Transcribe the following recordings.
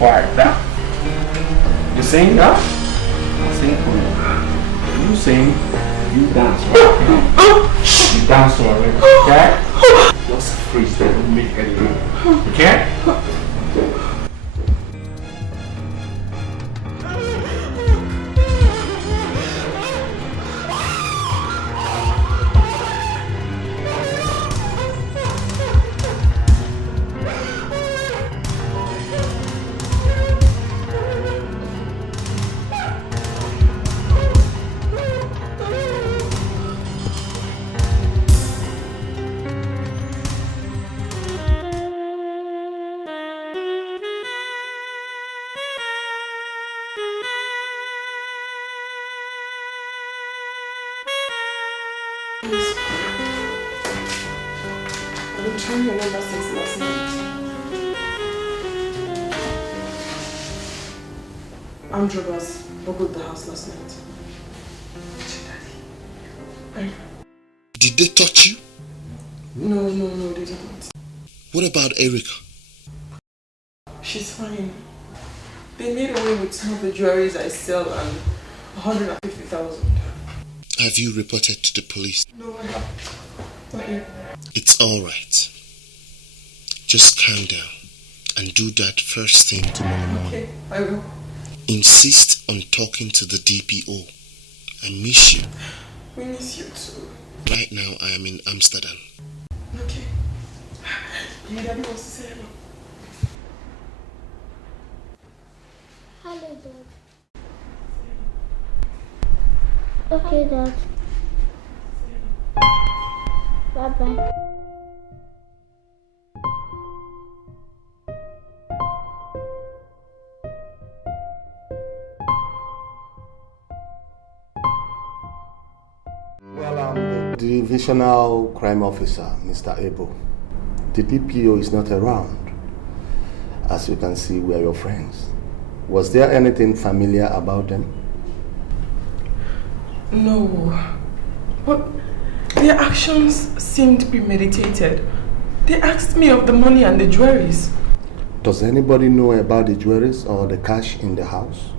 Quiet now. You sing, huh? I'll sing for you. You sing, you dance. You dance to my rhythm, okay? Just freeze there, don't make any room. Okay? Androgas boggled the house last night. Did they touch you? No, they didn't. What about Erica? She's fine. They made away with some of the jewelries I sell and 150,000. Have you reported to the police? No, I haven't. Not yet. It's alright. Just calm down and do that first thing tomorrow morning. Okay, I will. Insist on talking to the DPO. I miss you. We miss you too. Right now I am in Amsterdam. Okay. Your daddy wants to say hello. Hello, Dad. Okay, Dad. Bye-bye. Well, I'm the divisional crime officer, Mr. Ibu. The DPO is not around. As you can see, we are your friends. Was there anything familiar about them? No. But their actions seemed premeditated. They asked me of the money and the jewelries. Does anybody know about the jewelries or the cash in the house?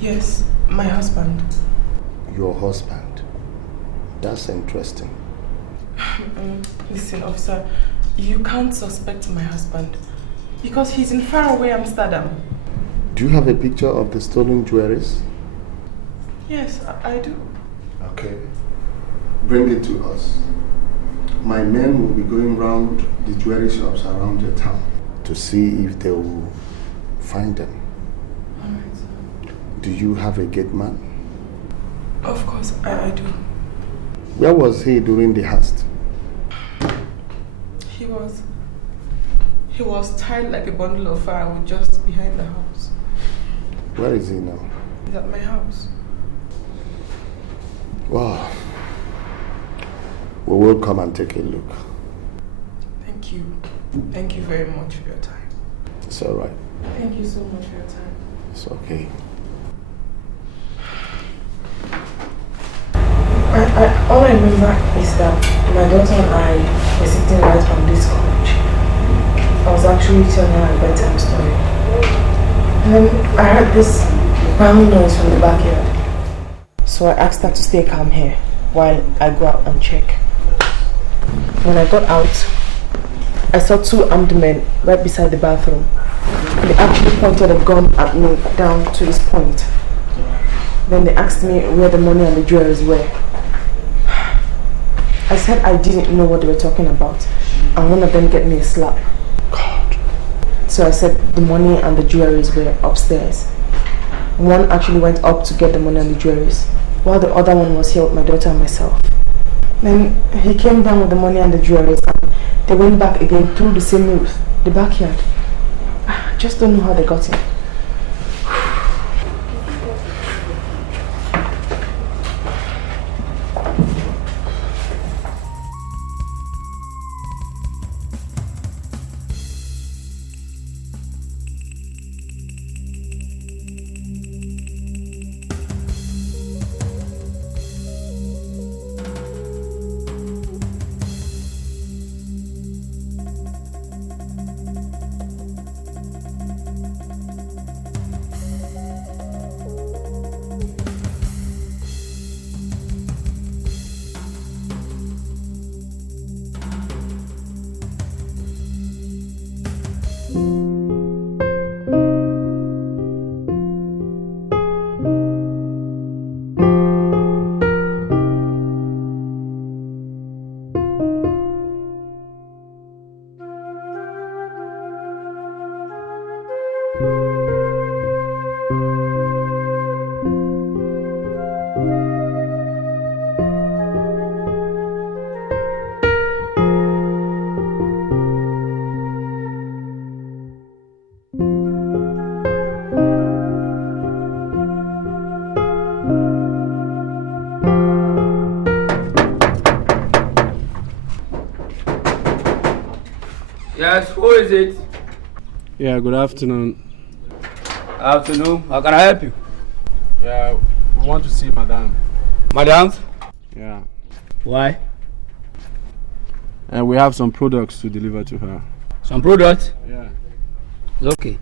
Yes, my husband. Your husband? That's interesting. Listen, officer, you can't suspect my husband because he's in faraway Amsterdam. Do you have a picture of the stolen jewelries? Yes, I do. Okay. Bring it to us. My men will be going round the jewelry shops around your town to see if they will find them. All right. Do you have a gate man? Of course, I do. Where was he during the heist? He was tied like a bundle of firewood just behind the house. Where is he now? He's at my house. Wow. We will come and take a look. Thank you. Thank you very much for your time. It's all right. Thank you so much for your time. It's okay. All I remember is that my daughter and I were sitting right on this couch. I was actually telling her a bedtime story. And then I heard this banging noise from the backyard. So I asked her to stay calm here while I go out and check. When I got out, I saw two armed men right beside the bathroom. They actually pointed a gun at me down to this point. Then they asked me where the money and the jewelries were. I said I didn't know what they were talking about, and one of them gave me a slap. God. So I said the money and the jewelries were upstairs. One actually went up to get the money and the jewelries, while the other one was here with my daughter and myself. Then he came down with the money and the jewelries, and they went back again through the same route, the backyard. I just don't know how they got in. Yes, who is it? Yeah, good afternoon. Afternoon. How can I help you? Yeah, we want to see Madame. Madam? Yeah. Why? And we have some products to deliver to her. Some product? Yeah. It's okay.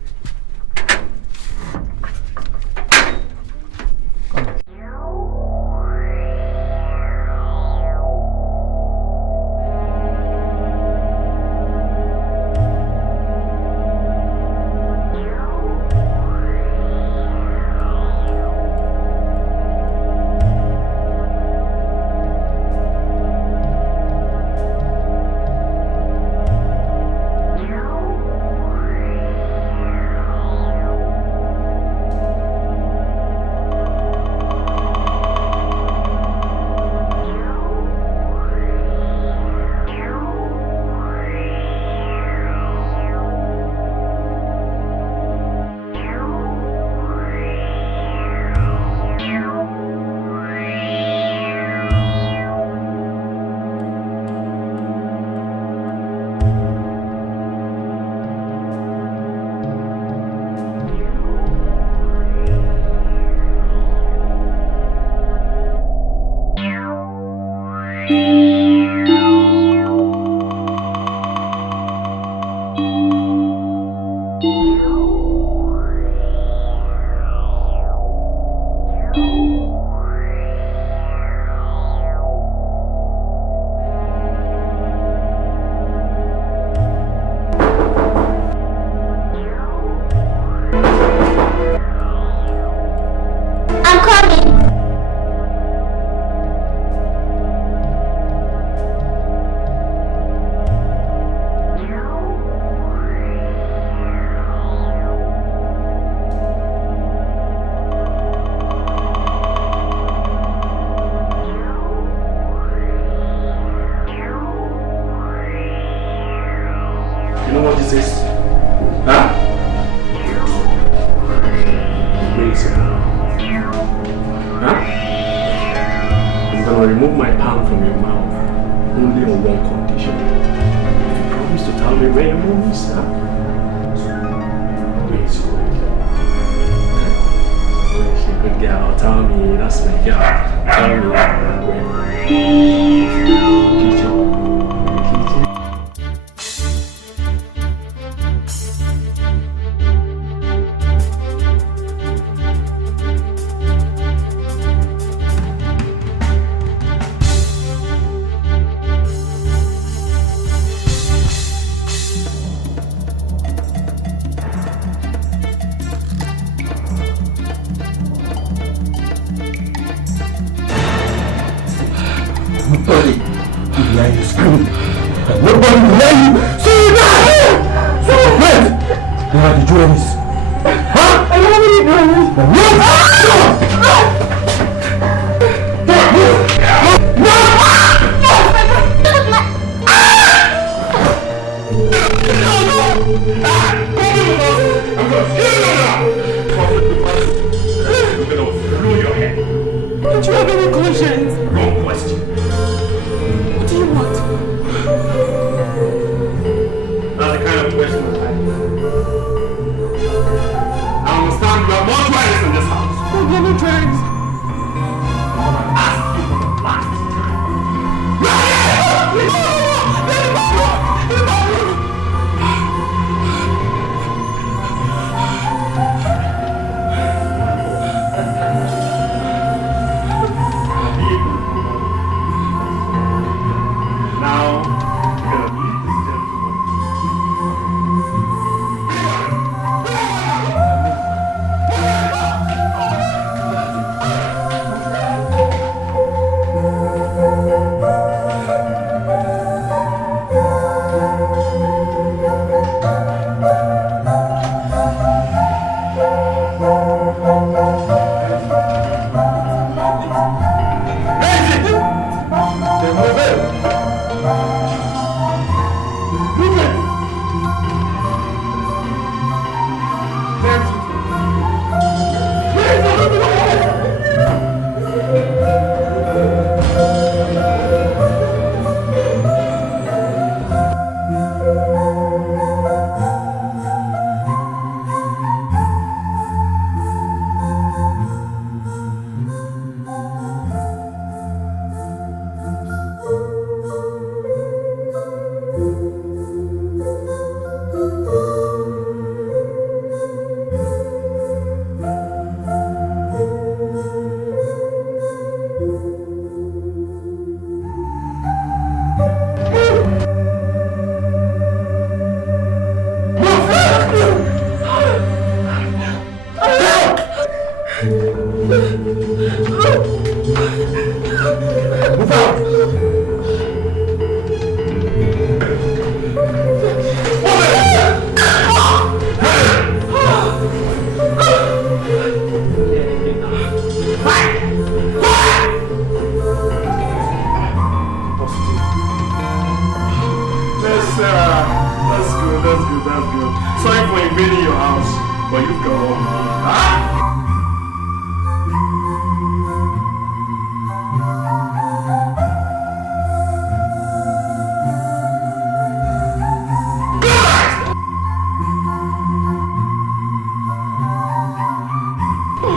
That's good. Sorry for invading your house, but you go home. Huh?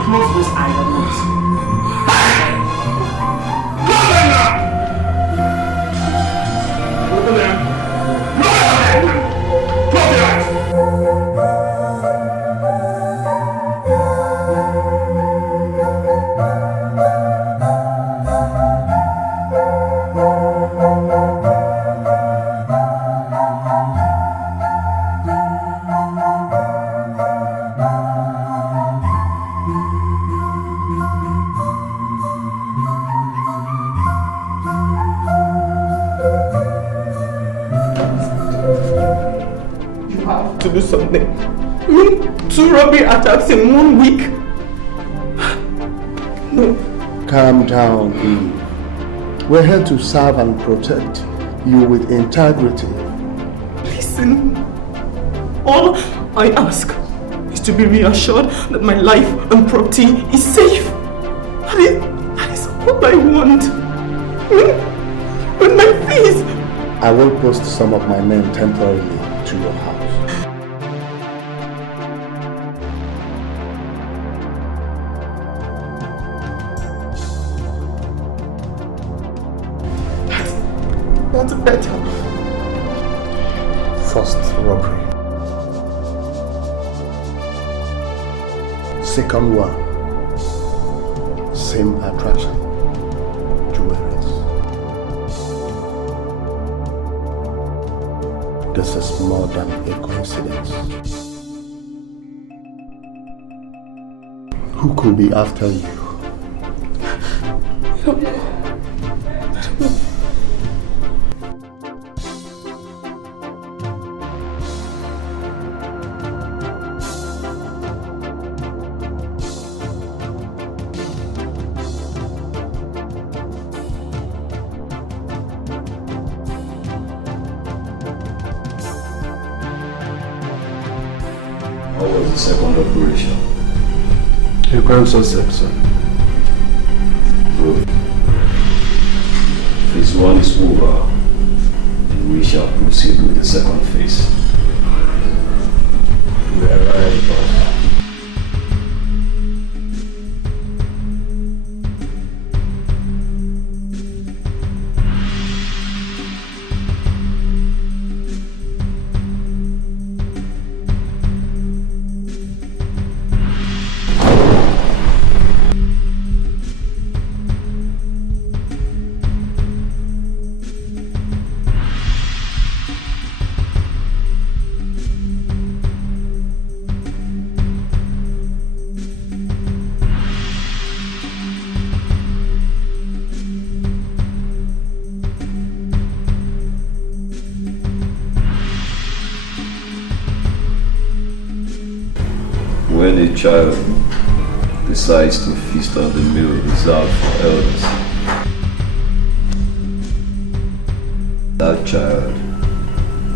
Close those eyes. Open them. Close your eyes. To do something. Two robbery attacks in 1 week. No. Calm down, Eve. We're here to serve and protect you with integrity. Listen, all I ask is to be reassured that my life and property is safe. That is all I want. But my please. I will post some of my men temporarily to your house. That's better. First robbery. Second one. Same attraction. Jewelries. This is more than a coincidence. Who could be after you? What was the second operation? A crime suspect, sir. Good. Phase 1 is over, and we shall proceed with the second phase. We are ready, boss. When a child decides to feast on the meal reserved for elders, that child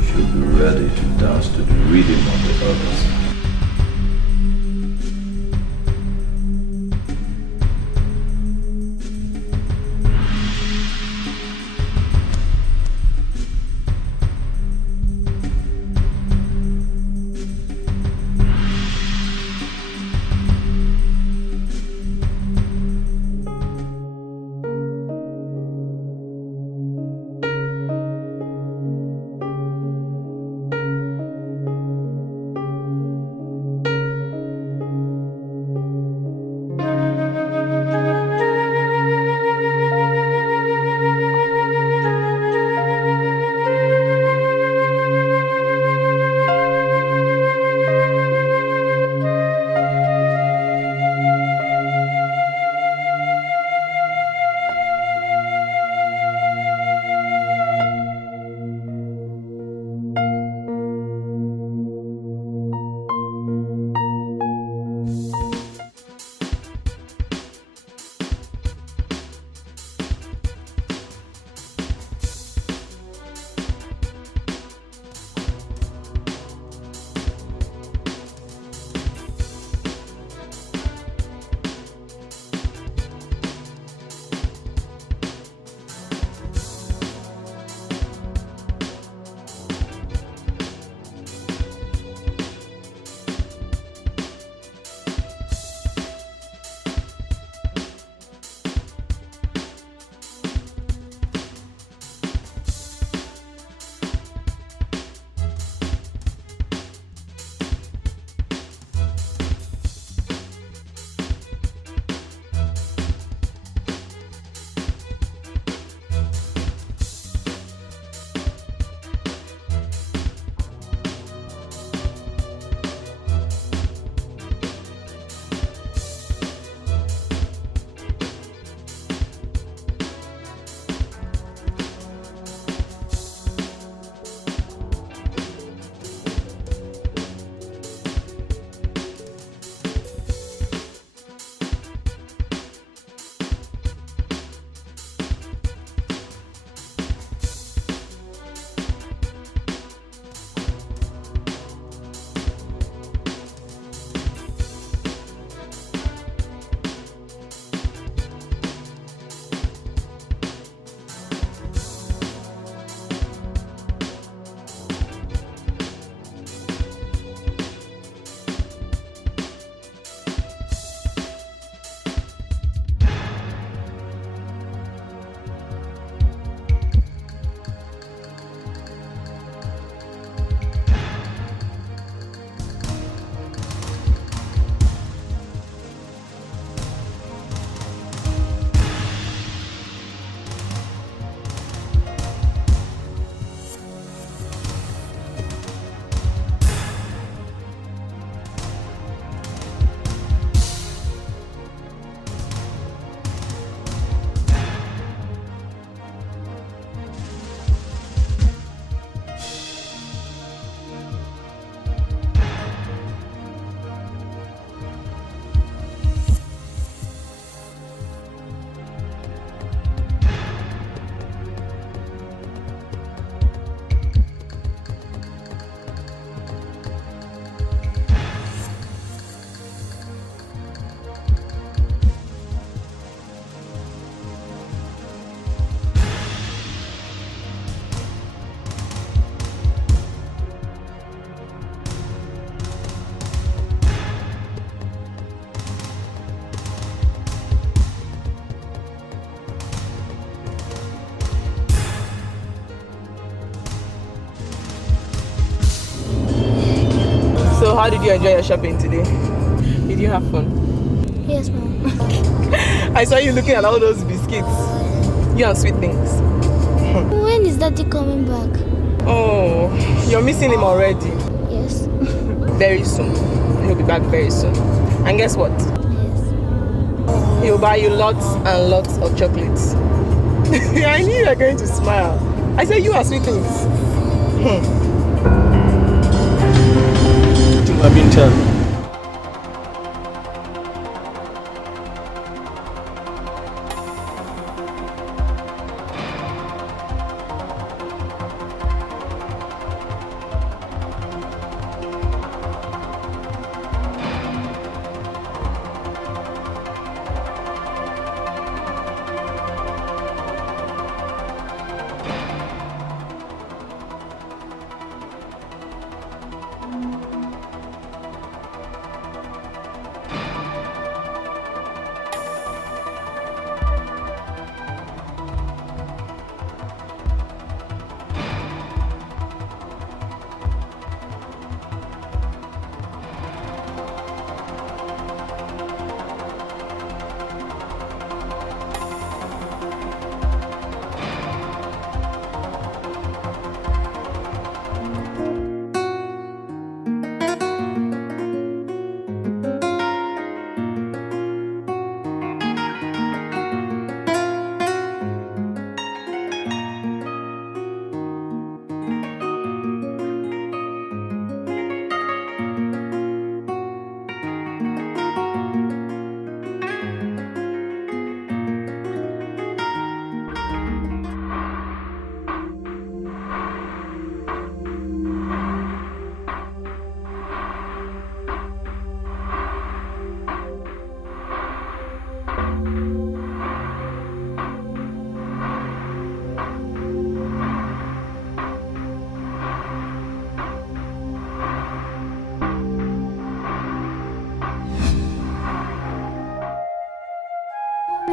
should be ready to dance to the rhythm of the elders. how did you enjoy your shopping today? Did you have fun? Yes, Mom. I saw you looking at all those biscuits. You and sweet things. When is Daddy coming back? Oh, you're missing him already. Yes. Very soon. He'll be back very soon. And guess what? Yes. He'll buy you lots and lots of chocolates. I knew you were going to smile. I said you are sweet things. I've been telling.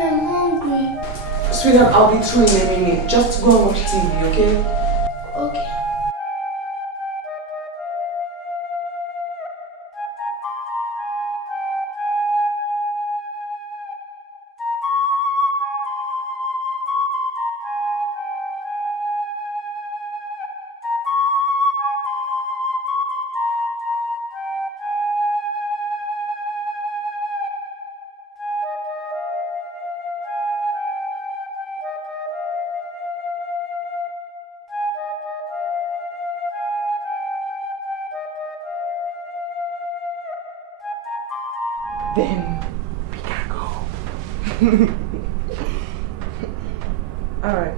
I'm hungry. Sweetheart, I'll be through in a minute. Just go and watch TV, okay? Okay. Then we can go. Alright.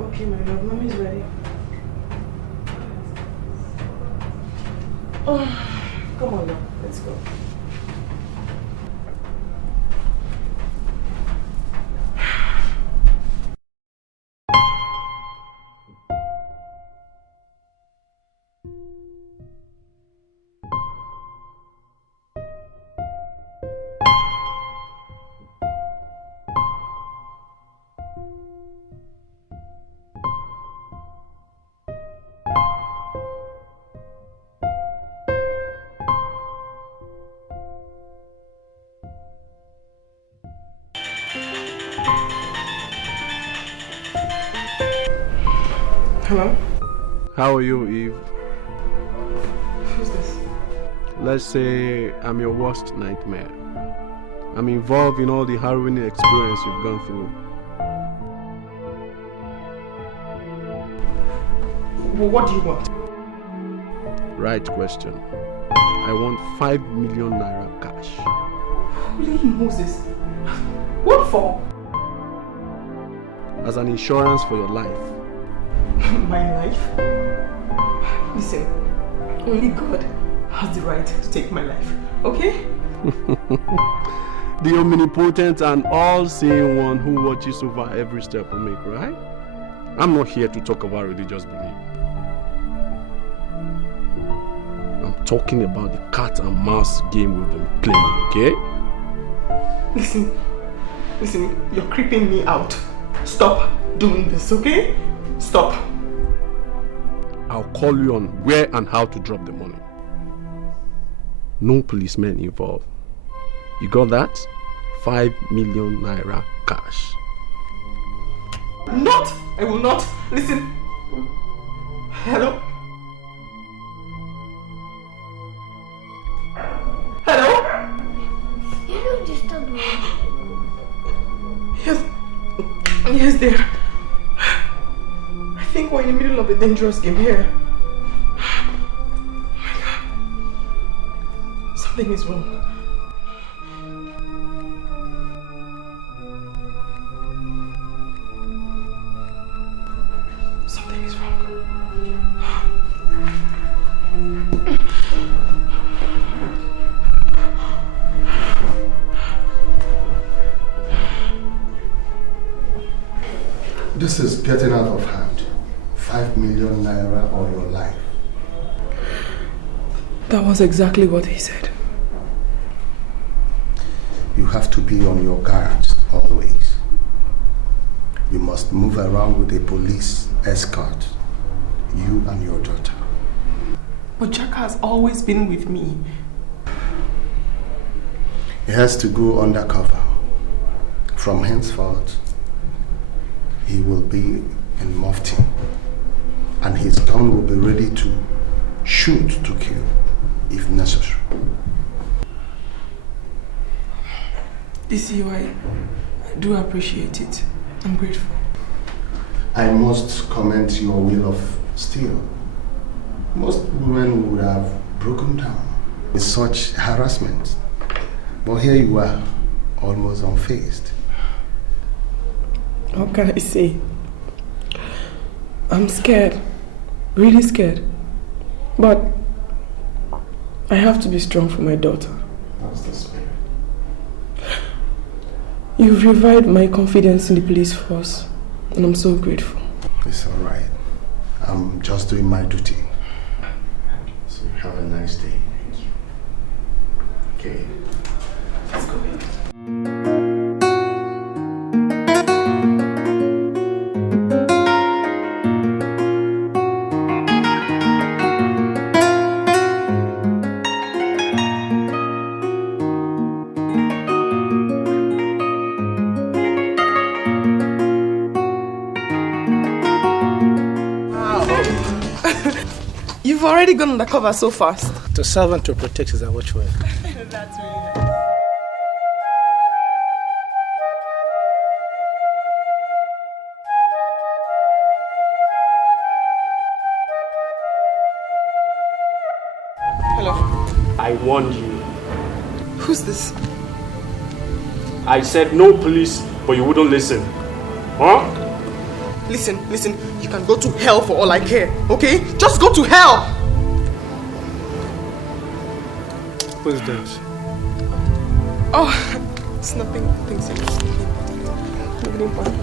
Okay, my love, mommy's ready. Oh, come on now, let's go. Hello? How are you, Eve? Who's this? Let's say I'm your worst nightmare. I'm involved in all the harrowing experience you've gone through. What do you want? Right question. I want 5 million naira cash. Holy Moses. What for? As an insurance for your life. My life? Listen, only God has the right to take my life, okay? The omnipotent and all-seeing one who watches over every step we make, right? I'm not here to talk about religious belief. I'm talking about the cat and mouse game we've been playing, okay? Listen, you're creeping me out. Stop doing this, okay? Stop. I'll call you on where and how to drop the money. No policemen involved. You got that? 5 million naira cash. Not! I will not. Listen. Hello? Hello? You don't disturb me. Yes, dear. I think we're in the middle of a dangerous game here. Oh my God. Something is wrong. Something is wrong. This is getting out of hand. 5 million naira or your life. That was exactly what he said. You have to be on your guard always. You must move around with a police escort. You and your daughter. But Jack has always been with me. He has to go undercover. From henceforth, he will be in mufti. And his gun will be ready to shoot to kill if necessary. I do appreciate it. I'm grateful. I must commend your will of steel. Most women would have broken down with such harassment. But here you are, almost unfazed. What can I say? I'm scared. Really scared. But I have to be strong for my daughter. That's the spirit. You've revived my confidence in the police force, and I'm so grateful. It's all right. I'm just doing my duty. So have a nice day. Thank you. Okay. Let's go. You've already gone undercover so fast. To serve and to protect is a watchword. That's really nice. Hello. I warned you. Who's this? I said no police, but you wouldn't listen. Huh? Listen, you can go to hell for all I care, okay? Just go to hell! Who's that? Oh, it's nothing serious. Nothing important.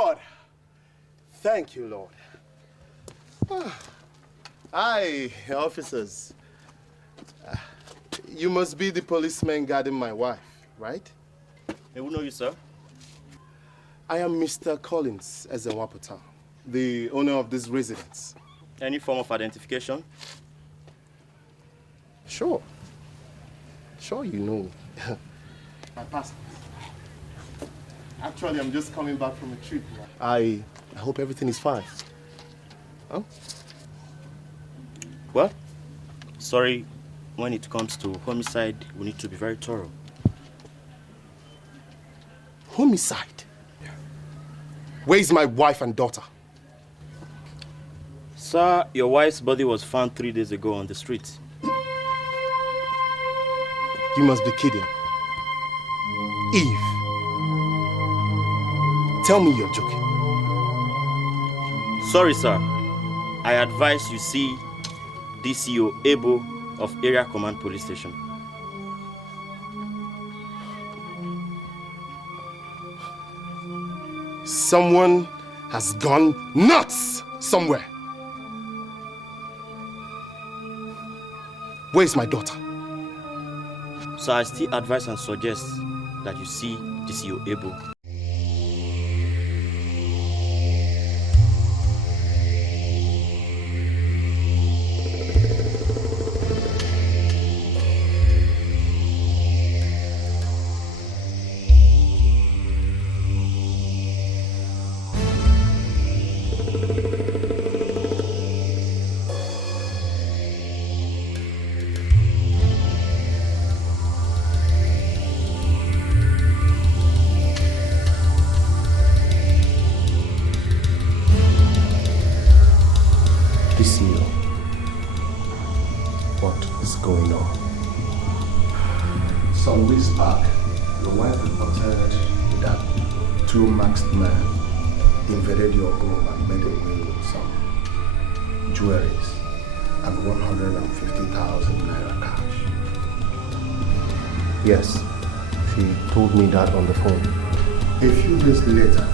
Lord. Thank you, Lord. Hi, officers. You must be the policeman guarding my wife, right? Who know you, sir? I am Mr. Collins Ezenwapota, the owner of this residence. Any form of identification? Sure. Sure, you know. My passport. Actually, I'm just coming back from a trip. I hope everything is fine. Huh? Well, sorry, when it comes to homicide, we need to be very thorough. Homicide? Where is my wife and daughter? Sir, your wife's body was found 3 days ago on the street. You must be kidding. Eve, tell me you're joking. Sorry, sir. I advise you see DCO Ibu of Area Command Police Station. Someone has gone nuts somewhere. Where's my daughter? So I still advise and suggest that you see DCO Ibu. Invaded your home and made away with some jewelries and 150,000 naira cash. Yes, she told me that on the phone. A few days later,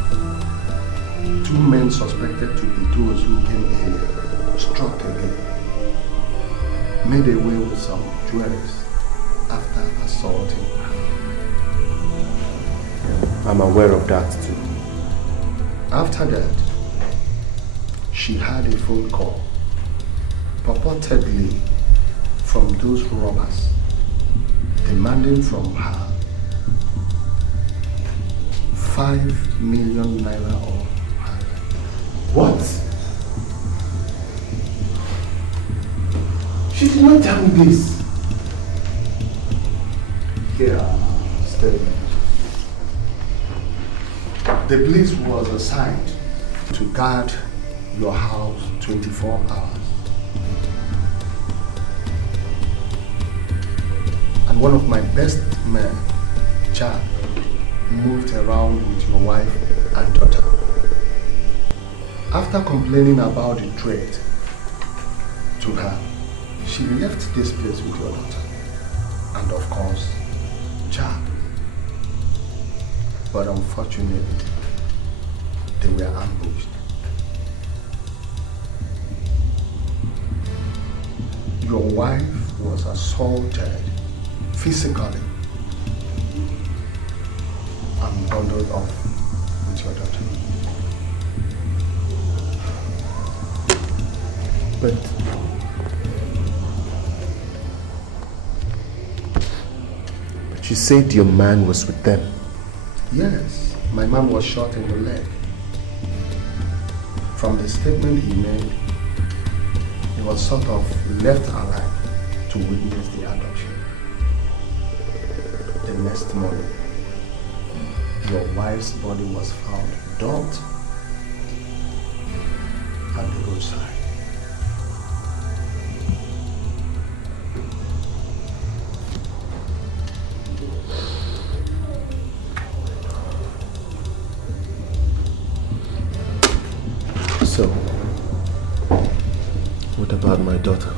2 men suspected to be those who came earlier struck again, made away with some jewelries after assaulting her. I'm aware of that too. After that, she had a phone call, purportedly from those robbers, demanding from her 5 million naira or higher. What? She did not tell me this. Here are statements. The police was assigned to guard your house 24 hours. And one of my best men, Chad, moved around with your wife and daughter. After complaining about the threat to her, she left this place with your daughter. And of course, Chad. But unfortunately, they were ambushed. Your wife was assaulted physically and bundled off with your daughter. But you said your man was with them. Yes, my man was shot in the leg. From the statement he made, he was sort of left alive to witness the adoption. The next morning, your wife's body was found dumped at the roadside. So, what about my daughter?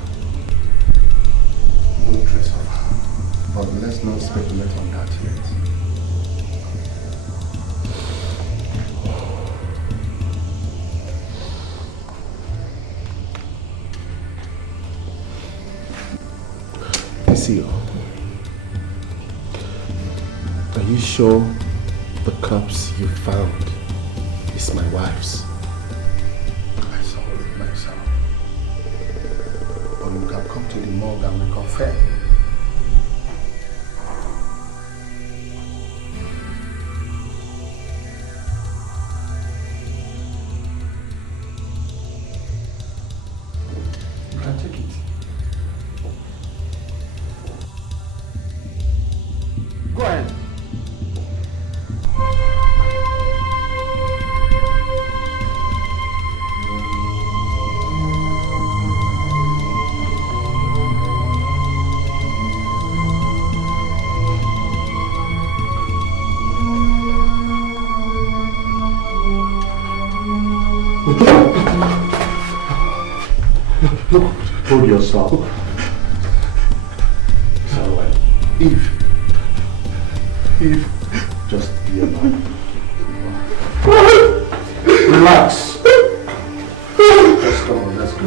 No trace of her, but let's not speculate on that yet. DCO, are you sure the corpse you found is my wife's? I saw it myself. Or you can come to the morgue and reconfirm. You can take it. Go ahead. Hold yourself. It's alright. Eve, just be alone. Relax. Let's go, let's go.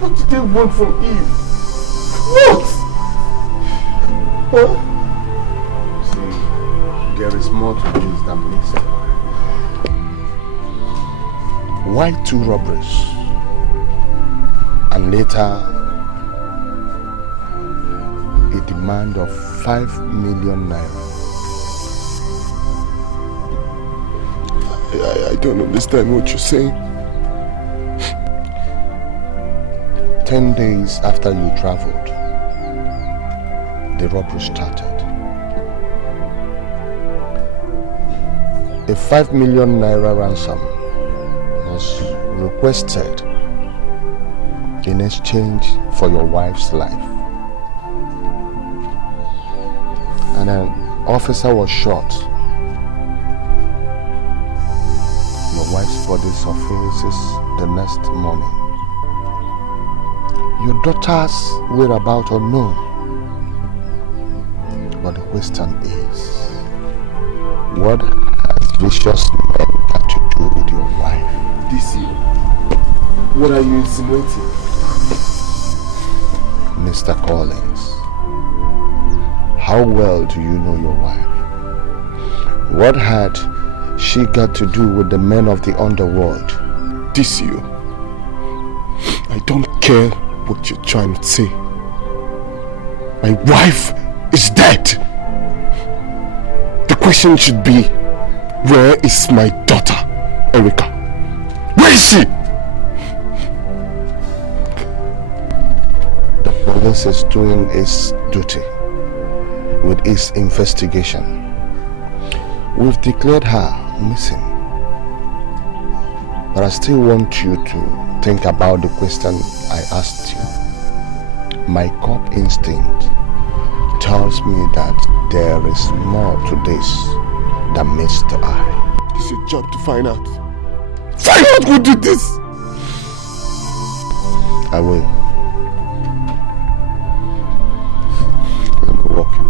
What did they want from Eve? What? See, there is more to this than meets the eye. Why 2 robberies? And later, a demand of 5 million naira. I don't understand what you're saying. 10 days after you traveled, the robbery started. A 5 million naira ransom was requested in exchange for your wife's life. And an officer was shot. Your wife's body surfaces the next morning. Your daughter's whereabouts unknown. But the question is, what has vicious men got to do with your wife? DCO, what are you insinuating? Mr. Collins, how well do you know your wife? What had she got to do with the men of the underworld? DCO, I don't care what you're trying to say. My wife is dead. The question should be, where is my daughter, Erica? Where is she? The police is doing its duty with its investigation. We've declared her missing. But I still want you to think about the question I asked you. My cop instinct tells me that there is more to this than meets the eye. It's your job to find out. Find out who did this! I will. Let me walk you.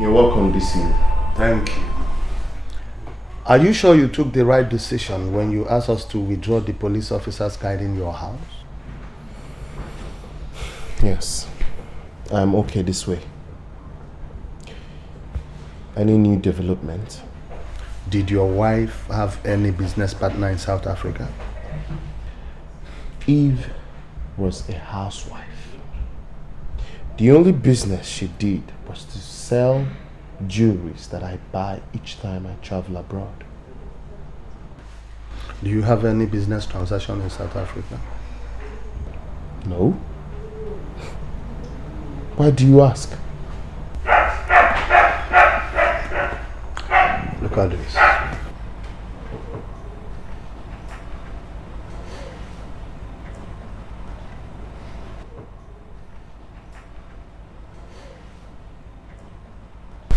You're welcome, DC. Thank you. Are you sure you took the right decision when you asked us to withdraw the police officers guarding your house? Yes. I'm okay this way. Any new development? Did your wife have any business partner in South Africa? Eve was a housewife. The only business she did was to sell jewelries that I buy each time I travel abroad. Do you have any business transaction in South Africa? No. Why do you ask? Look at this.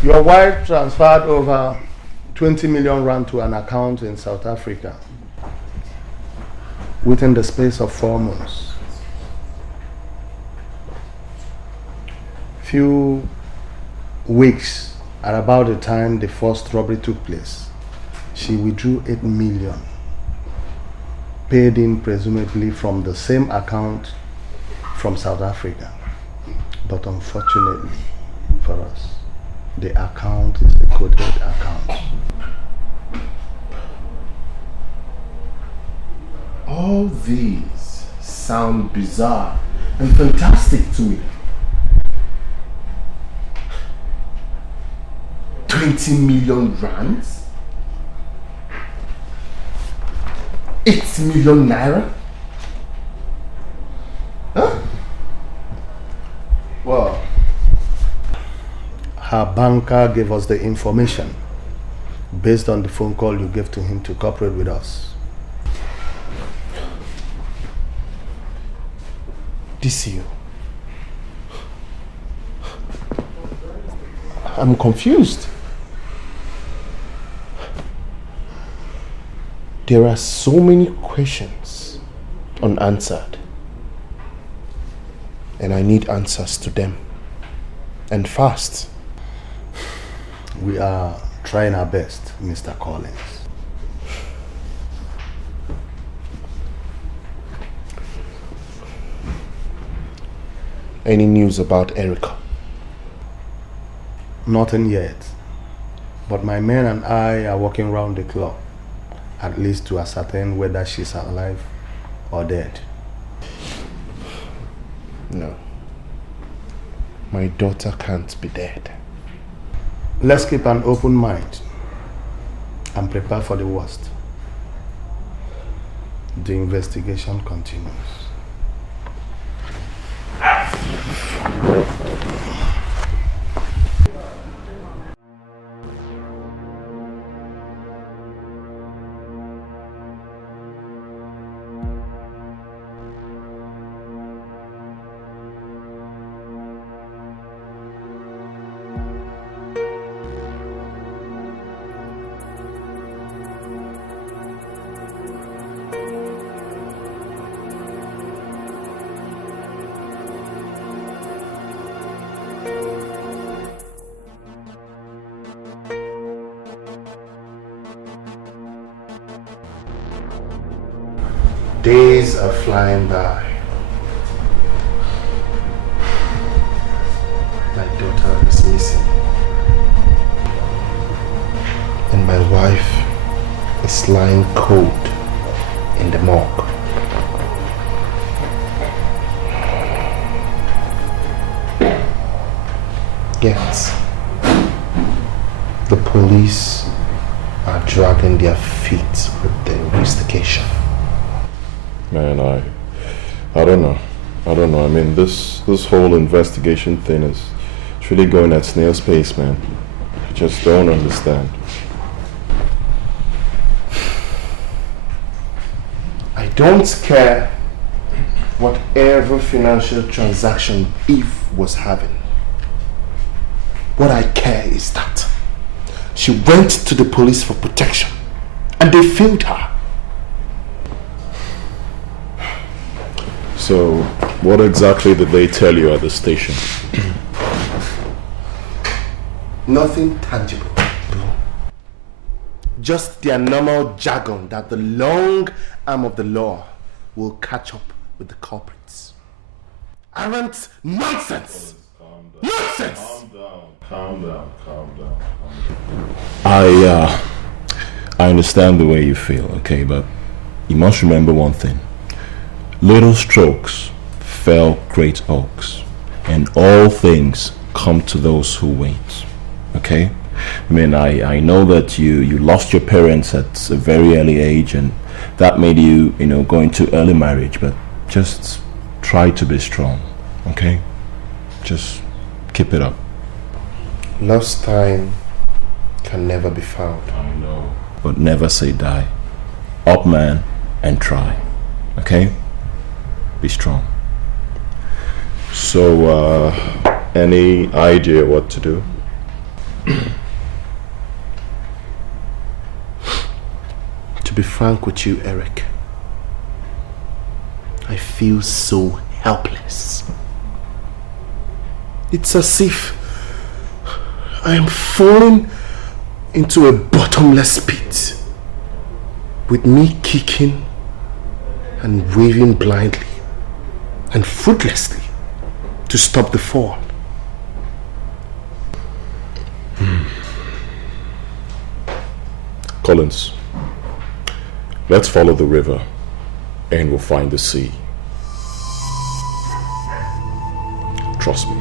Your wife transferred over 20 million rand to an account in South Africa within the space of 4 months. Few weeks at about the time the first robbery took place, she withdrew 8 million, paid in presumably from the same account from South Africa. But unfortunately for us, the account is a coded account. All these sound bizarre and fantastic to me. 20 million rands? 8 million naira? Huh? Well, her banker gave us the information based on the phone call you gave to him to cooperate with us. DCU. I'm confused. There are so many questions unanswered, and I need answers to them, and fast. We are trying our best, Mr. Collins. Any news about Erica? Nothing yet, but my men and I are working around the clock, at least to ascertain whether she's alive or dead. No. My daughter can't be dead. Let's keep an open mind and prepare for the worst. The investigation continues. Days are flying by. My daughter is missing. And my wife is lying cold in the morgue. Yet, the police are dragging their feet with the investigation. Man, I don't know. I mean, this whole investigation thing is really going at snail's pace, man. I just don't understand. I don't care whatever financial transaction Eve was having. What I care is that she went to the police for protection and they failed her. So, what exactly did they tell you at the station? Nothing tangible. Just their normal jargon that the long arm of the law will catch up with the culprits. Arrant nonsense! Nonsense! Calm down. I understand the way you feel, okay, but you must remember one thing. Little strokes fell great oaks, and all things come to those who wait, okay? I mean, I know that you lost your parents at a very early age, and that made you, go into early marriage, but just try to be strong, okay? Just keep it up. Lost time can never be found. I know. But never say die. Up, man, and try, okay? Be strong. So, any idea what to do? To be frank with you, Eric, I feel so helpless. It's as if I am falling into a bottomless pit, with me kicking and waving blindly and fruitlessly to stop the fall. Collins, let's follow the river and we'll find the sea. Trust me.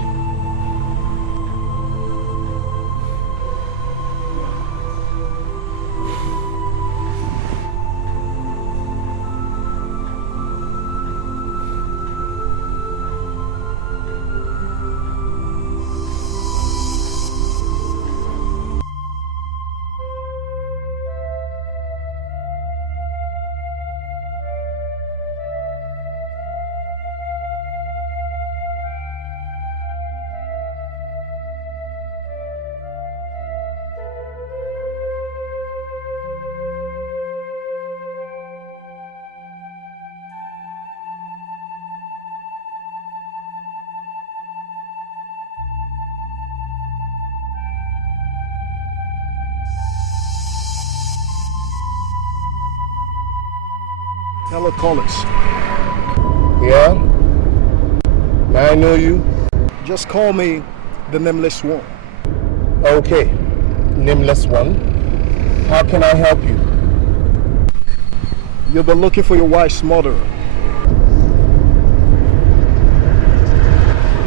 Hello, Collins. Yeah? May I know you? Just call me the Nameless One. Okay, Nameless One. How can I help you? You've been looking for your wife's murderer.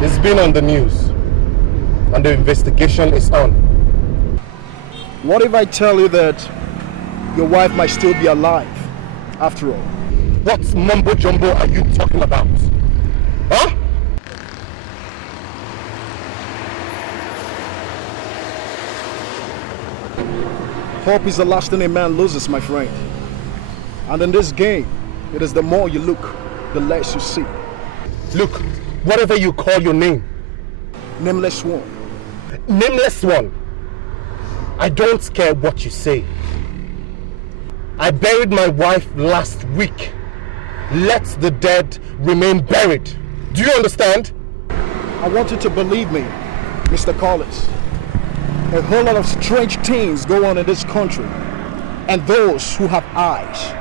It's been on the news, and the investigation is on. What if I tell you that your wife might still be alive after all? What mumbo jumbo are you talking about? Huh? Hope is the last thing a man loses, my friend. And in this game, it is the more you look, the less you see. Look, whatever you call your name. Nameless One. Nameless One. I don't care what you say. I buried my wife last week. Let the dead remain buried. Do you understand? I want you to believe me, Mr. Collins. A whole lot of strange things go on in this country. And those who have eyes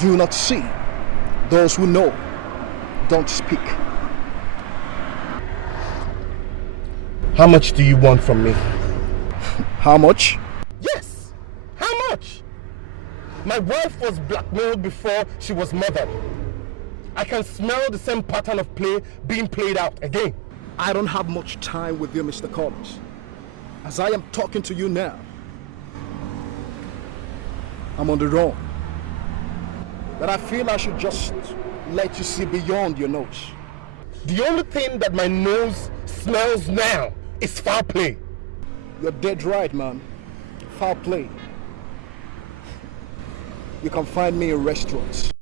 do not see. Those who know don't speak. How much do you want from me? How much? Yes! How much? My wife was blackmailed before she was murdered. I can smell the same pattern of play being played out again. I don't have much time with you, Mr. Collins. As I am talking to you now, I'm on the run. But I feel I should just let you see beyond your nose. The only thing that my nose smells now is foul play. You're dead right, man. Foul play. You can find me in restaurants.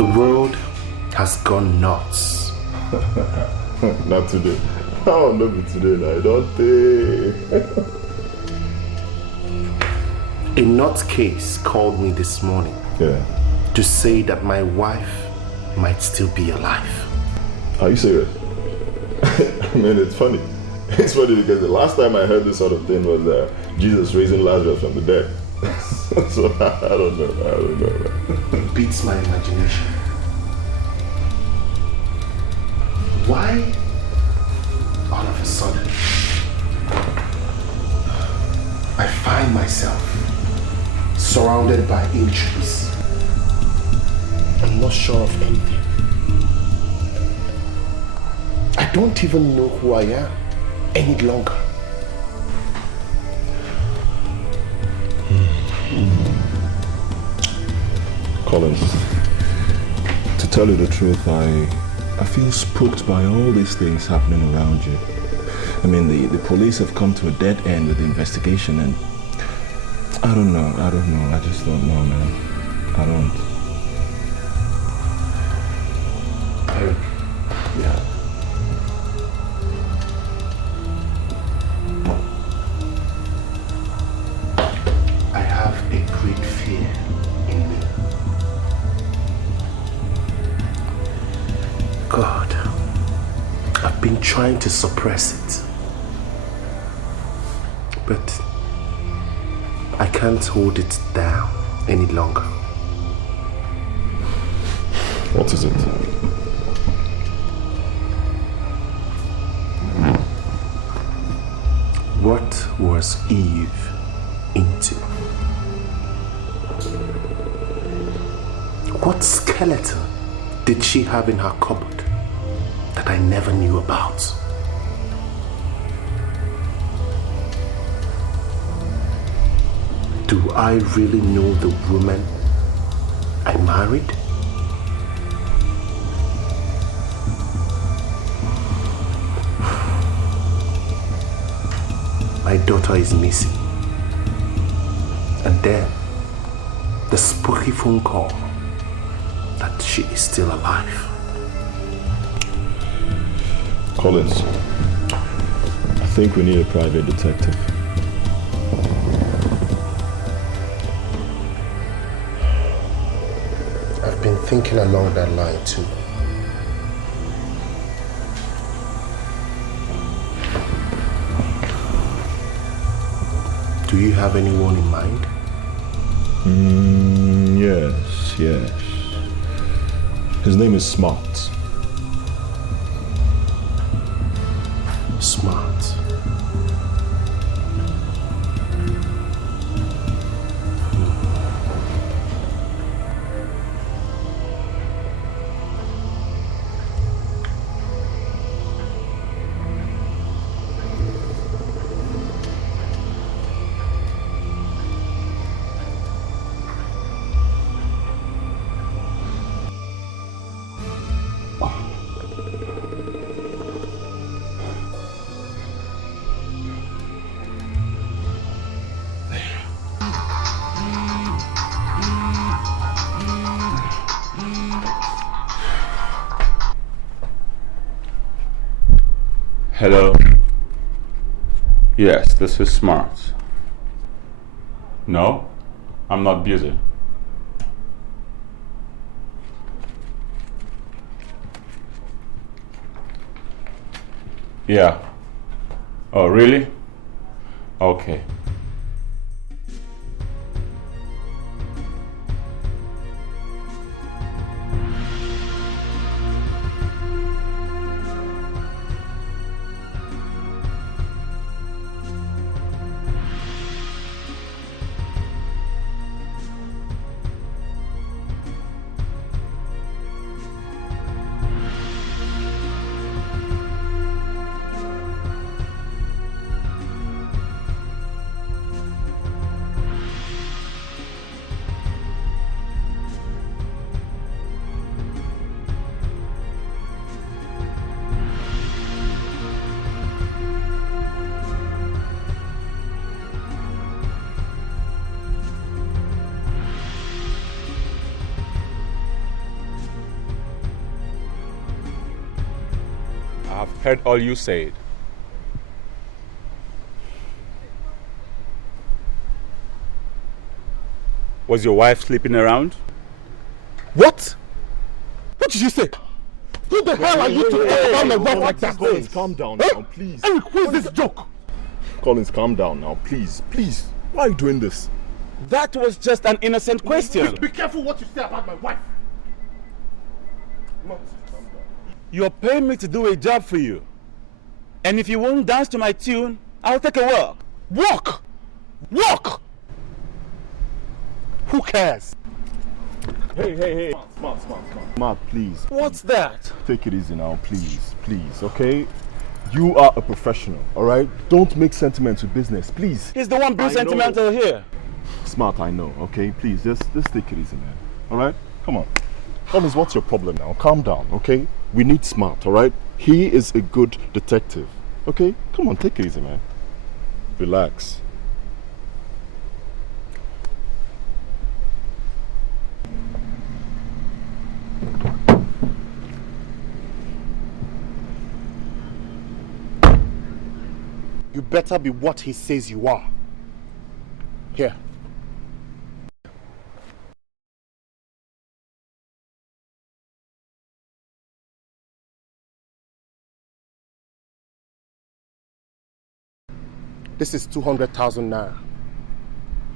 The world has gone nuts. Not today. Oh, no, be today now. I don't think. A nutcase called me this morning to say that my wife might still be alive. Are you serious? I mean, it's funny. It's funny because the last time I heard this sort of thing was Jesus raising Lazarus from the dead. So I don't know. It beats my imagination. Why all of a sudden I find myself surrounded by injuries? I'm not sure of anything. I don't even know who I am any longer. Collins, to tell you the truth, I feel spooked by all these things happening around you. I mean, the police have come to a dead end with the investigation, and I don't know. I just don't know, man. I don't. Eric. Yeah. I have a great fear in me. God, I've been trying to suppress it, but I can't hold it down any longer. What is it? What was Eve into? What skeleton did she have in her cupboard that I never knew about? Do I really know the woman I married? My daughter is missing. And then, the spooky phone call that she is still alive. Collins, I think we need a private detective. I've been thinking along that line too. Do you have anyone in mind? Yes. His name is Smart. Smart. Hello? Yes, this is Smart. No, I'm not busy. Yeah. Oh, really? Okay. I've heard all you said. Was your wife sleeping around? What? What did you say? Who the hell are you to talk about my wife like that? Collins, calm down now, please. Eric, who is this joke? Collins, calm down now, please, please. Why are you doing this? That was just an innocent question. Be careful what you say about my wife. You're paying me to do a job for you. And if you won't dance to my tune, I'll take a walk. Walk! Walk! Who cares? Hey. Smart. Smart, please. What's that? Take it easy now, please, okay? You are a professional, alright? Don't make sentiments with business, please. He's the one being sentimental here. Smart, I know, okay? Please, just take it easy, man. Alright? Come on. Thomas, what's your problem now? Calm down, okay? We need Smart, alright? He is a good detective, okay? Come on, take it easy, man. Relax. You better be what he says you are. Here. This is 200,000 naira.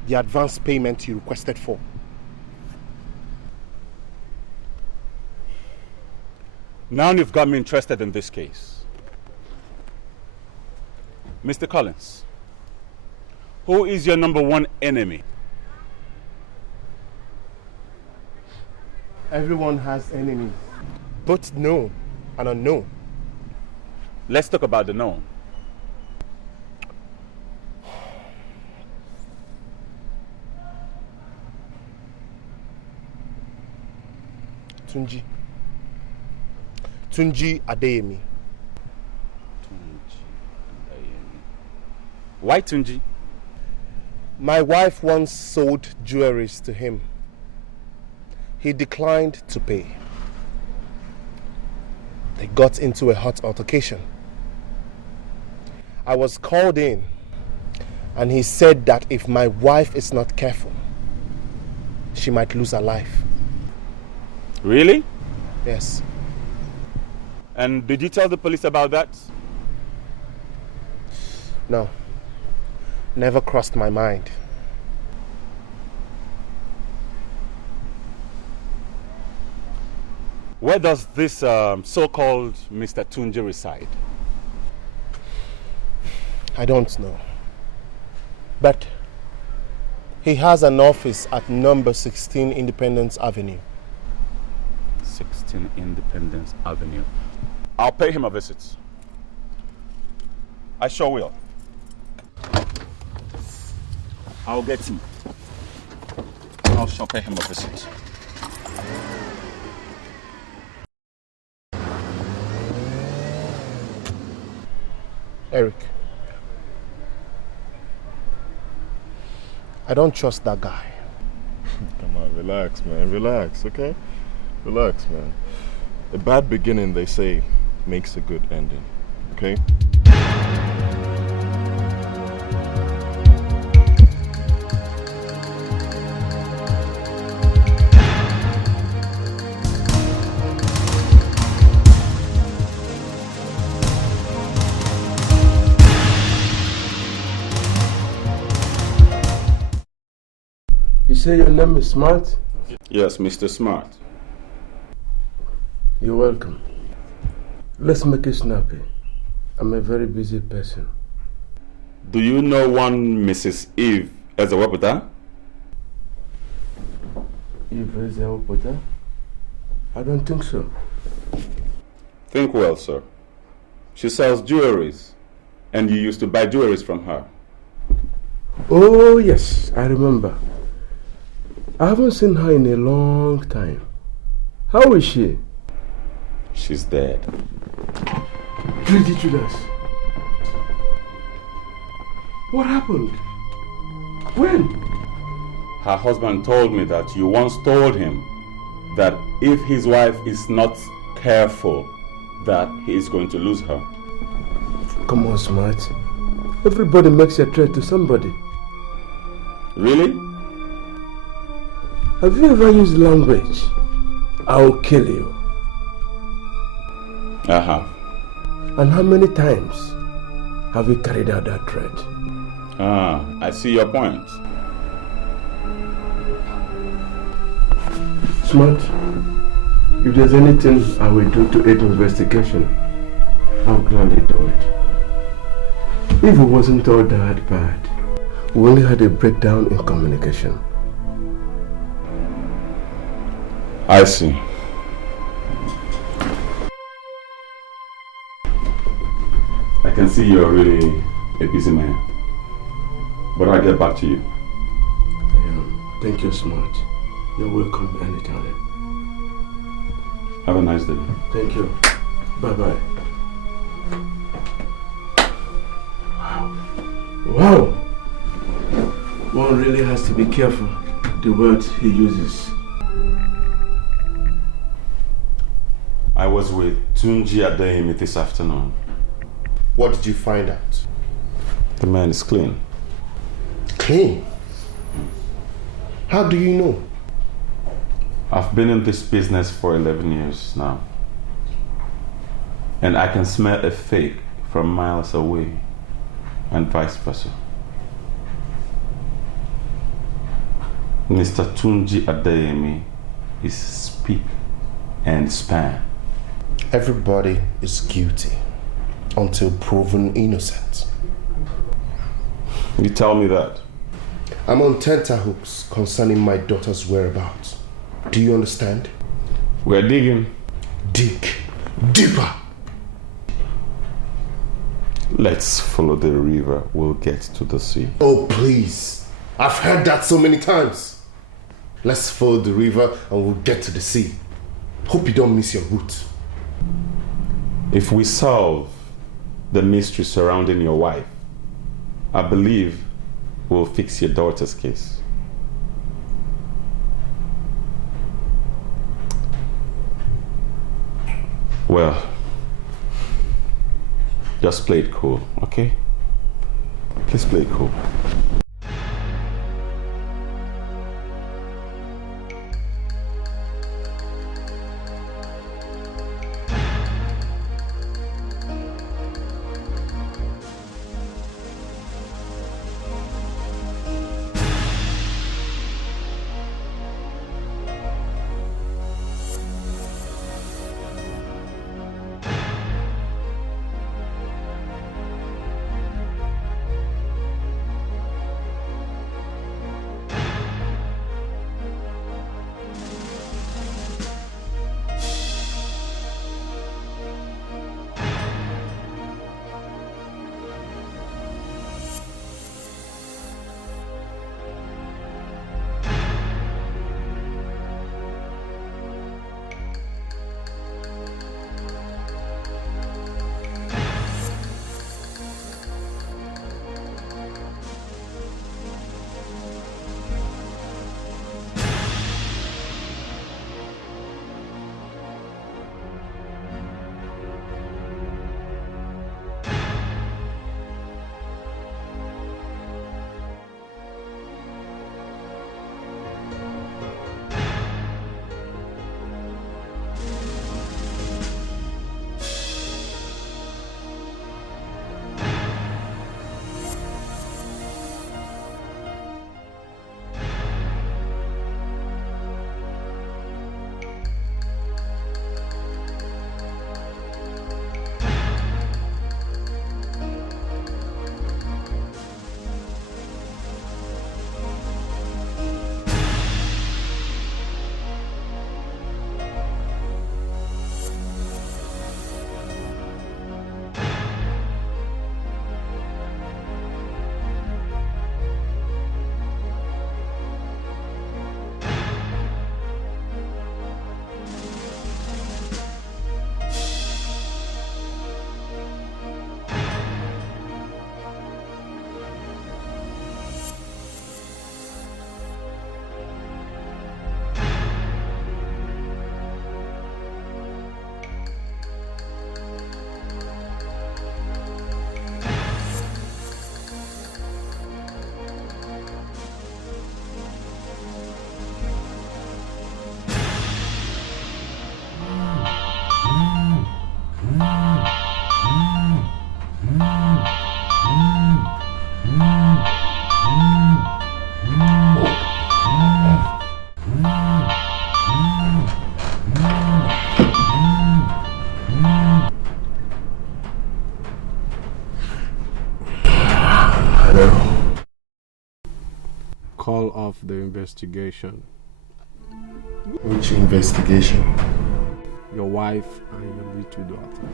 The advance payment you requested for. Now you've got me interested in this case. Mr. Collins, who is your number one enemy? Everyone has enemies, both known and unknown. Let's talk about the known. Tunji Adeyemi. Why Tunji? My wife once sold jewelries to him. He declined to pay. They got into a hot altercation. I was called in and he said that if my wife is not careful, she might lose her life. Really? Yes. And did you tell the police about that? No. Never crossed my mind. Where does this so-called Mr. Tunji reside? I don't know. But he has an office at number 16 Independence Avenue. 16 Independence Avenue. I'll pay him a visit. I sure will. I'll get him. I'll sure pay him a visit. Eric, I don't trust that guy. Come on, relax, man. Relax, okay? Relax, man. A bad beginning, they say, makes a good ending, okay? You say your name is Smart? Yes, Mr. Smart. You're welcome. Let's make it snappy. I'm a very busy person. Do you know one Mrs. Eve Ezewapota? Eve Ezewapota? I don't think so. Think well, sir. She sells jewelries, and you used to buy jewelries from her. Oh, yes, I remember. I haven't seen her in a long time. How is she? She's dead. Ridiculous. What happened? When? Her husband told me that you once told him that if his wife is not careful, that he is going to lose her. Come on, Smart. Everybody makes a threat to somebody. Really? Have you ever used language? I'll kill you. I have. And how many times have you carried out that threat? I see your point. Smart, if there's anything I will do to aid investigation, I'll gladly do it. If it wasn't all that bad, we only had a breakdown in communication. I see. I can see you're really a busy man. But I'll get back to you. I am. Thank you, Smart. You're welcome anytime. Have a nice day. Thank you. Bye-bye. Wow. One really has to be careful the words he uses. I was with Tunji Adeyemi this afternoon. What did you find out? The man is clean. Clean? How do you know? I've been in this business for 11 years now. And I can smell a fake from miles away, and vice versa. Mr. Tunji Adeyemi is spick and span. Everybody is guilty until proven innocent. You tell me that. I'm on tenterhooks concerning my daughter's whereabouts. Do you understand? We're digging. Dig. Deeper. Let's follow the river. We'll get to the sea. Oh, please. I've heard that so many times. Let's follow the river and we'll get to the sea. Hope you don't miss your route. If we solve the mystery surrounding your wife, I believe we'll fix your daughter's case. Well, just play it cool, okay? Please play it cool. off the investigation. Which investigation? Your wife and your little daughter.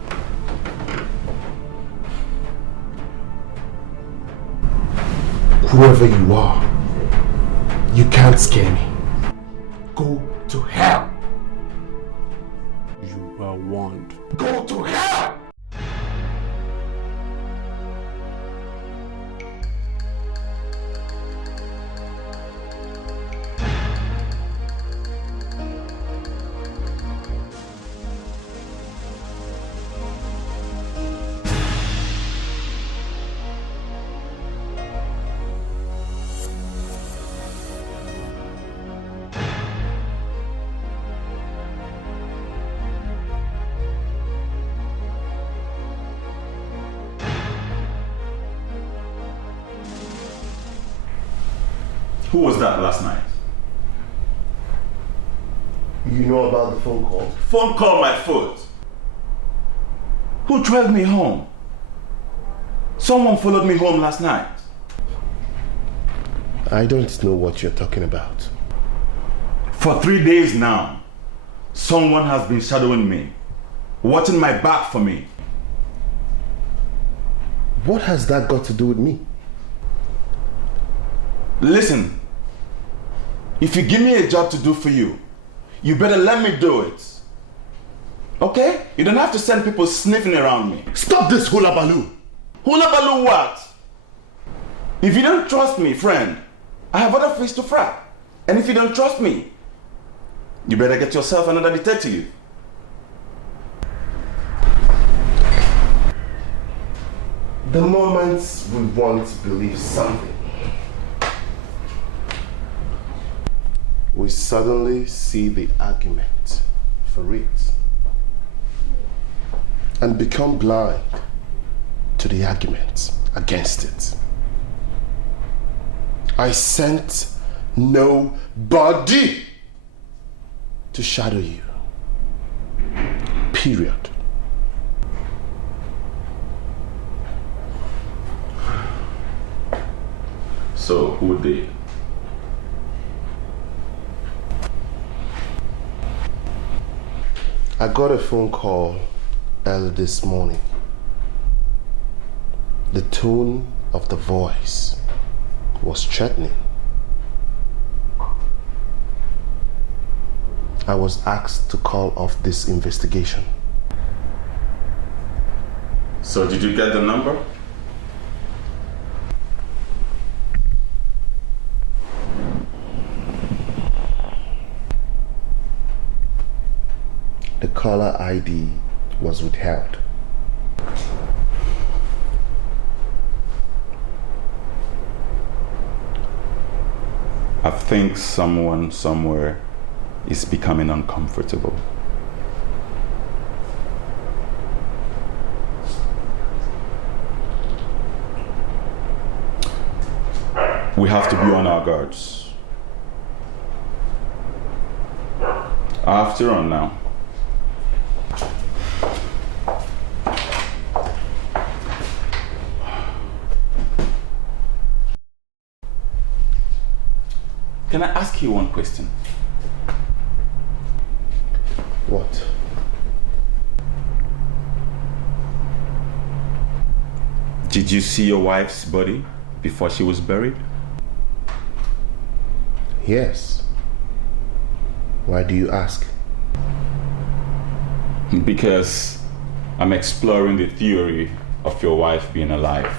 Whoever you are, you can't scare me. Go to hell! You are warned. Go to hell! Who was that last night? You know about the phone call? Phone call my foot. Who drove me home? Someone followed me home last night. I don't know what you're talking about. For 3 days now, someone has been shadowing me, watching my back for me. What has that got to do with me? Listen, if you give me a job to do for you, you better let me do it. Okay? You don't have to send people sniffing around me. Stop this hula baloo! Hula baloo what? If you don't trust me, friend, I have other fish to fry. And if you don't trust me, you better get yourself another detective. The moment we want to believe something, we suddenly see the argument for it and become blind to the argument against it. I sent nobody to shadow you. Period. So who did? I got a phone call early this morning. The tone of the voice was threatening. I was asked to call off this investigation. So did you get the number? The caller ID was withheld. I think someone somewhere is becoming uncomfortable. We have to be on our guards. I have to run now. Can I ask you one question? What? Did you see your wife's body before she was buried? Yes. Why do you ask? Because I'm exploring the theory of your wife being alive.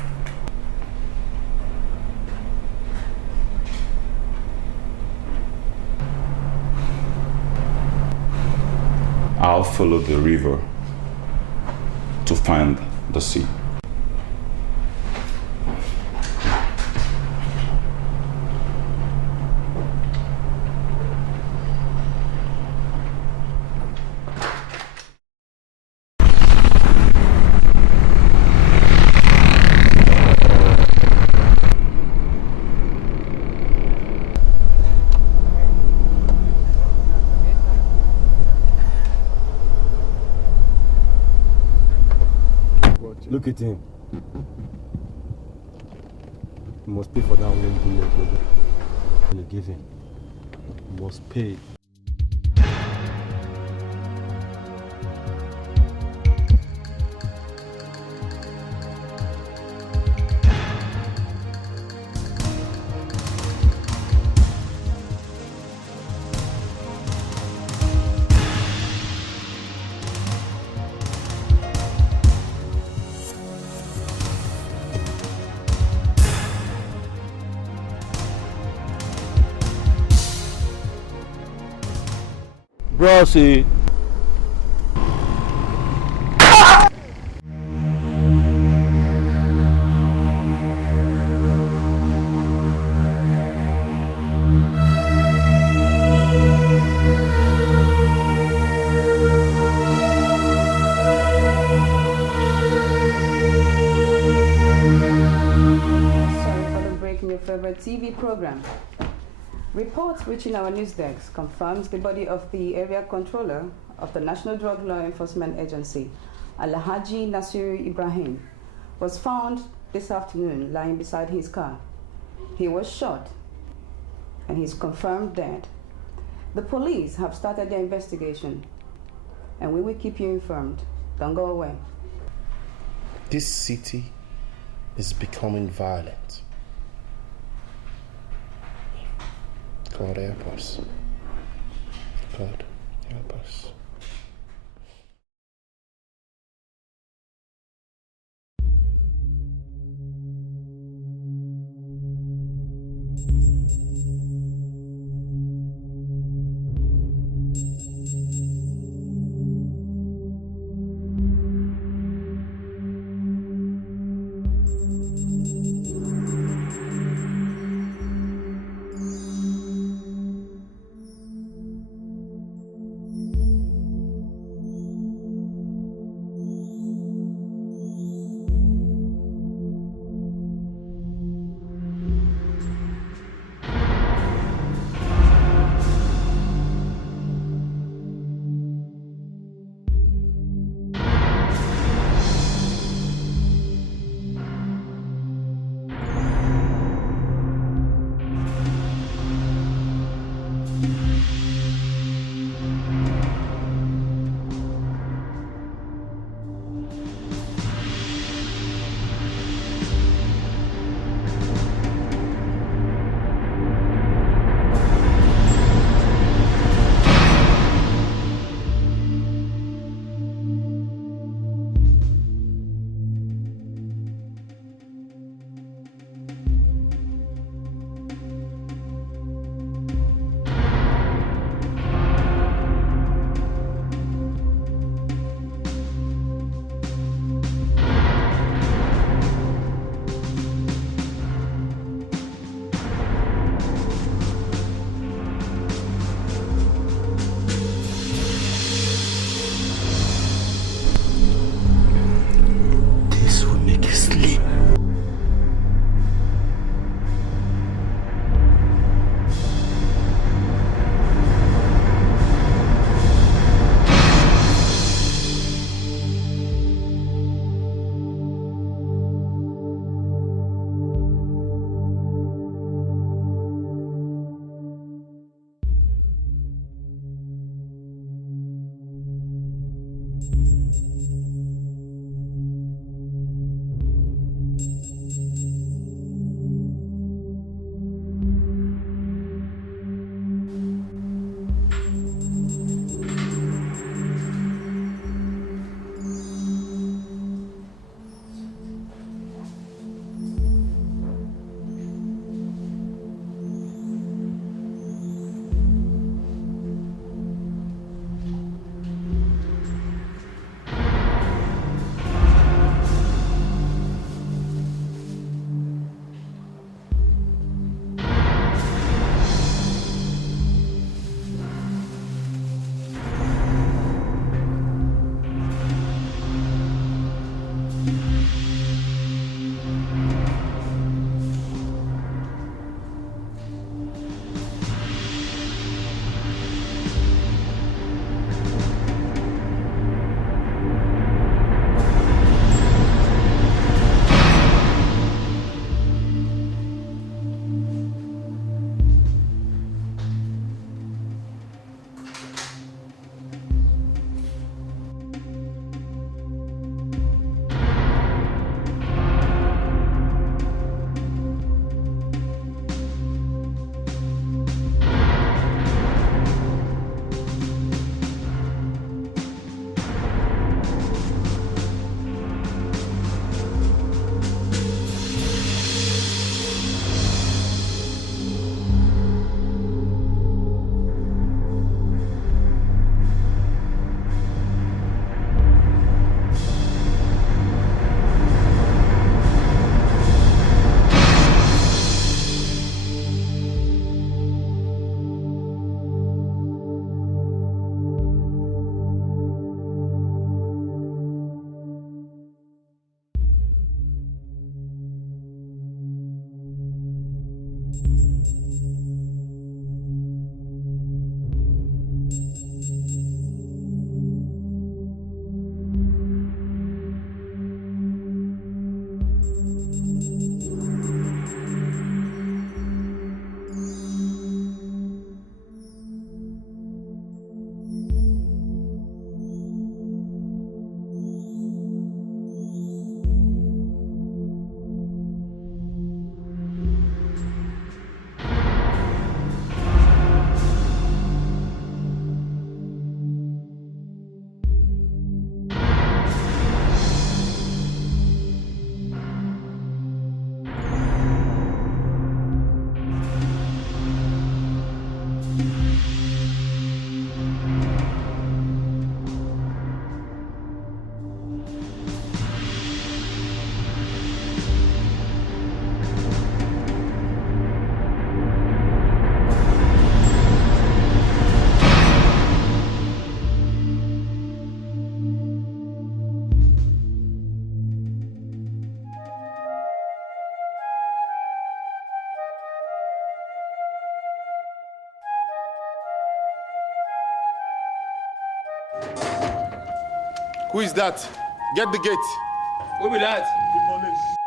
I'll follow the river to find the sea. Look at him. You must pay for that one. You give him. He was paid. Brosy. TV program. Reports reaching our news desk confirms the body of the area controller of the National Drug Law Enforcement Agency, Alhaji Nasiru Ibrahim, was found this afternoon lying beside his car. He was shot and he's confirmed dead. The police have started their investigation and we will keep you informed. Don't go away. This city is becoming violent. God help us. God help us. Who is that? Get the gate. Who be that? The police.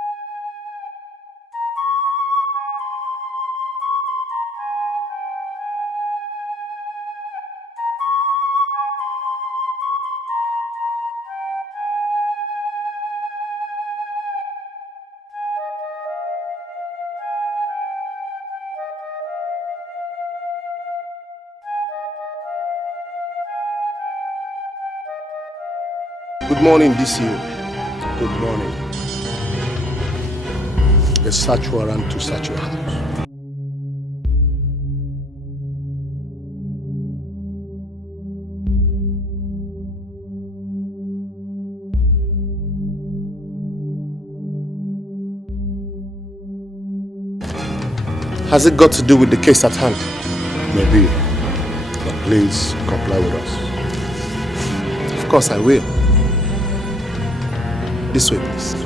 Good morning, DCO. Good morning. A search warrant to search your house. Has it got to do with the case at hand? Maybe, but please comply with us. Of course I will. This way, please.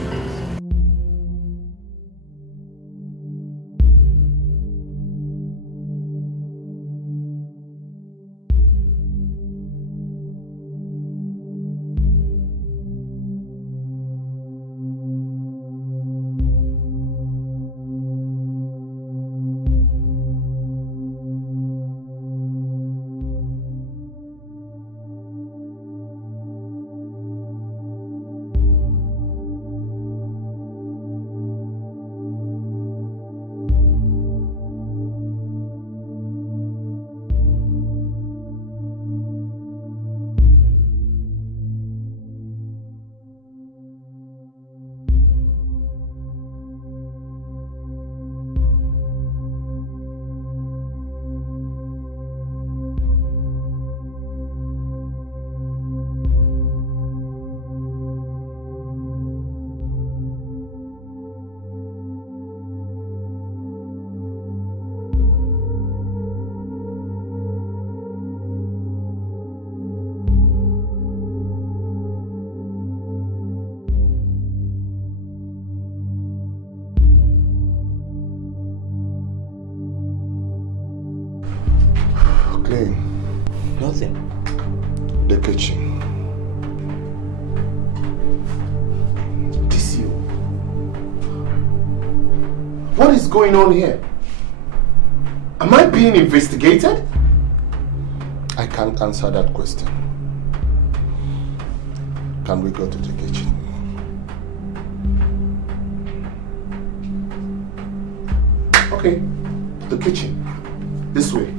Nothing. The kitchen. DCO. What is going on here? Am I being investigated? I can't answer that question. Can we go to the kitchen? Okay, the kitchen. This way.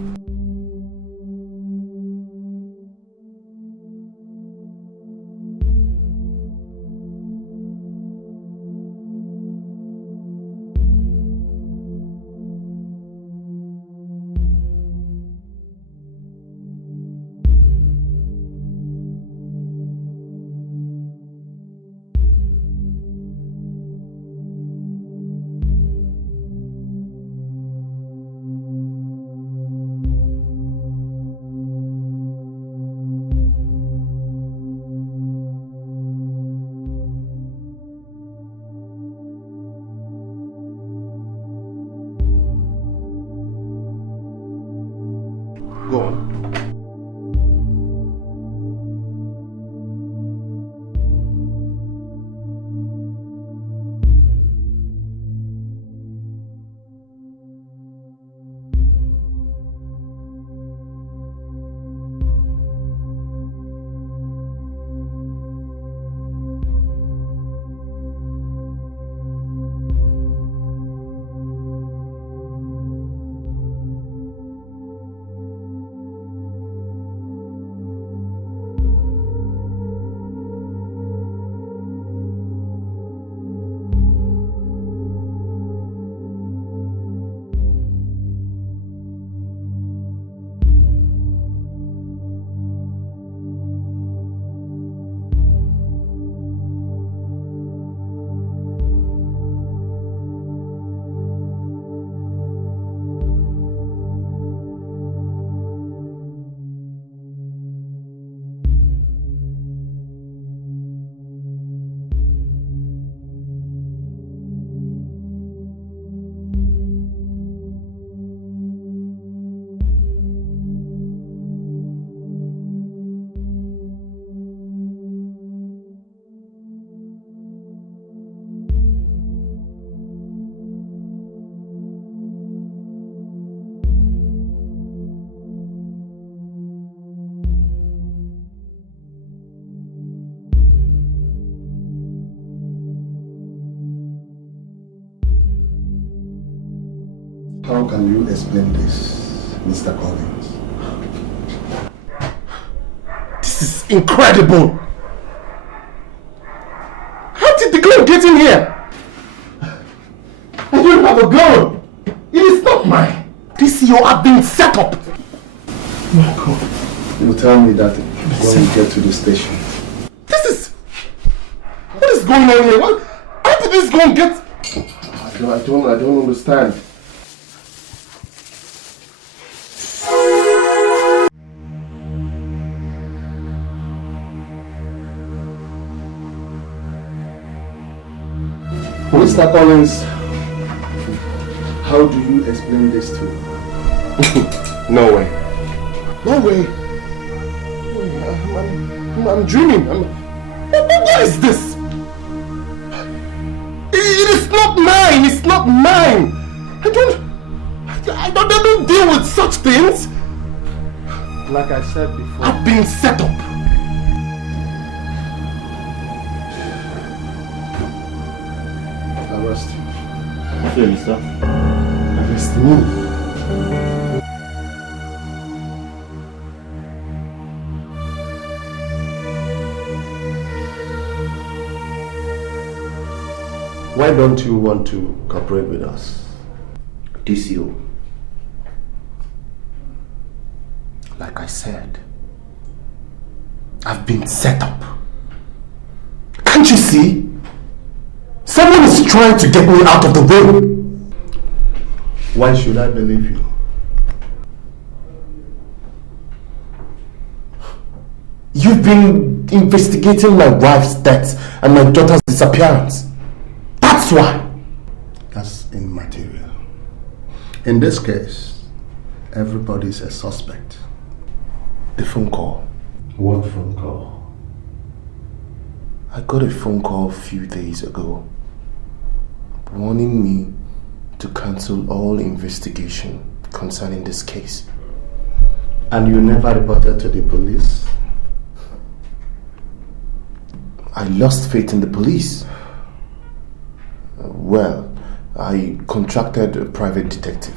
How can you explain this, Mr. Collins? This is incredible! How did the gun get in here? I don't have a gun! It is not mine! This you have been set up! My God. You will tell me that when we get to the station. This is... What is going on here? What? How did this gun get... I don't understand. Mr. Collins, how do you explain this to me? No way. No way. I'm dreaming. What is this? It is not mine. It's not mine. I don't deal with such things. Like I said before, I've been set up. Arrest him. Sorry, sir. Arrest me. Why don't you want to cooperate with us? DCO. Like I said, I've been set up. Can't you see? Someone is trying to get me out of the way. Why should I believe you? You've been investigating my wife's death and my daughter's disappearance. That's why. That's immaterial. In this case, everybody's a suspect. The phone call. What phone call? I got a phone call a few days ago warning me to cancel all investigation concerning this case. And you never reported to the police? I lost faith in the police. Well, I contracted a private detective.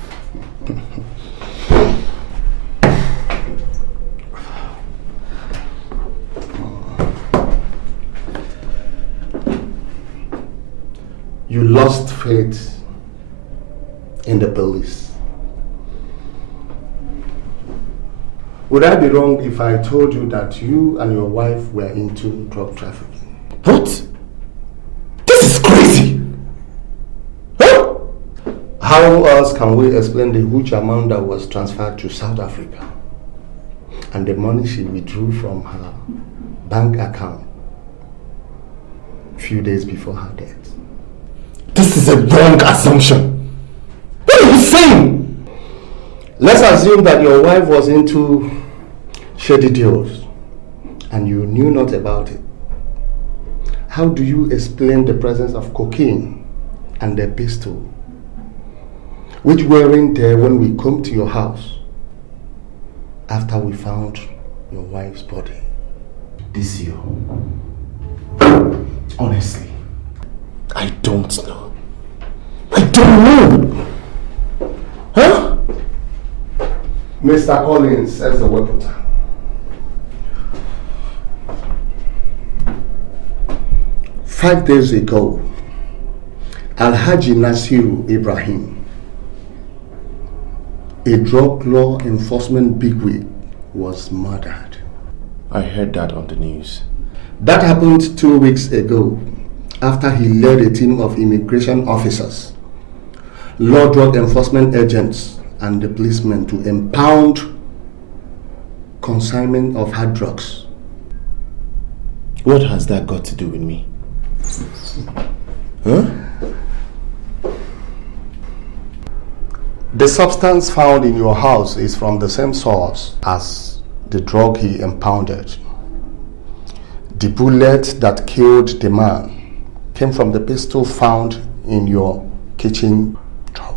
You lost faith in the police. Would I be wrong if I told you that you and your wife were into drug trafficking? What? This is crazy! Huh? How else can we explain the huge amount that was transferred to South Africa and the money she withdrew from her bank account a few days before her death? This is a wrong assumption. What are you saying? Let's assume that your wife was into shady deals and you knew not about it. How do you explain the presence of cocaine and a pistol which weren't there when we come to your house after we found your wife's body? This year, honestly, I don't know. I don't know. Huh? Mr. Collins says the weapon. 5 days ago, Alhaji Nasiru Ibrahim, a drug law enforcement bigwig, was murdered. I heard that on the news. That happened 2 weeks ago after he led a team of immigration officers, law drug enforcement agents, and the policemen to impound consignment of hard drugs. What has that got to do with me? Huh? The substance found in your house is from the same source as the drug he impounded. The bullet that killed the man came from the pistol found in your kitchen drawer.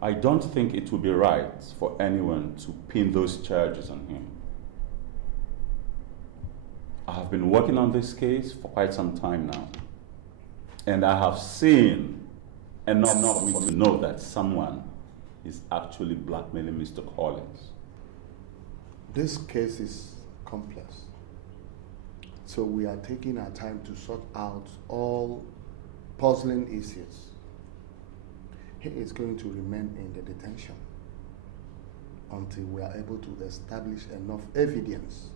I don't think it would be right for anyone to pin those charges on him. I have been working on this case for quite some time now, and I have seen enough for me to know that someone is actually blackmailing Mr. Collins. This case is complex, so we are taking our time to sort out all puzzling issues. He is going to remain in the detention until we are able to establish enough evidence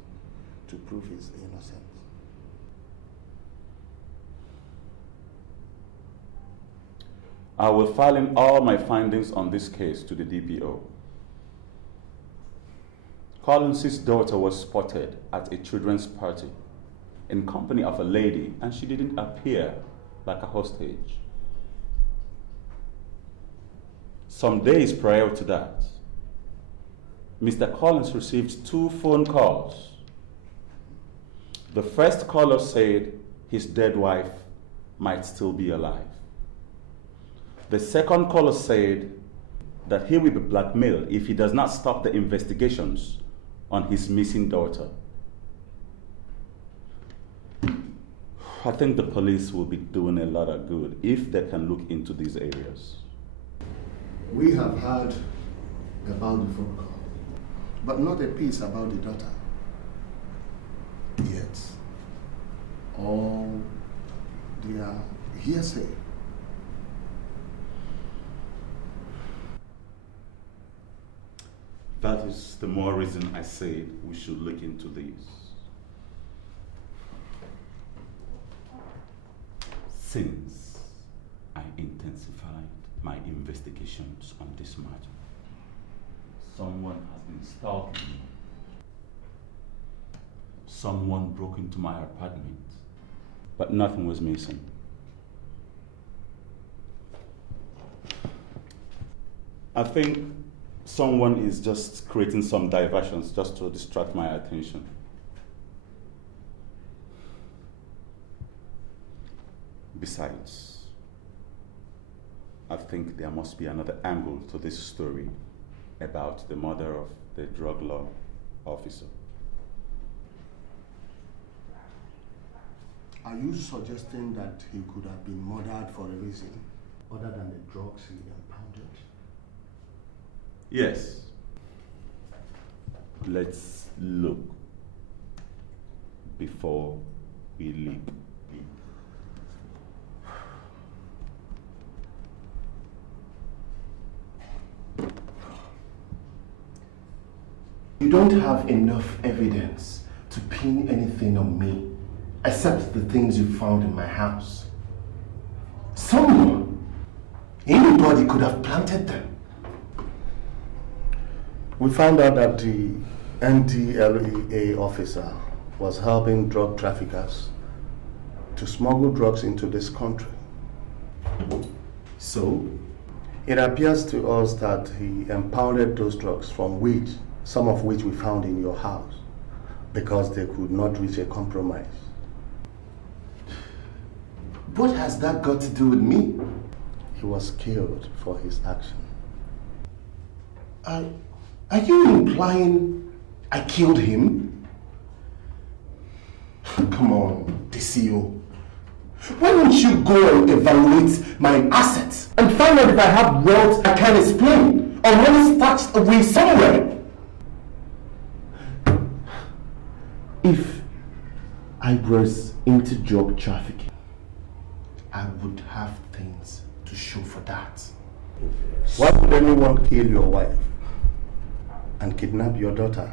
to prove his innocence. I will file in all my findings on this case to the DPO. Collins' daughter was spotted at a children's party in company of a lady, and she didn't appear like a hostage. Some days prior to that, Mr. Collins received 2 phone calls. The first caller said his dead wife might still be alive. The second caller said that he will be blackmailed if he does not stop the investigations on his missing daughter. I think the police will be doing a lot of good if they can look into these areas. We have heard about the phone call, but not a piece about the daughter. Yet, all they are hearsay. That is the more reason I say we should look into this. Since I intensified my investigations on this matter, someone has been stalking me. Someone broke into my apartment, but nothing was missing. I think someone is just creating some diversions just to distract my attention. Besides, I think there must be another angle to this story about the murder of the drug law officer. Are you suggesting that he could have been murdered for a reason other than the drugs he impounded? Yes. Let's look before we leap. You don't have enough evidence to pin anything on me except the things you found in my house. Someone, anybody could have planted them. We found out that the NDLEA officer was helping drug traffickers to smuggle drugs into this country. So? It appears to us that he impounded those drugs from which, some of which we found in your house, because they could not reach a compromise. What has that got to do with me? He was killed for his action. Are you implying I killed him? Come on, DCO. Why don't you go and evaluate my assets and find out if I have wealth I can't explain or money stashed away somewhere? If I was into drug trafficking, I would have things to show for that. Why would anyone kill your wife and kidnap your daughter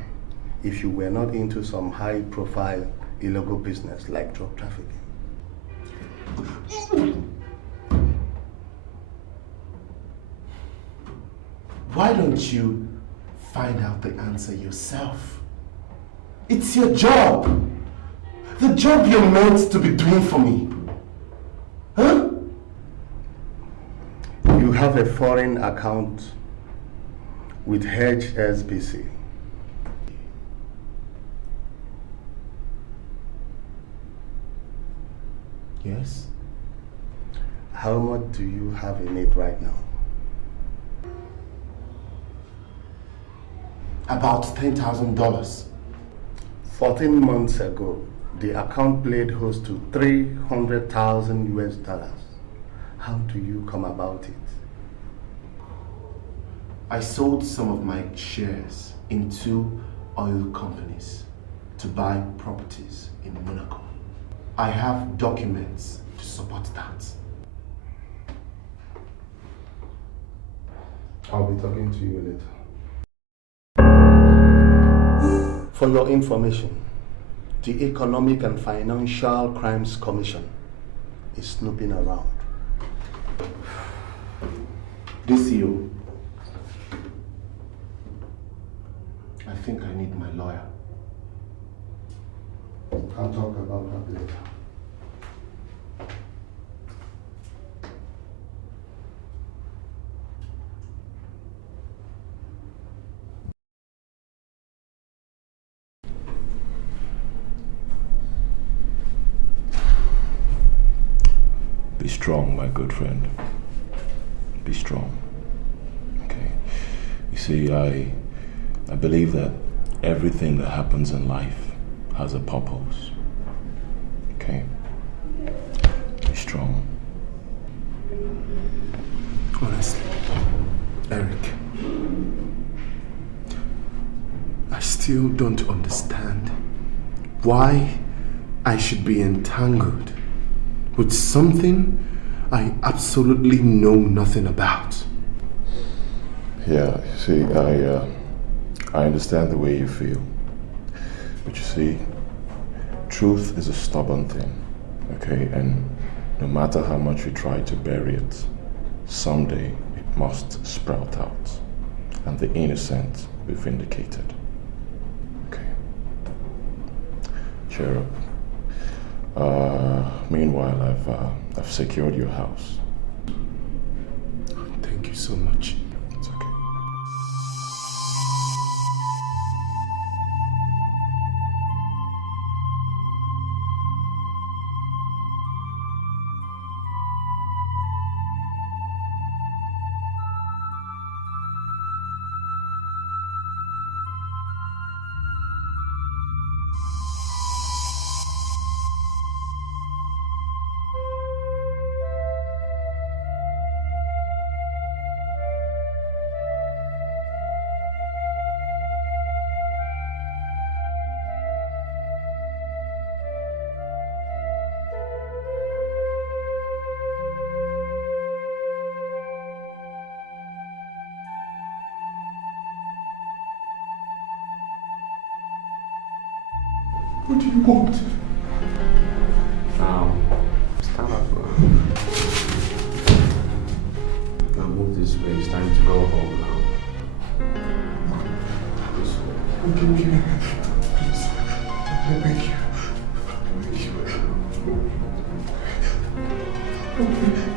if you were not into some high-profile illegal business like drug trafficking? Why don't you find out the answer yourself? It's your job. The job you're meant to be doing for me. Huh? You have a foreign account with HSBC. Yes. How much do you have in it right now? About $10,000. 14 months ago, the account played host to $300,000 US. How do you come about it? I sold some of my shares in 2 oil companies to buy properties in Monaco. I have documents to support that. I'll be talking to you later. For your information, the Economic and Financial Crimes Commission is snooping around. DCO, I think I need my lawyer. I'll talk about that later. Be strong, my good friend. Be strong. Okay. You see, I believe that everything that happens in life has a purpose. Okay? Be strong. Honestly, Eric, I still don't understand why I should be entangled with something I absolutely know nothing about. Yeah, you see, I understand the way you feel. But you see, truth is a stubborn thing, okay? And no matter how much you try to bury it, someday it must sprout out, and the innocent will be vindicated. Okay? Cheer up. Meanwhile, I've secured your house. Thank you so much. It's okay. What do you want? Now, stand up. Now move this way. It's time to go home now. This way. Okay. Please. I beg you. Okay.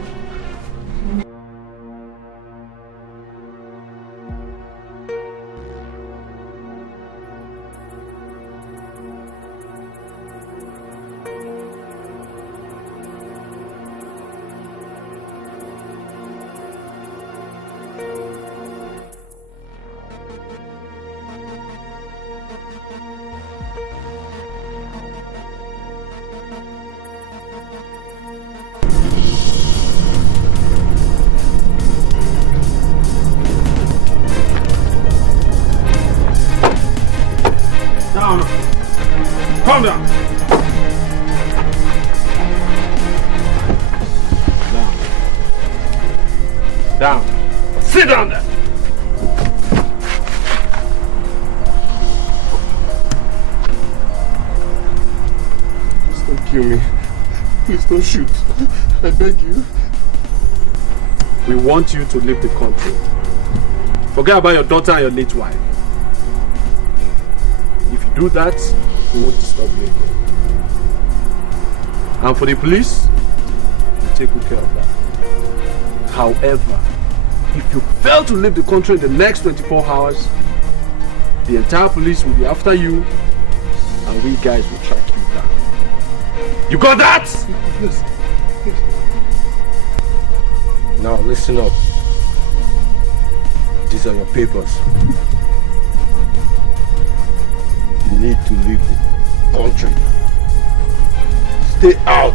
Calm down. Down. Sit down there. Please don't kill me. Please don't shoot. I beg you. We want you to leave the country. Forget about your daughter and your late wife. If you do that, we won't disturb you again. And for the police, we'll take good care of that. However, if you fail to leave the country in the next 24 hours, the entire police will be after you and we guys will track you down. You got that? Yes. Yes. Now listen up. These are your papers. You need to leave the country. Stay out.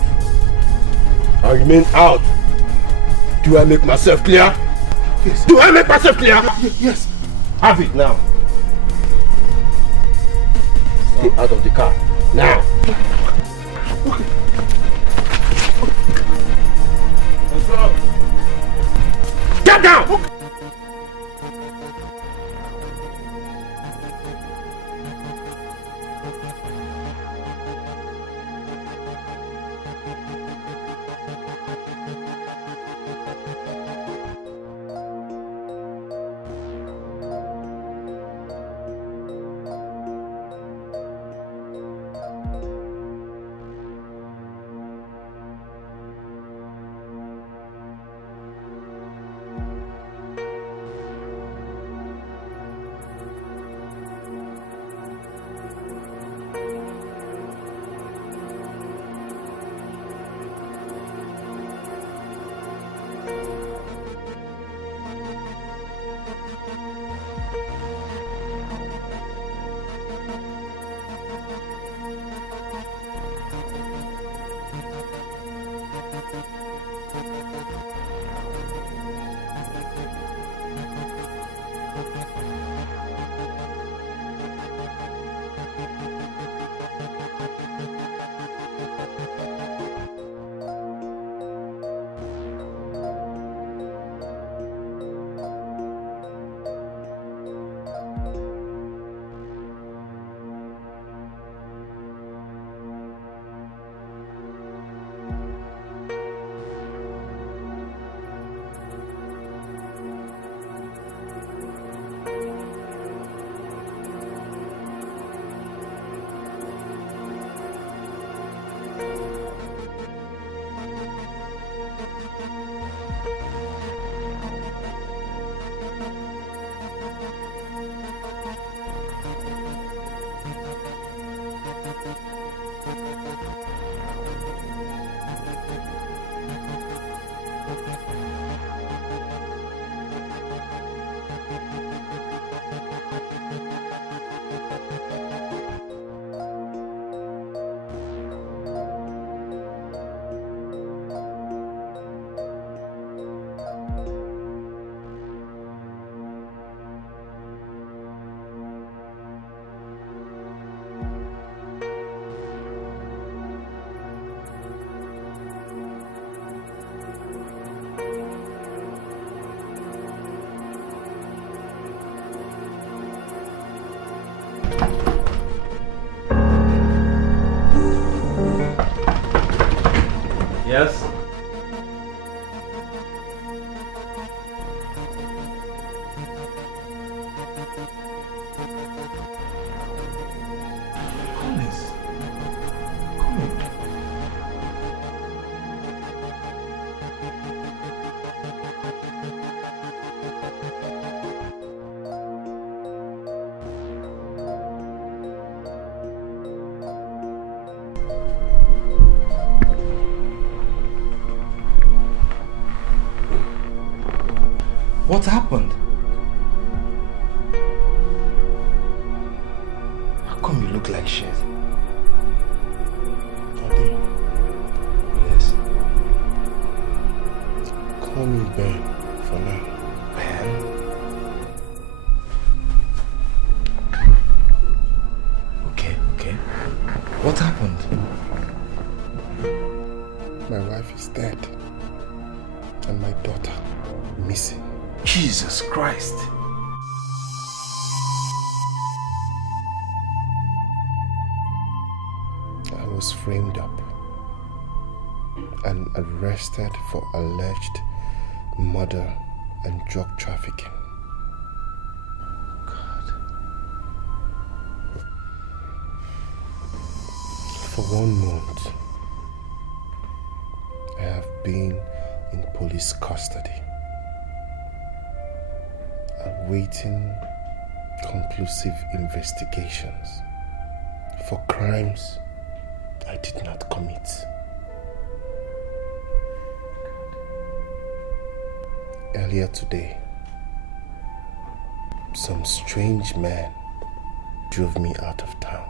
I remain out. Do I make myself clear? Yes. Do I make myself clear? Yes. Have it now. Stay out of the car. Now. Okay. Let's go. Get down! Okay. Yes? What happened? How come you look like shit? Daddy? Yes. Call me Ben for now. Ben? Okay. What happened? My wife is dead. And my daughter missing. Jesus Christ. I was framed up and arrested for alleged murder and drug trafficking. God. For 1 month, I have been in police custody, awaiting conclusive investigations for crimes I did not commit. Earlier today, some strange man drove me out of town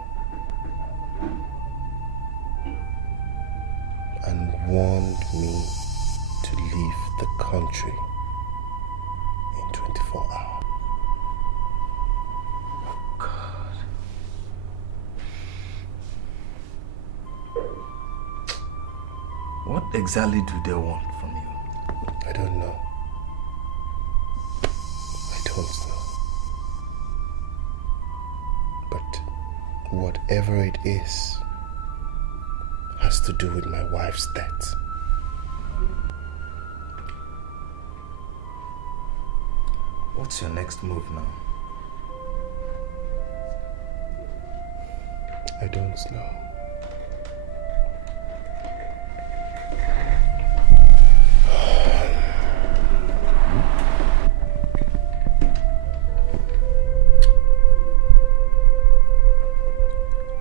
and warned me to leave the country in 24 hours. God. What exactly do they want from you? I don't know. I don't know. But whatever it is has to do with my wife's death. What's your next move now? I don't know.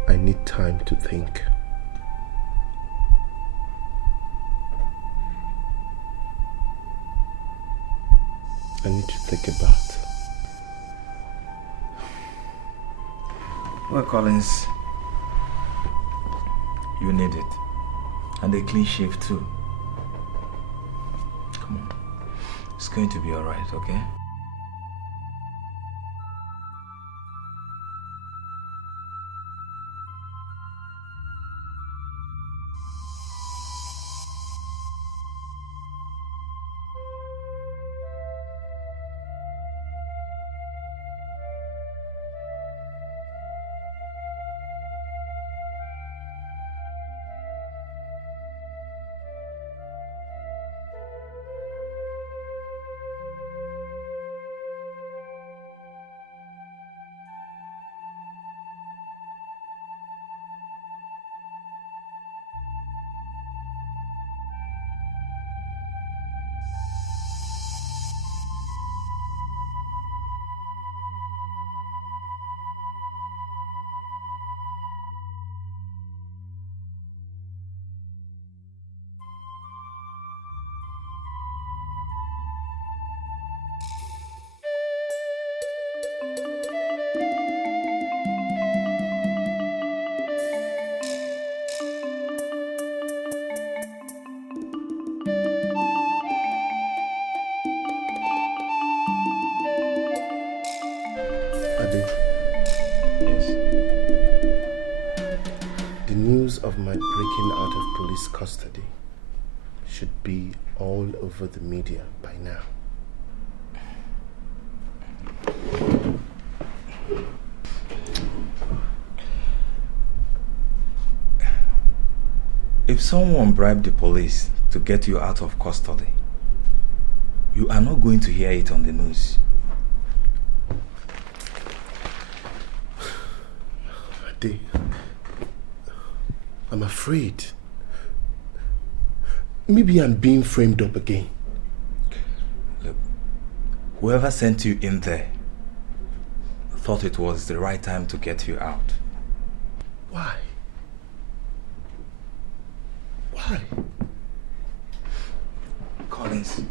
I need time to think. I need to take a bath. Well, Collins, you need it. And a clean shave too. Come on. It's going to be alright, okay? Of my breaking out of police custody should be all over the media by now. If someone bribed the police to get you out of custody. You are not going to hear it on the news. Ade, I'm afraid. Maybe I'm being framed up again. Look, whoever sent you in there thought it was the right time to get you out. Why? Why? Collins,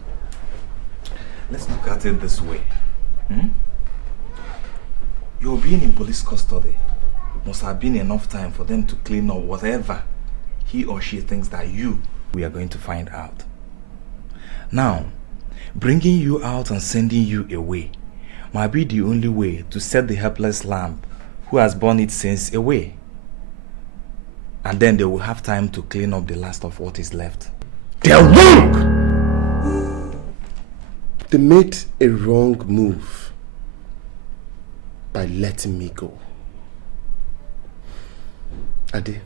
let's look at it this way. Your being in police custody must have been enough time for them to clean up whatever he or she thinks that we are going to find out. Now, bringing you out and sending you away might be the only way to set the helpless lamb who has borne its sins away. And then they will have time to clean up the last of what is left. They're wrong! They made a wrong move by letting me go. Ade,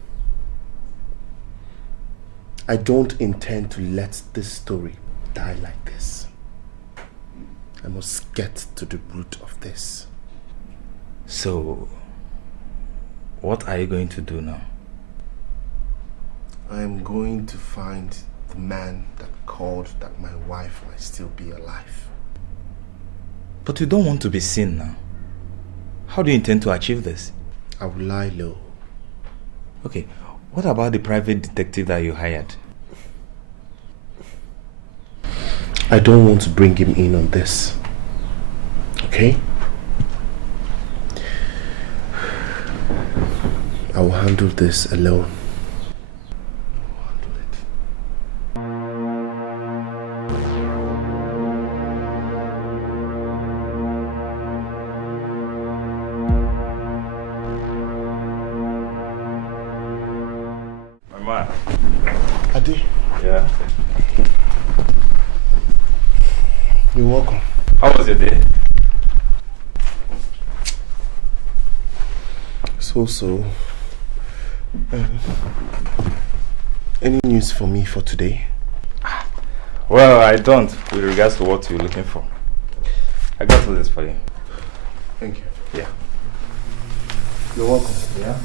I don't intend to let this story die like this. I must get to the root of this. So, what are you going to do now? I am going to find the man that called that my wife might still be alive. But you don't want to be seen now. How do you intend to achieve this? I will lie low. Okay, what about the private detective that you hired? I don't want to bring him in on this. Okay? I will handle this alone. Ade? Yeah? You're welcome. How was your day? So. Any news for me for today? Well, I don't, with regards to what you're looking for. I got all this for you. Thank you. Yeah. You're welcome. Yeah?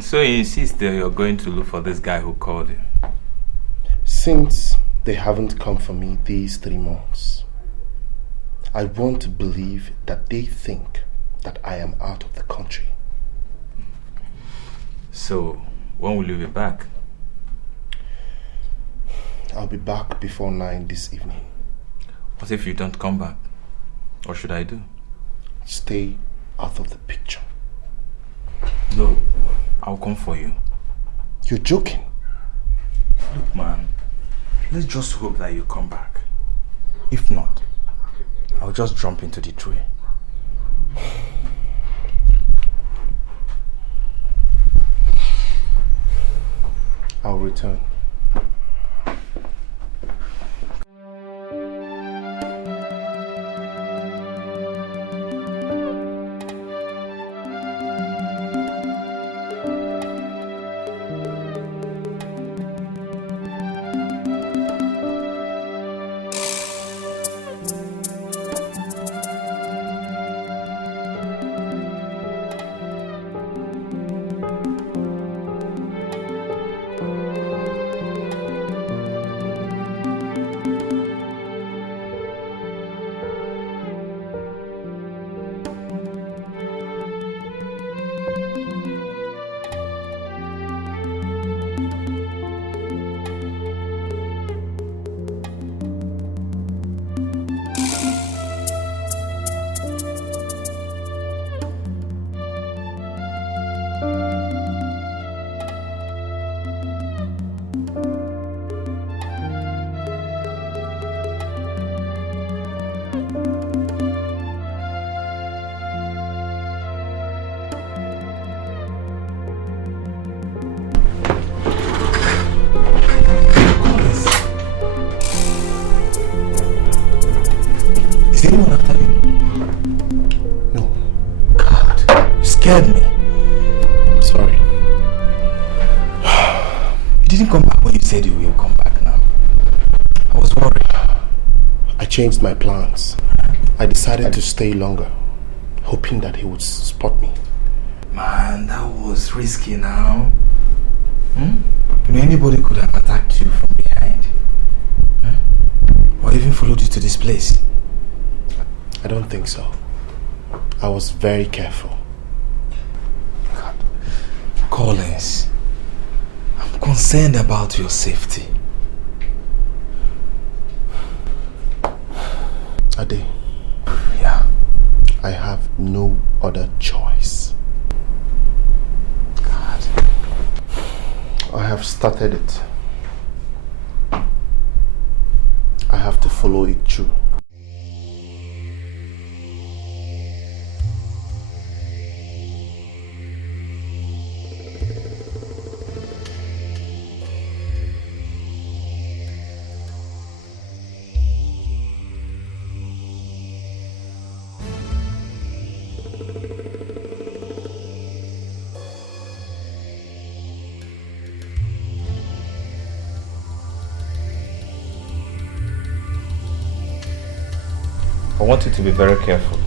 So you insist that you're going to look for this guy who called you? Since they haven't come for me these 3 months, I want to believe that they think that I am out of the country. So, when will you be back? I'll be back before 9 this evening. What if you don't come back? What should I do? Stay out of the picture. No. I'll come for you. You're joking. Look, man, let's just hope that you come back. If not, I'll just jump into the tree. I'll return. scared me. Sorry. You didn't come back when you said you will come back now. I was worried. I changed my plans. I decided to stay longer, hoping that he would spot me. Man, that was risky now. You know, anybody could have attacked you from behind. Or even followed you to this place. I don't think so. I was very careful. God. Collins, I'm concerned about your safety. Ade. Yeah? I have no other choice. God. I have started it. I have to follow it through. I want you to be very careful.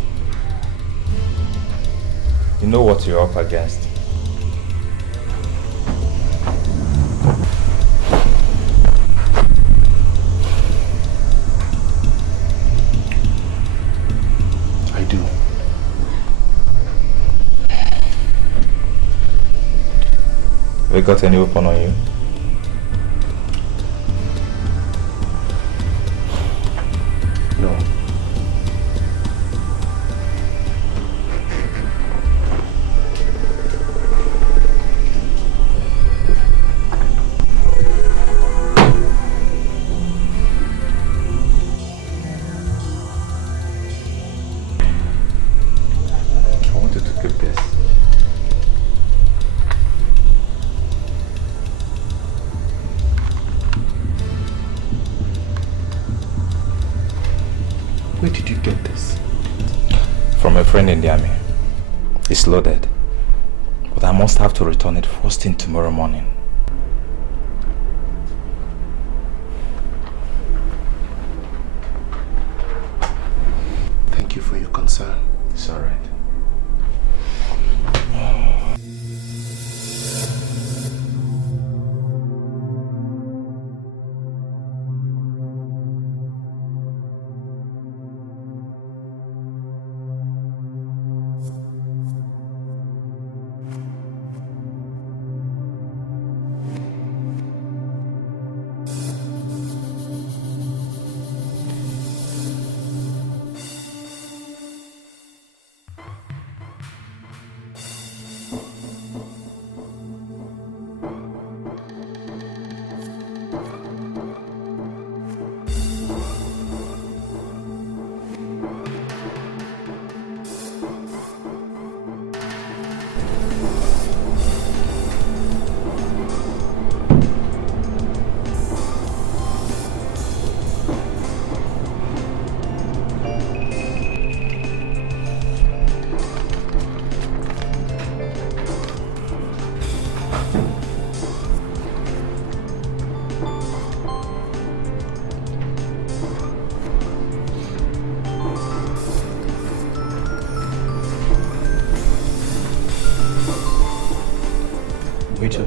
You know what you're up against. I do. Have you got any weapon on you? No. Where did you get this? From a friend in the army. It's loaded. But I must have to return it first thing tomorrow morning. Thank you for your concern. It's alright. Waiter.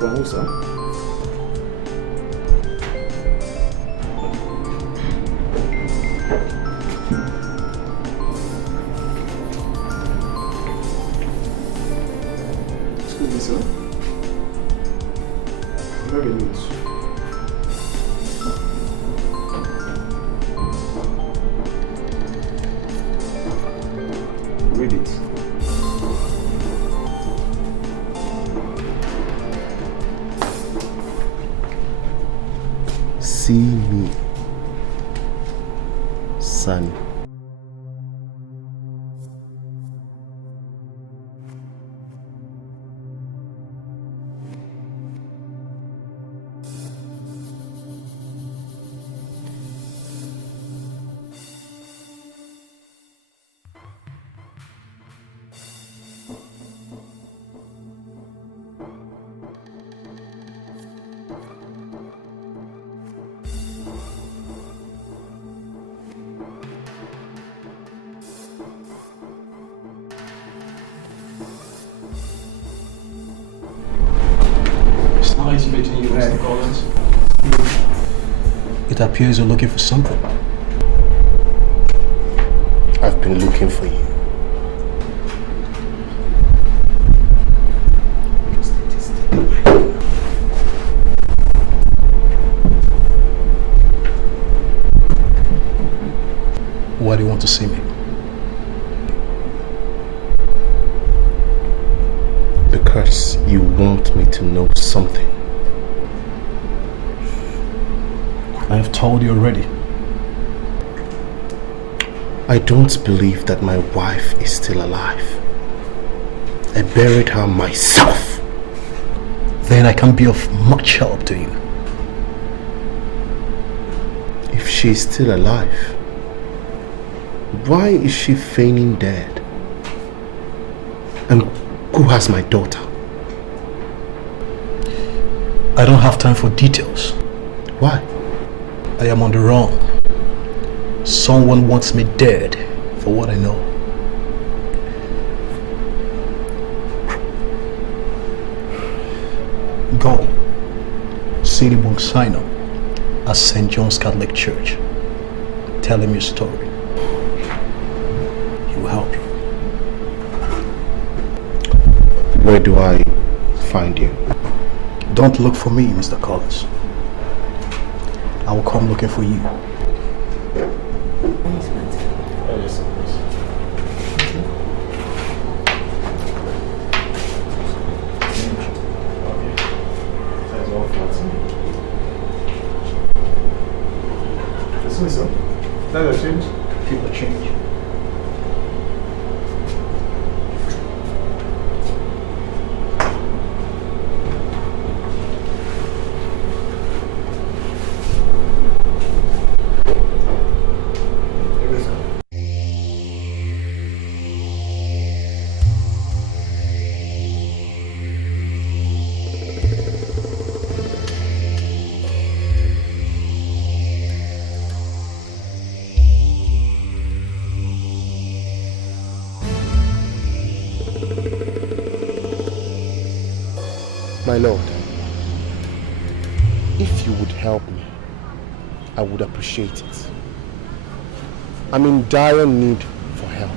For who, sir? Excuse me, sir. Very loose. Read it. See me, son. Nice meeting you, Mr. Collins. It appears you're looking for something. I've been looking for you. Why do you want to see me? Because you want me to know something. I have told you already. I don't believe that my wife is still alive. I buried her myself. Then I can be of much help to you. If she is still alive, why is she feigning dead? And who has my daughter? I don't have time for details. Why? I am on the run. Someone wants me dead for what I know. Go. See the Bonsino at St. John's Catholic Church. Tell him your story. He will help you. Where do I find you? Don't look for me, Mr. Collins. I will come looking for you. That's a change? Keep the change. My lord, if you would help me, I would appreciate it. I'm in dire need for help.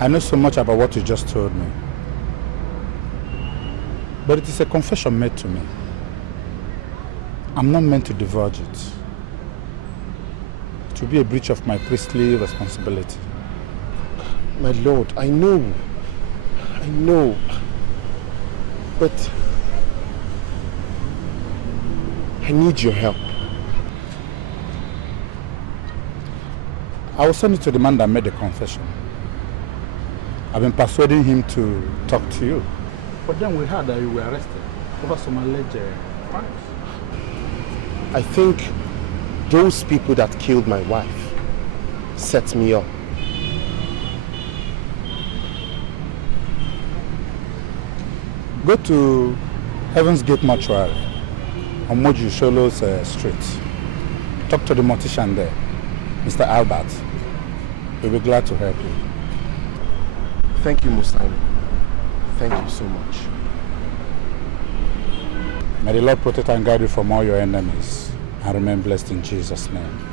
I know so much about what you just told me. But it is a confession made to me. I'm not meant to divulge it. It will be a breach of my priestly responsibility. My lord, I know. But I need your help. I will send it to the man that made the confession. I've been persuading him to talk to you. But then we heard that you were arrested over some alleged crimes. I think those people that killed my wife set me up. Go to Heaven's Gate Mortuary on Moju Sholo's street. Talk to the mortician there, Mr. Albert. He'll be glad to help you. Thank you, Mustaine. Thank you so much. May the Lord protect and guide you from all your enemies and remain blessed in Jesus' name.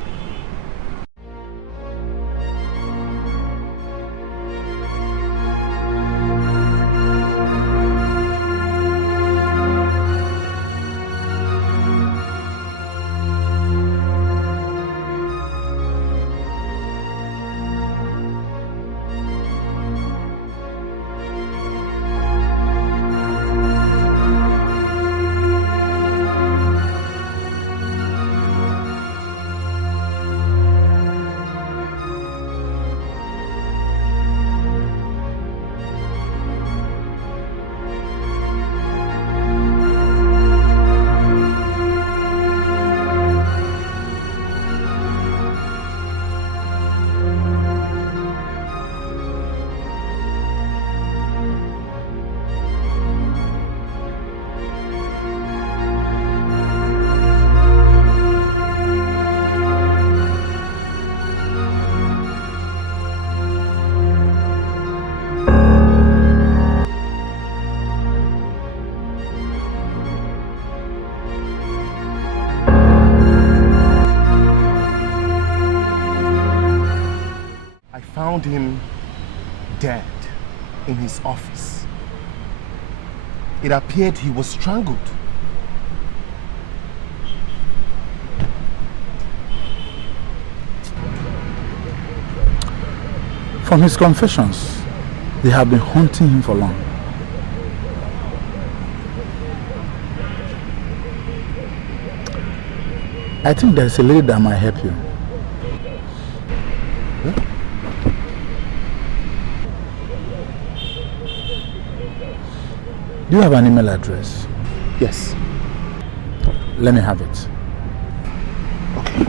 found him dead in his office. It appeared he was strangled. From his confessions, they have been hunting him for long. I think there's a lady that might help you. Huh? Do you have an email address? Yes. Let me have it. Okay.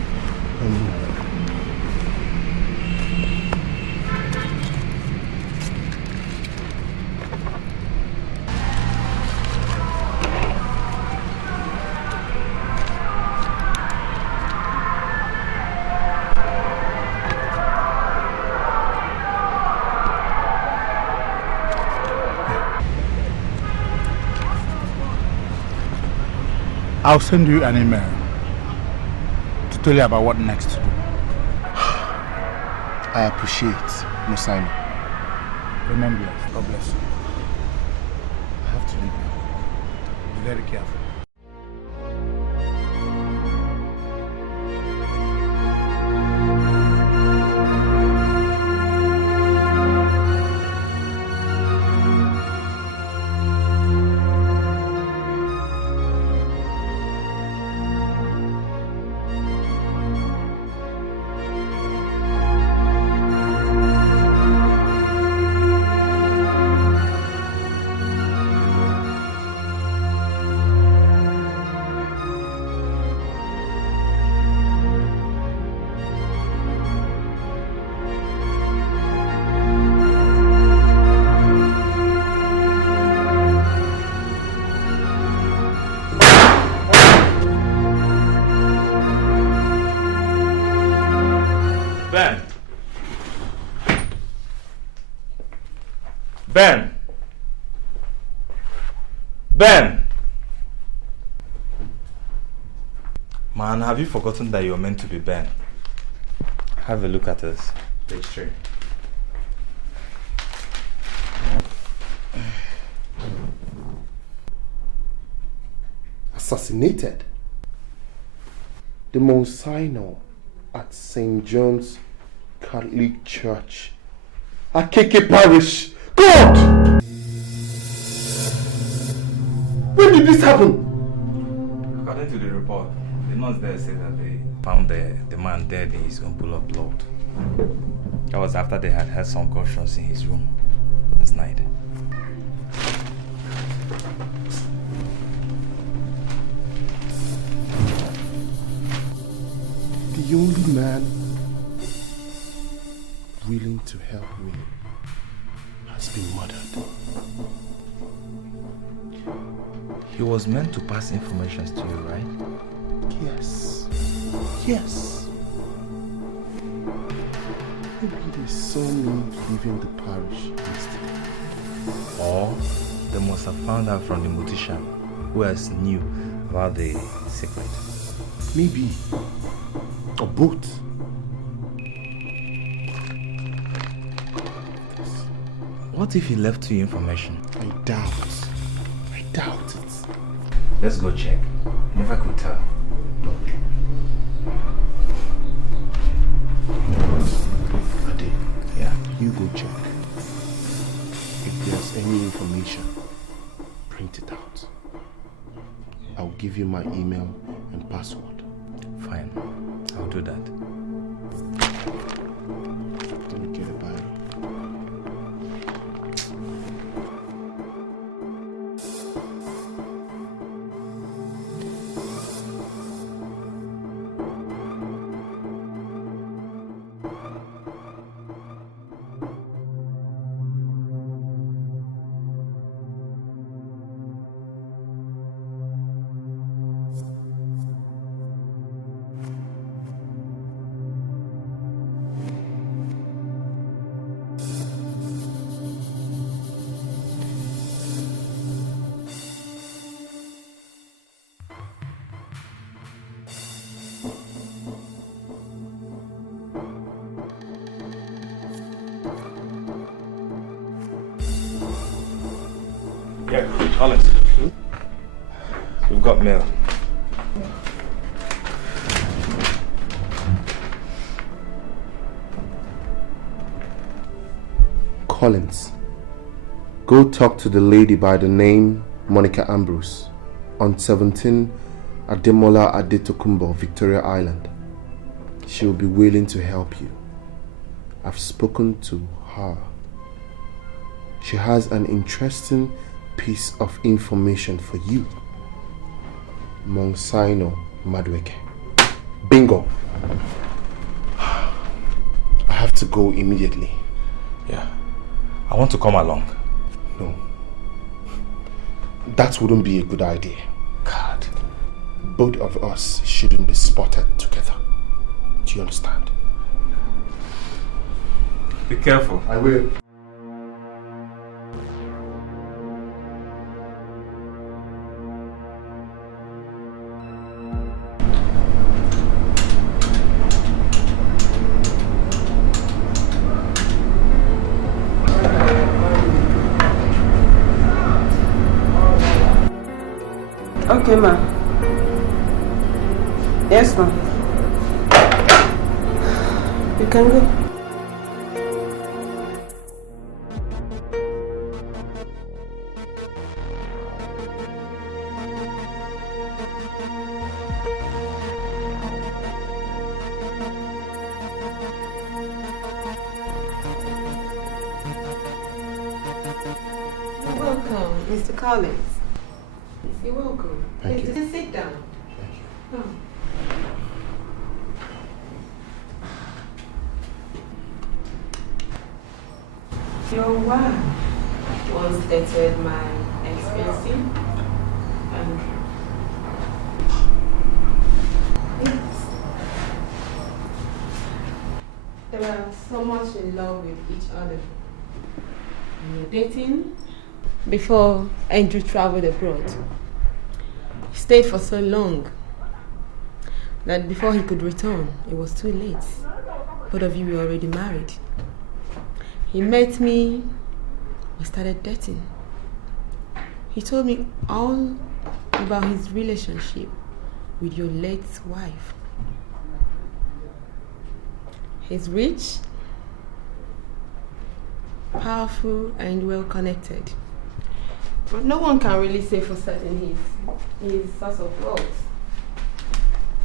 I'll send you an email to tell you about what next to do. I appreciate Musaino. Remember, God bless you. I have to leave now. Be very careful. Ben! Man, have you forgotten that you're meant to be Ben? Have a look at us. Page 3. Assassinated? The Monsignor at St. John's Catholic Church, Iyke Parish. God! When did this happen? According to the report, the nurse there said that they found the man dead in his own pool of blood. That was after they had heard some gunshots in his room last night. The only man willing to help me has been murdered. He was meant to pass information to you, right? Yes. Yes. Maybe they saw me leaving the parish yesterday. Or they must have found out from the mortician who else knew about the secret. Maybe. Or both. What if he left you information? I doubt it. Let's go check. Never could tell. Ade, yeah, you go check. If there's any information, print it out. I'll give you my email and password. Fine, I'll do that. Let me get a Bible. Yeah, Collins. We've got mail. Collins, go talk to the lady by the name Monica Ambrose on 17 Ademola Adetokunbo, Victoria Island. She will be willing to help you. I've spoken to her. She has an interesting piece of information for you. Monsignor Madueke. Bingo. I have to go immediately. Yeah. I want to come along. No. That wouldn't be a good idea. God. Both of us shouldn't be spotted together. Do you understand? Be careful. I will. Okay, ma. Yes, ma. You can go. You're welcome, Mr. Collins. You're welcome. Thank you. Please sit down. Oh. Your wife once dated my expensive and yes. They were so much in love with each other. We were dating before Andrew traveled abroad. He stayed for so long that before he could return, it was too late. Both of you were already married. He met me, we started dating. He told me all about his relationship with your late wife. He's rich, powerful, and well connected. But no one can really say for certain his source of wealth.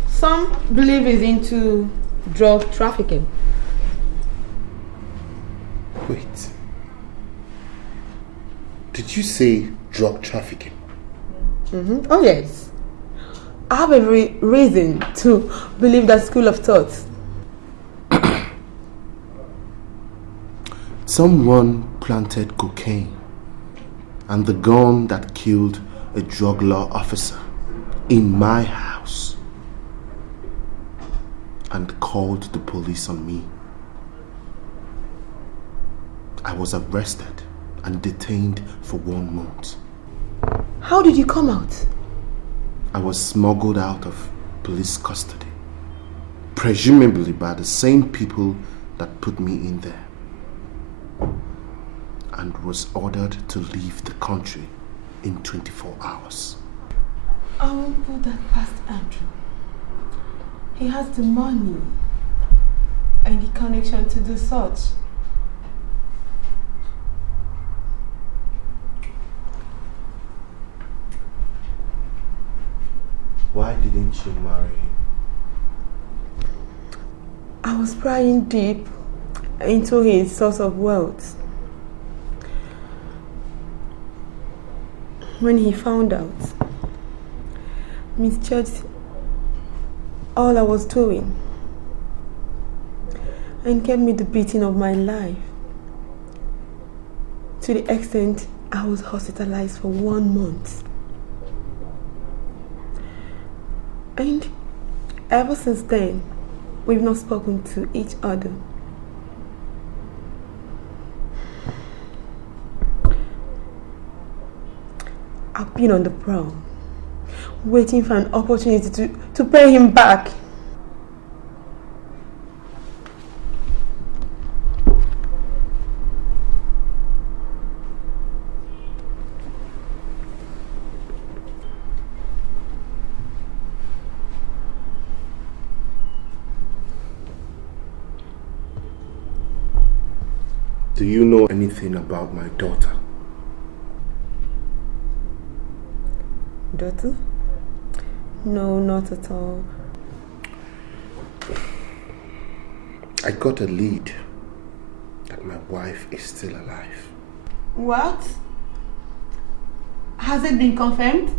Some believe he's into drug trafficking. Wait. Did you say drug trafficking? Mm-hmm. Oh yes. I have every reason to believe that school of thought. Someone planted cocaine and the gun that killed a drug law officer in my house and called the police on me. I was arrested and detained for 1 month. How did you come out? I was smuggled out of police custody, presumably by the same people that put me in there, and was ordered to leave the country in 24 hours. I won't put that past Andrew. He has the money and the connection to do such. Why didn't you marry him? I was prying deep into his source of wealth. When he found out, misjudged all I was doing and gave me the beating of my life, to the extent I was hospitalized for 1 month. And ever since then, we've not spoken to each other. I've been on the prowl, waiting for an opportunity to pay him back. Do you know anything about my daughter? Daughter? No, not at all. I got a lead that my wife is still alive. What? Has it been confirmed?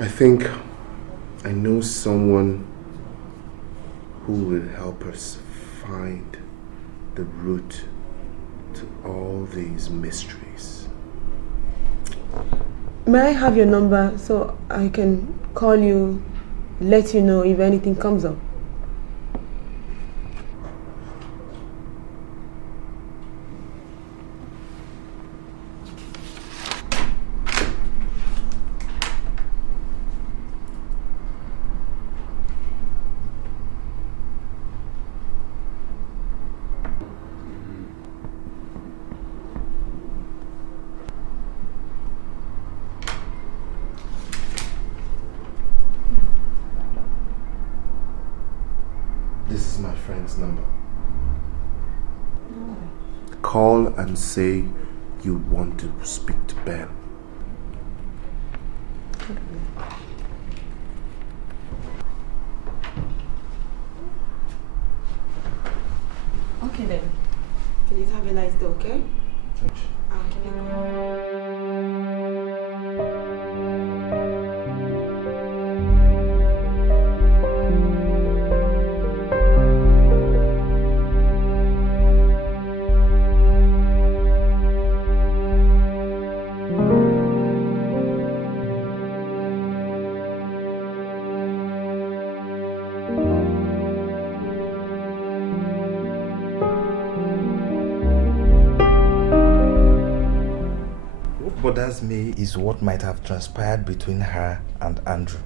I think I know someone who will help us find the root to all these mysteries. May I have your number so I can call you, let you know if anything comes up? This is my friend's number. Call and say you want to speak to Ben. Okay then. Please have a nice day, okay? Thanks. I'll keep you What bothers me is what might have transpired between her and Andrew.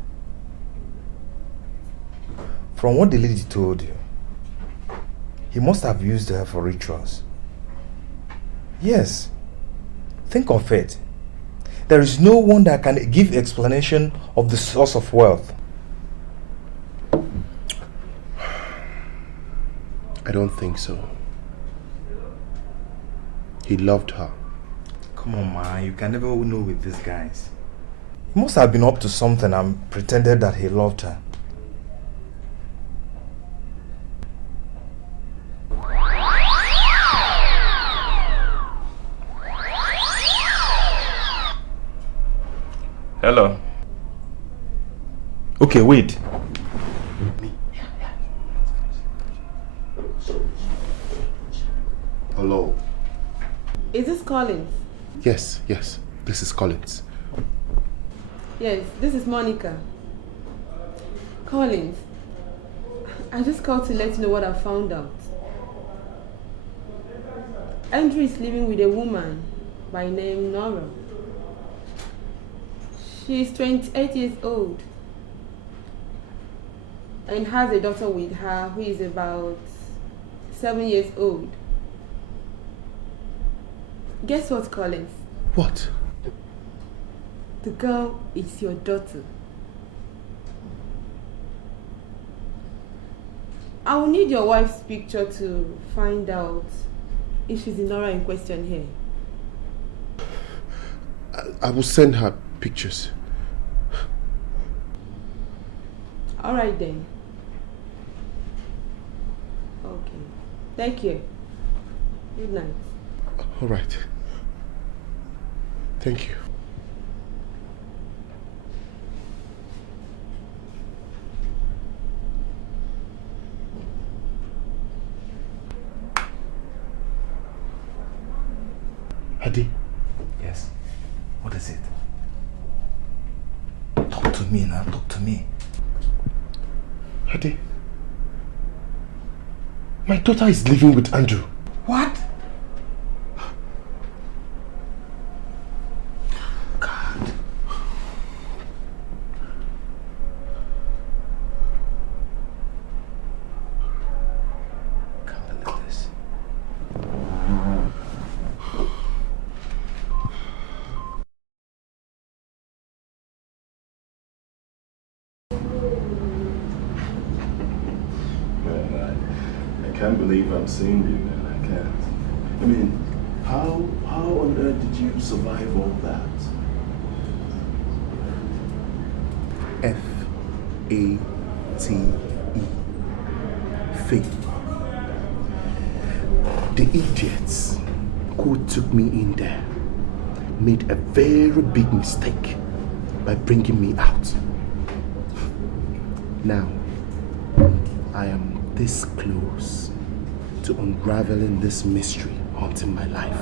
From what the lady told you, he must have used her for rituals. Yes, think of it. There is no one that can give explanation of the source of wealth. I don't think so. He loved her. Come on, man, you can never know with these guys. He must have been up to something and pretended that he loved her. Hello. Okay, wait. Hello. Is this Collins? Yes, yes. This is Collins. Yes, this is Monica. Collins, I just called to let you know what I found out. Andrew is living with a woman by name Nora. She is 28 years old and has a daughter with her who is about 7 years old. Guess what, Collins? What? The girl is your daughter. I will need your wife's picture to find out if she's the Nora in question here. I will send her pictures. All right then. Okay. Thank you. Good night. All right. Thank you. Hadi? Yes. What is it? Talk to me now, talk to me. Hadi? My daughter is living with Andrew. What? can't believe I'm seeing you, man. I can't. I mean, how on earth did you survive all that? F-A-T-E. Faith. The idiots who took me in there made a very big mistake by bringing me out. Now, I am this close to unraveling this mystery haunting my life.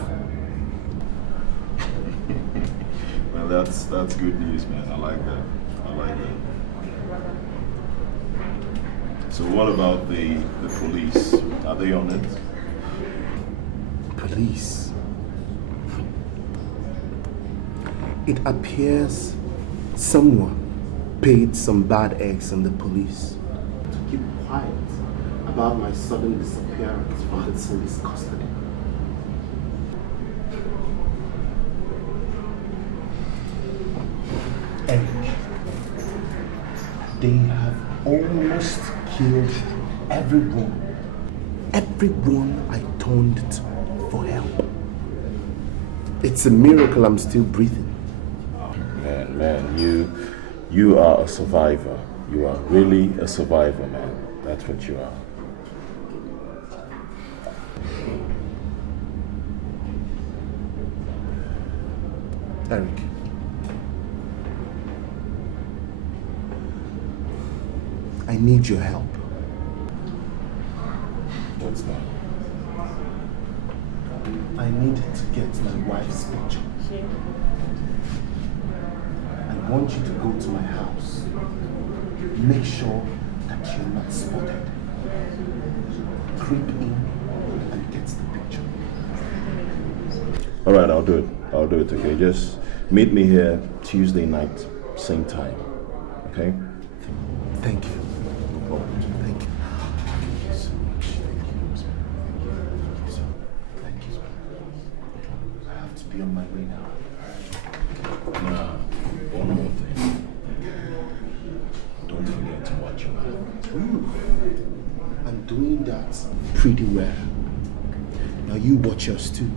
Well, that's good news, man. I like that. I like that. So what about the police? Are they on it? Police? It appears someone paid some bad eggs in the police to keep quiet about my sudden disappearance from the police custody. And they have almost killed everyone I turned to for help. It's a miracle I'm still breathing. Man, you are a survivor. You are really a survivor, man. That's what you are. Eric. I need your help. What's that? I need to get my wife's picture. I want you to go to my house. Make sure that you're not spotted. Creep in and get the picture. All right, I'll do it. Okay, just meet me here Tuesday night, same time. Okay? Thank you. No problem. Thank you. Thank you so much. Thank you so much. I have to be on my way now. Nah, one more thing. Don't forget to watch your back. I'm doing that pretty well. Now you watch yours too.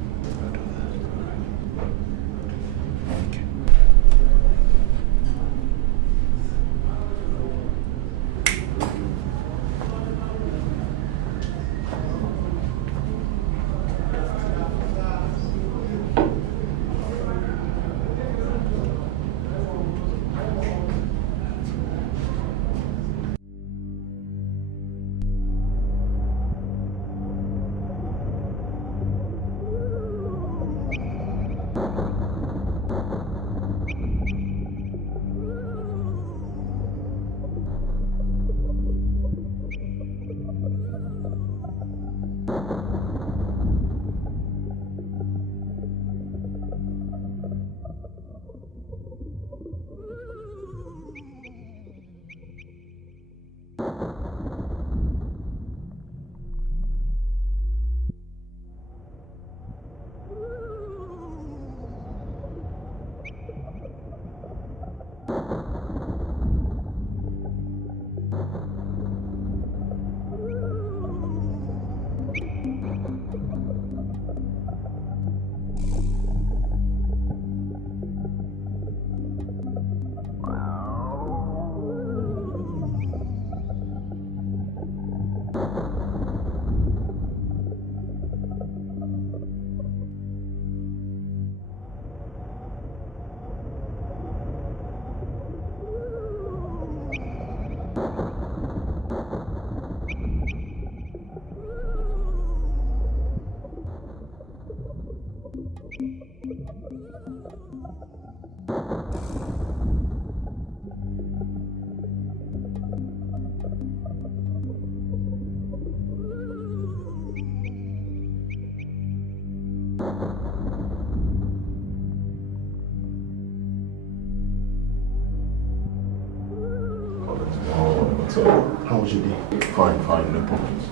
So, how was your day? Fine, no problems.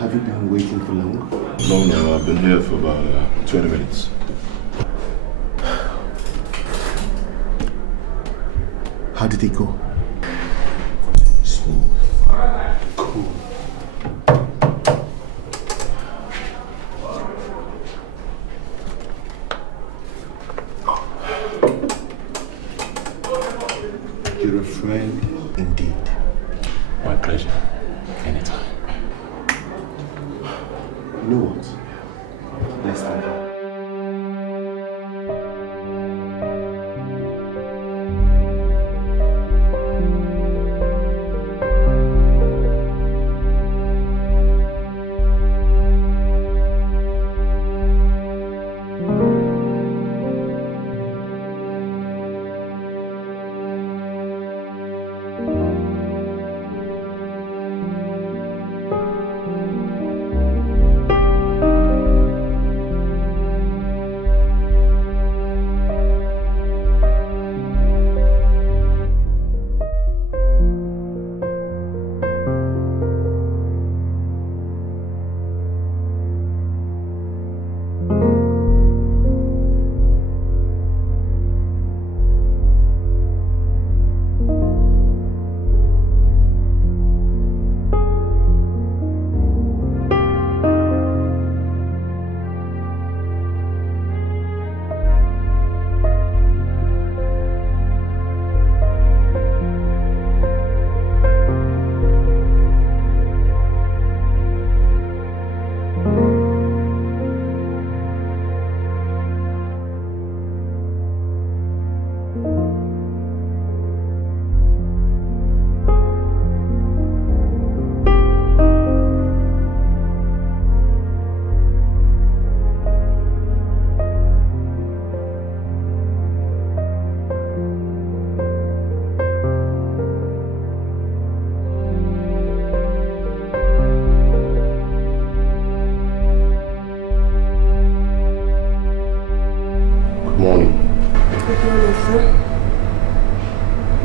Have you been waiting for long? long now. I've been here for about 20 minutes. How did it go? Smooth. Cool. You're a friend indeed. My pleasure. Anytime. You know what? Let's talk.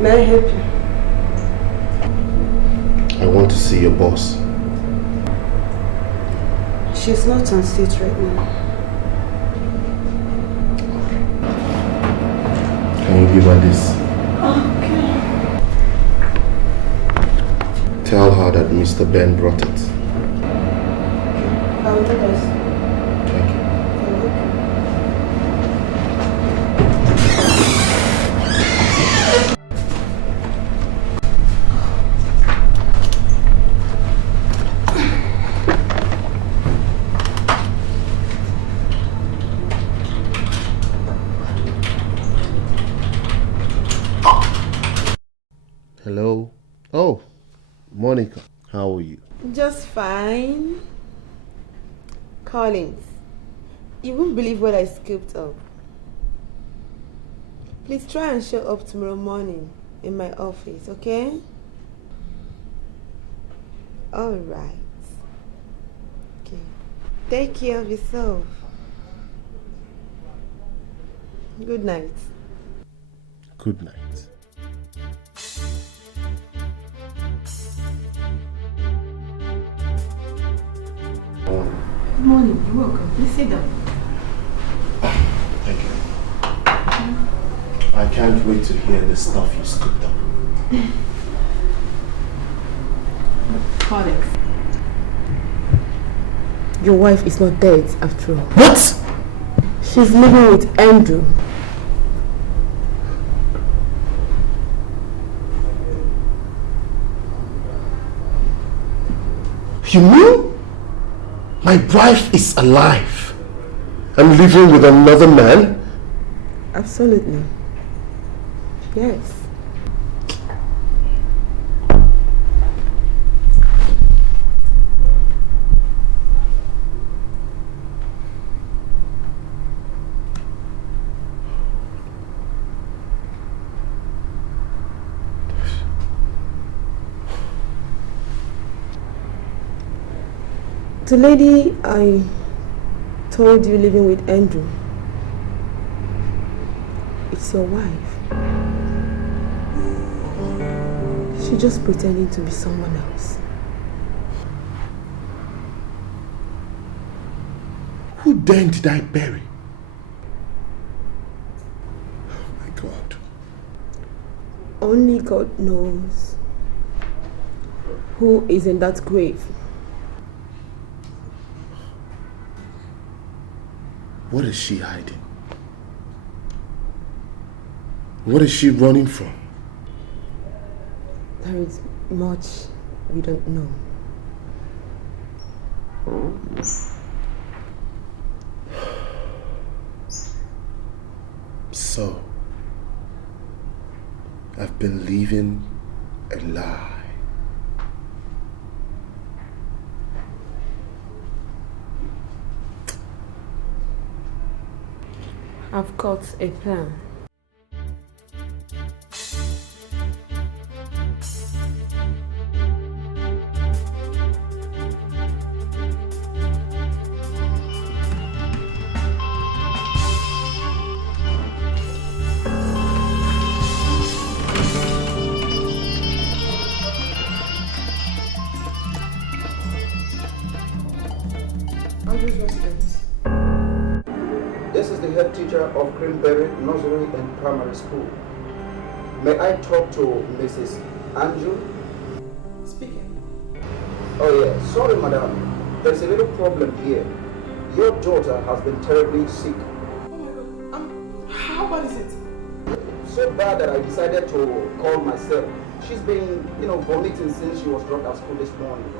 May I help you? I want to see your boss. She's not on stage right now. Can you give her this? Okay. Tell her that Mr. Ben brought it. I'll do this. Thank you. Hello. Oh, Monica, how are you? Just fine. Collins, you won't believe what I scooped up. Please try and show up tomorrow morning in my office, okay? Alright. Okay. Take care of yourself. Good night. Good night. Good morning. You're welcome. Please sit down. Thank you. I can't wait to hear the stuff you scooped up. Collins, your wife is not dead after all. What? She's living with Andrew. You mean my wife is alive and living with another man? Absolutely. Yes. The lady I told you living with Andrew, it's your wife. She's just pretending to be someone else. Who then did I bury? Oh my God. Only God knows who is in that grave. What is she hiding? What is she running from? There is much we don't know. So, I've been living a lie. I've got a plan. This is the head teacher of Greenberry Nursery and Primary School. May I talk to Mrs. Andrew? Speaking. Oh yeah, sorry madam. There's a little problem here. Your daughter has been terribly sick. Oh my God. How bad is it? So bad that I decided to call myself. She's been, vomiting since she was dropped at school this morning.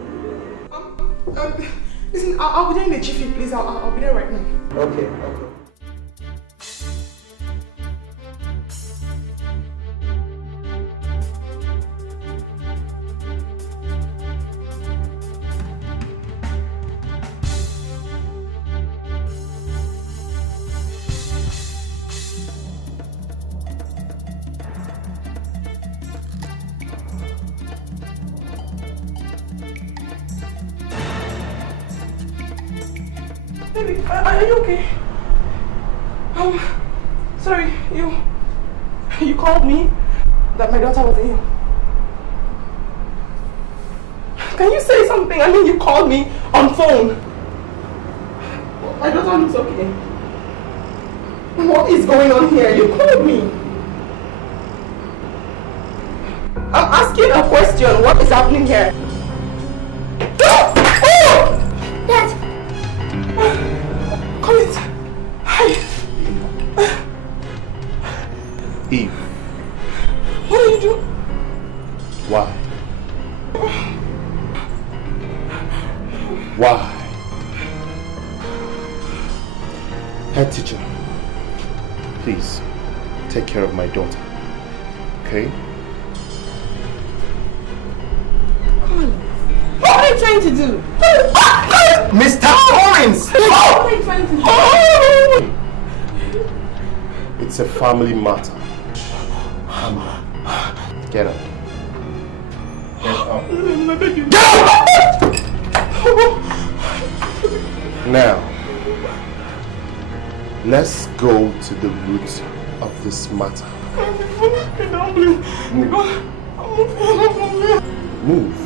Listen, I'll be there in a jiffy, please. I'll be there right now. Okay. Baby, are you okay? Sorry, you called me that my daughter was ill. Can you say something? I mean, you called me on phone. My daughter looks okay. What is going on here? You called me. I'm asking a question. What is happening here? Dad! Come in. Hi. Eve. What are you doing? Why? Why? Head teacher, please take care of my daughter, okay? What are you trying to do? Mr. Collins! What are you trying to do? It's a family matter. Come on. Get up. Get up. Get up! Now, let's go to the root of this matter. Move.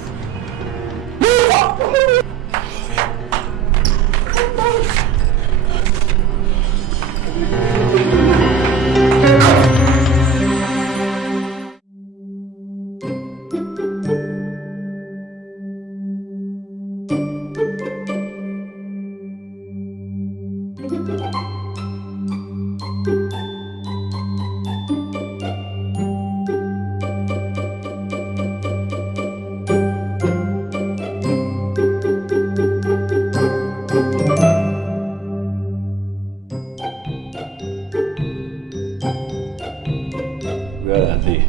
Where are they?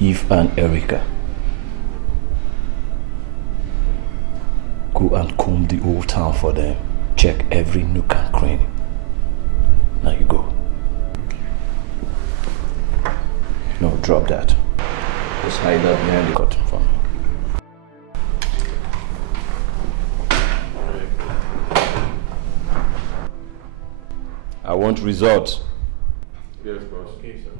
Eve and Erica. Go and comb the old town for them. Check every nook and cranny. Now you go. No, drop that. Just hide that behind the curtain for me. I want results. Yes, boss. Okay, sir.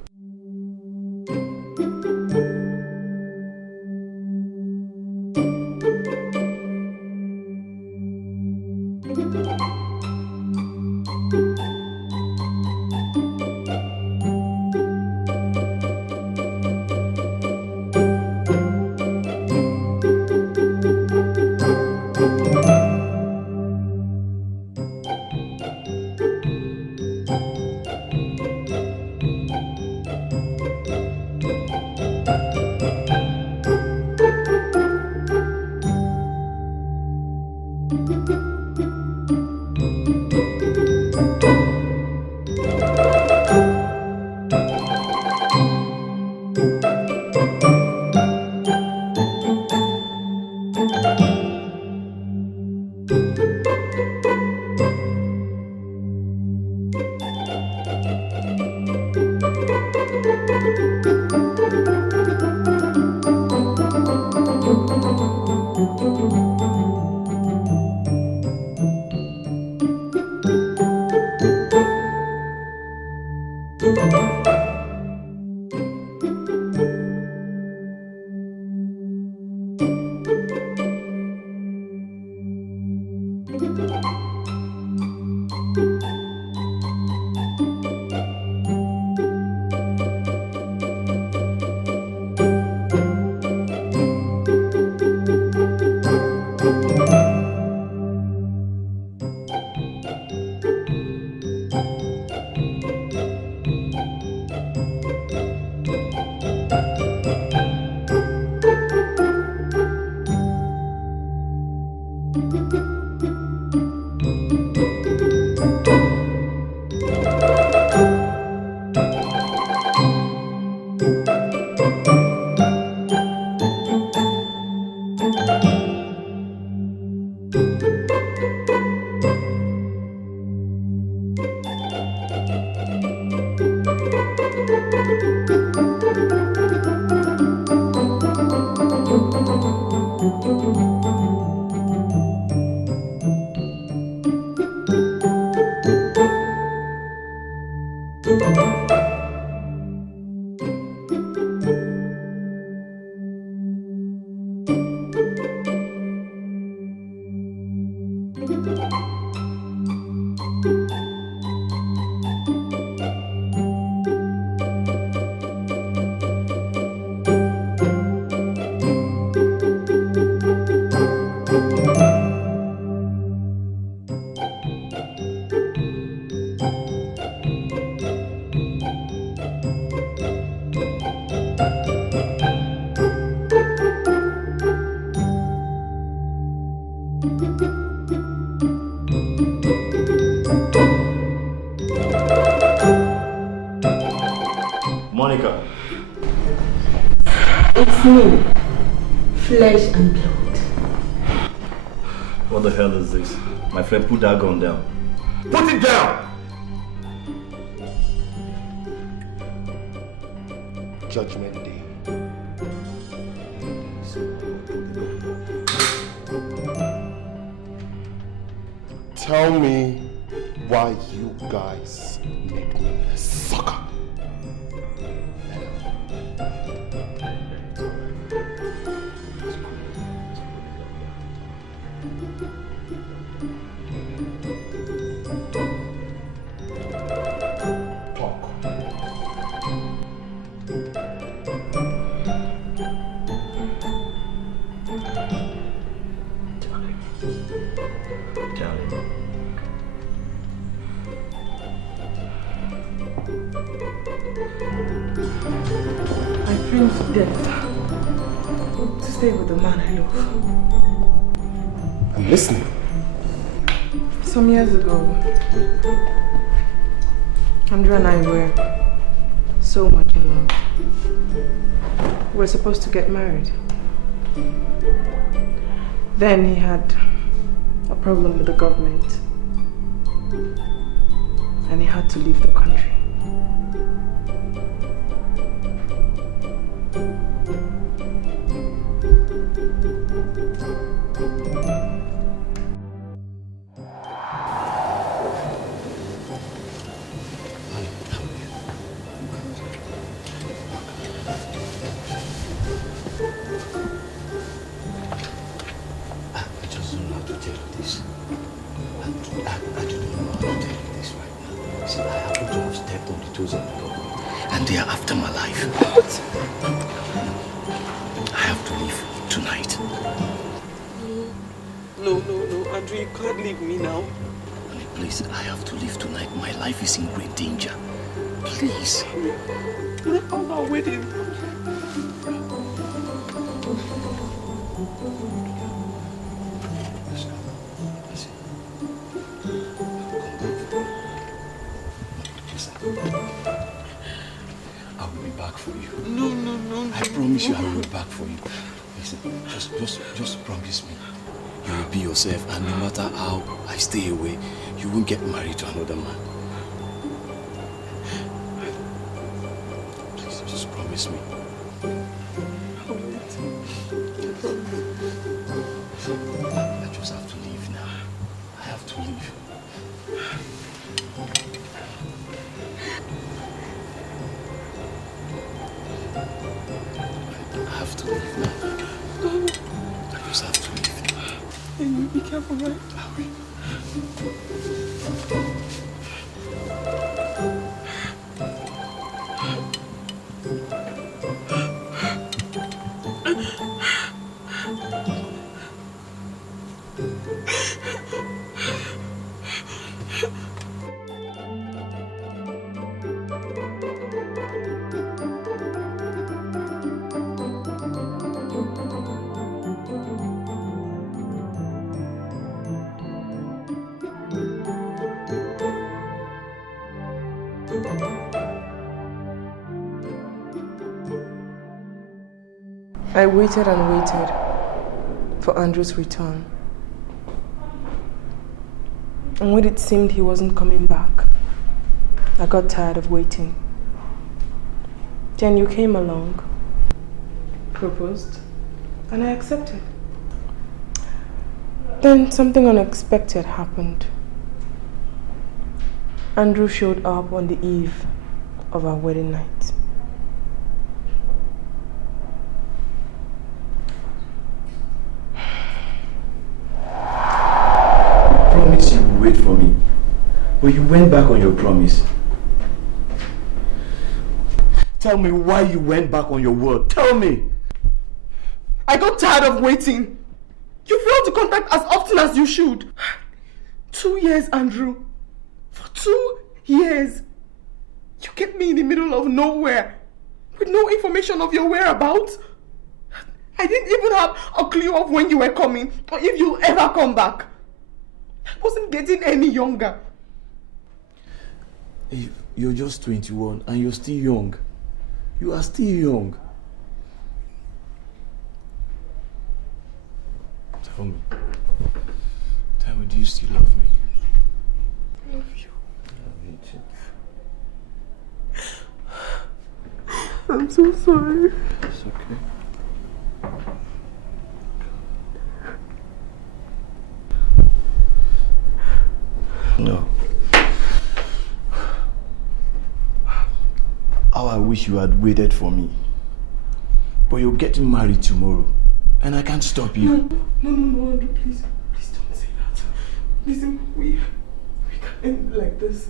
Monica. It's me, flesh and blood. What the hell is this? My friend, put that gun down. Put it down! Judgment Day. Tell me why you guys make me a sucker. To stay with the man I love. I'm listening. Some years ago, Andrew and I were so much in love. We were supposed to get married. Then he had a problem with the government and he had to leave the country. I do not know how to tell you this right now. See, I happen to have stepped on the toes of the government, and they are after my life. What? I have to leave tonight. No, Andrew, you can't leave me now. Honey, please, I have to leave tonight. My life is in great danger. Please. What about our wedding? I will be back for you. No. I promise you I will be back for you. Listen, just promise me. You will be yourself, and no matter how I stay away, you won't get married to another man. Please, just promise me. I just have to leave now. I have to leave. I have to leave now. I just have to leave now. And you be careful, right? I will. I waited and waited for Andrew's return. And when it seemed he wasn't coming back, I got tired of waiting. Then you came along, proposed, and I accepted. Then something unexpected happened. Andrew showed up on the eve of our wedding night. Promise you will wait for me, but you went back on your promise. Tell me why you went back on your word. Tell me. I got tired of waiting. You failed to contact as often as you should. 2 years, Andrew. For 2 years. You kept me in the middle of nowhere with no information of your whereabouts. I didn't even have a clue of when you were coming or if you'll ever come back. I wasn't getting any younger. You're just 21 and you're still young. You are still young. Tell me. Tell me, do you still love me? I love you. I love you too. I'm so sorry. It's okay. No. How I wish you had waited for me. But you're getting married tomorrow, and I can't stop you. No, Andrew, please don't say that. Listen, we can't end like this.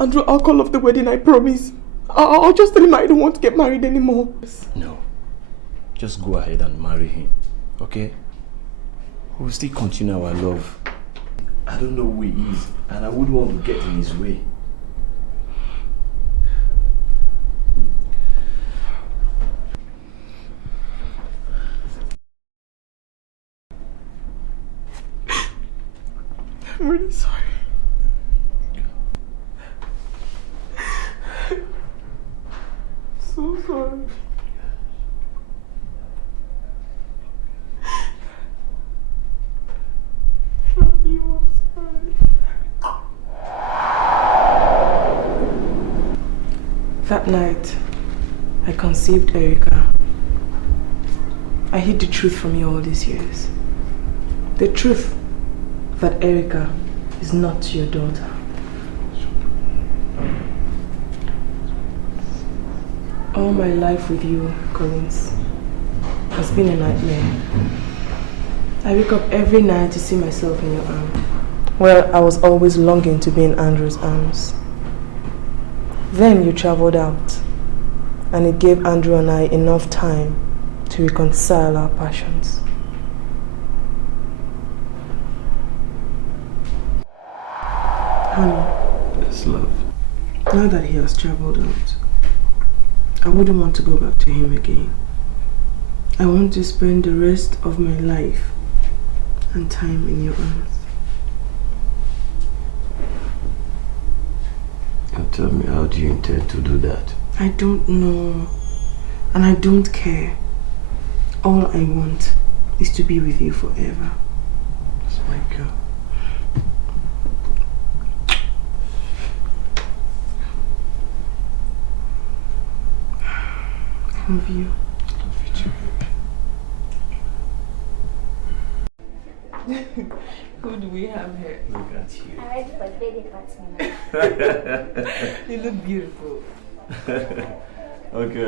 Andrew, I'll call off the wedding, I promise. I'll just tell him I don't want to get married anymore. No. Just go ahead and marry him, okay? We'll still continue our love. I don't know who he is, and I wouldn't want to get in his way. I'm really sorry. So sorry. That night, I conceived Iyke. I hid the truth from you all these years. The truth that Iyke is not your daughter. All my life with you, Collins, has been a nightmare. I wake up every night to see myself in your arms. Well, I was always longing to be in Andrew's arms. Then you traveled out, and it gave Andrew and I enough time to reconcile our passions. Honey. Yes, love. Now that he has traveled out, I wouldn't want to go back to him again. I want to spend the rest of my life and time in your arms. And tell me, how do you intend to do that? I don't know, and I don't care. All I want is to be with you forever. That's my girl. I love you. Love you too. Who do we have here? Look at you. I'm ready for the baby party. You look beautiful. Okay,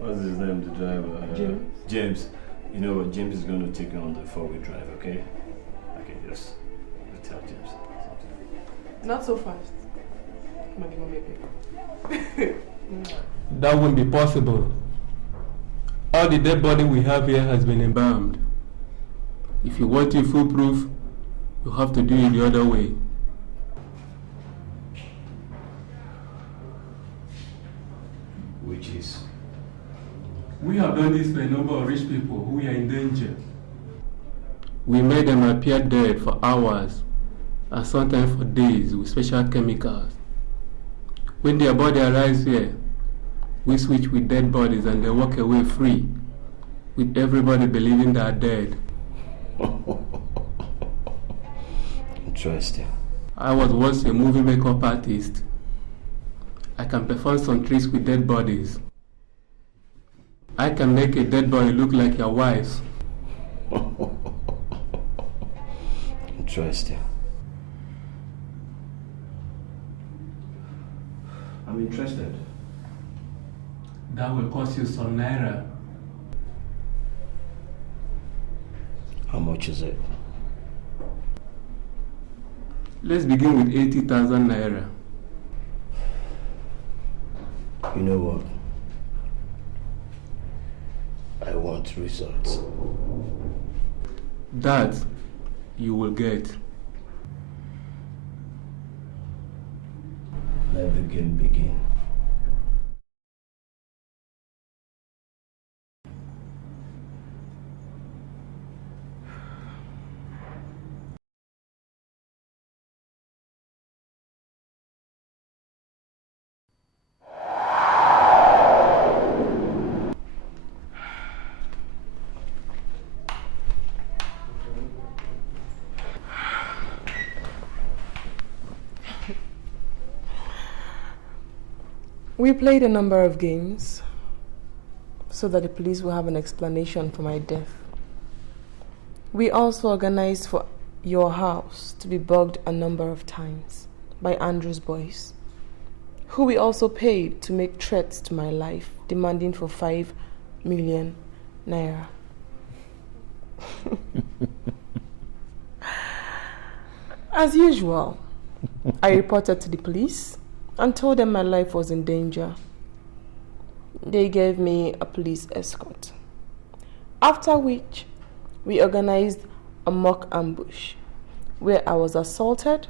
what's his name, the driver? James. James. You know what, James is going to take you on the 4-wheel drive, okay? Okay, just tell James. Not so fast. Come on, give me a paper. That won't be possible. All the dead body we have here has been embalmed. If you want it foolproof, you have to do it the other way. Which is? We have done this for a number of rich people who are in danger. We made them appear dead for hours and sometimes for days with special chemicals. When their body arrives here, we switch with dead bodies and they walk away free, with everybody believing they are dead. Interesting. I was once a movie makeup artist. I can perform some tricks with dead bodies. I can make a dead body look like your wife. Interesting. I'm interested. That will cost you some naira. How much is it? Let's begin with 80,000 naira. You know what? I want results. That you will get. Let the game begin. We played a number of games so that the police will have an explanation for my death. We also organized for your house to be bugged a number of times by Andrew's boys, who we also paid to make threats to my life, demanding for 5 million naira. As usual, I reported to the police and told them my life was in danger. They gave me a police escort. After which, we organized a mock ambush where I was assaulted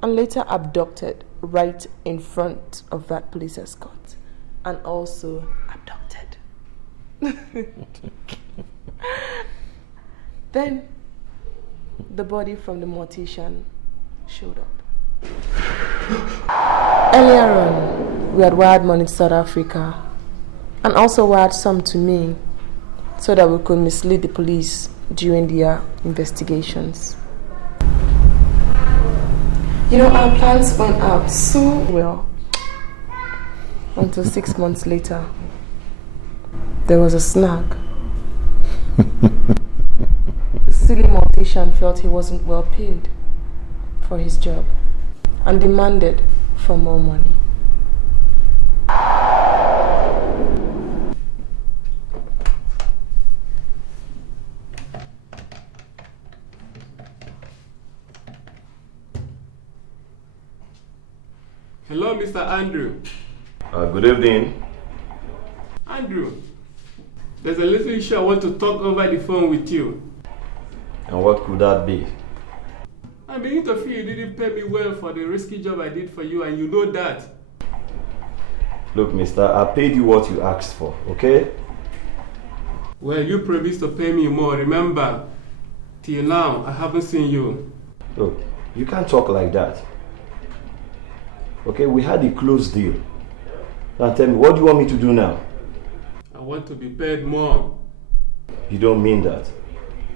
and later abducted right in front of that police escort, and also abducted. Then, the body from the mortician showed up. Earlier on, we had wired money to South Africa and also wired some to me so that we could mislead the police during their investigations. You know, our plans went out so well until 6 months later. There was a snag. The silly mortician felt he wasn't well paid for his job and demanded for more money. Hello, Mr. Andrew. Good evening. Andrew, there's a little issue I want to talk over the phone with you. And what could that be? I begin to feel you didn't pay me well for the risky job I did for you, and you know that. Look, mister, I paid you what you asked for, okay? Well, you promised to pay me more, remember? Till now, I haven't seen you. Look, you can't talk like that. Okay, we had a close deal. Now tell me, what do you want me to do now? I want to be paid more. You don't mean that.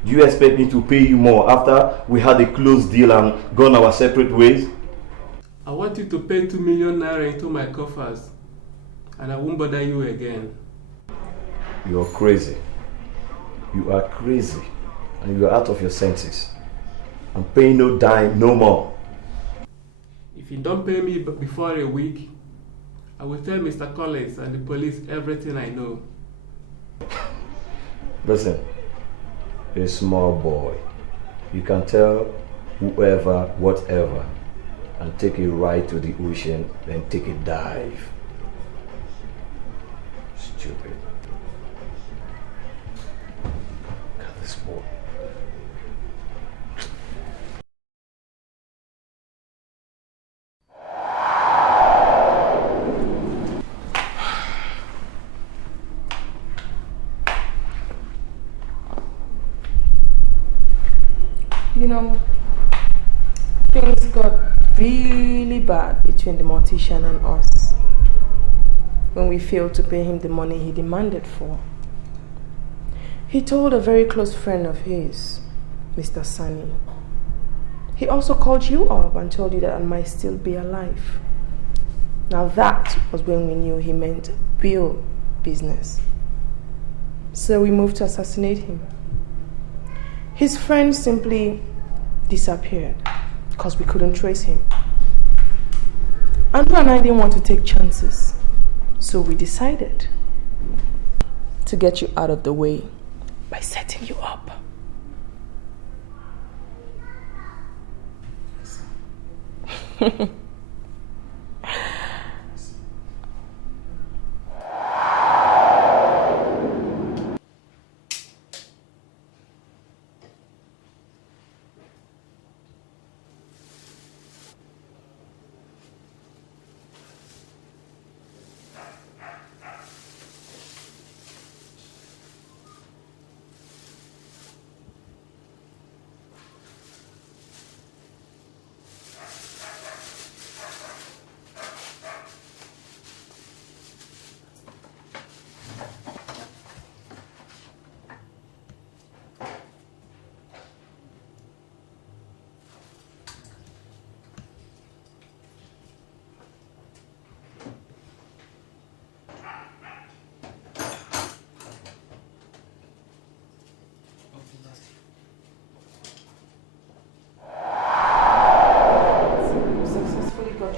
Do you expect me to pay you more after we had a close deal and gone our separate ways? I want you to pay 2 million naira into my coffers, and I won't bother you again. You're crazy. You are crazy, and you are out of your senses. I'm paying no dime, no more. If you don't pay me before a week, I will tell Mr. Collins and the police everything I know. Listen, you're a small boy. You can tell whoever, whatever, and take a ride to the ocean, then take a dive. Stupid. Look at this boy. You know, things got really bad between the mortician and us when we failed to pay him the money he demanded for. He told a very close friend of his, Mr. Sani. He also called you up and told you that I might still be alive. Now that was when we knew he meant real business. So we moved to assassinate him. His friend simply disappeared because we couldn't trace him. Andrew and I didn't want to take chances, so we decided to get you out of the way by setting you up.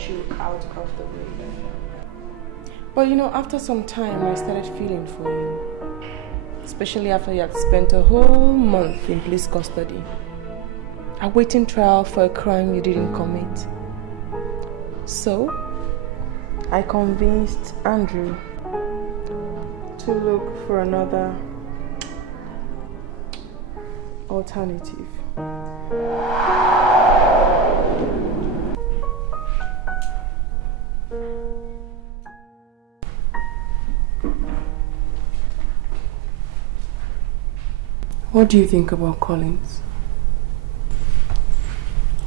You out of the way. But you know, after some time I started feeling for you, especially after you had spent a whole month in police custody, awaiting trial for a crime you didn't commit. So I convinced Andrew to look for another alternative. What do you think about Collins?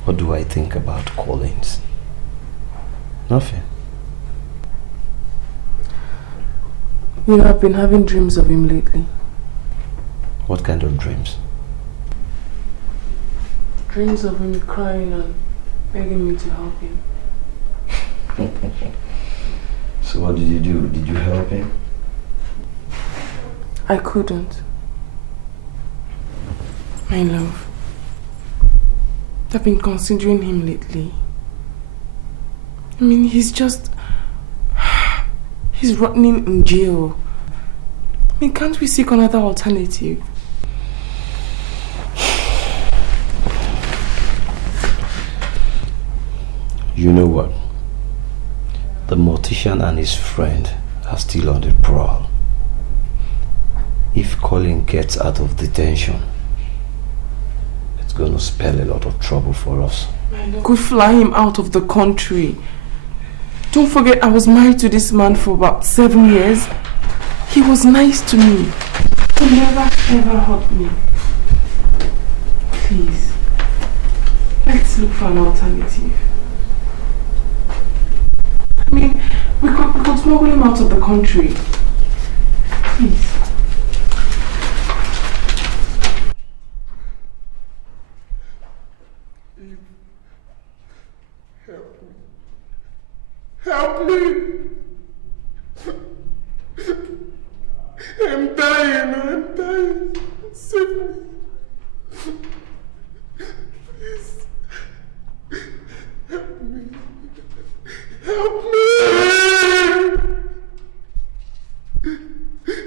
What do I think about Collins? Nothing. You know, I've been having dreams of him lately. What kind of dreams? Dreams of him crying and begging me to help him. So what did you do? Did you help him? I couldn't. My love, I've been considering him lately. I mean, he's rotting in jail. I mean, can't we seek another alternative? You know what? The mortician and his friend are still on the prowl. If Colin gets out of detention, it's going to spell a lot of trouble for us. Could fly him out of the country. Don't forget, I was married to this man for about 7 years. He was nice to me. He never ever hurt me. Please, let's look for an alternative. I mean, we could smuggle him out of the country. Please. Help me! I'm dying. Save me. Please. Help me. Help me!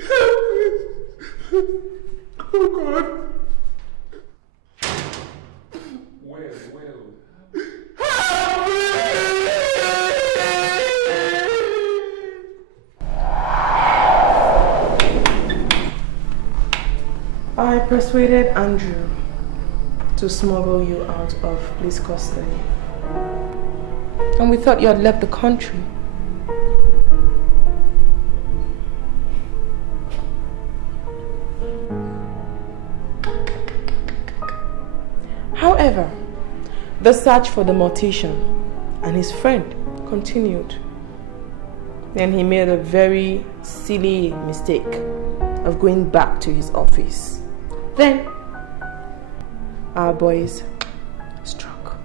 Help me! Oh God. Where? Help me! I persuaded Andrew to smuggle you out of police custody. And we thought you had left the country. However, the search for the mortician and his friend continued. Then he made a very silly mistake of going back to his office. Then, our boys struck.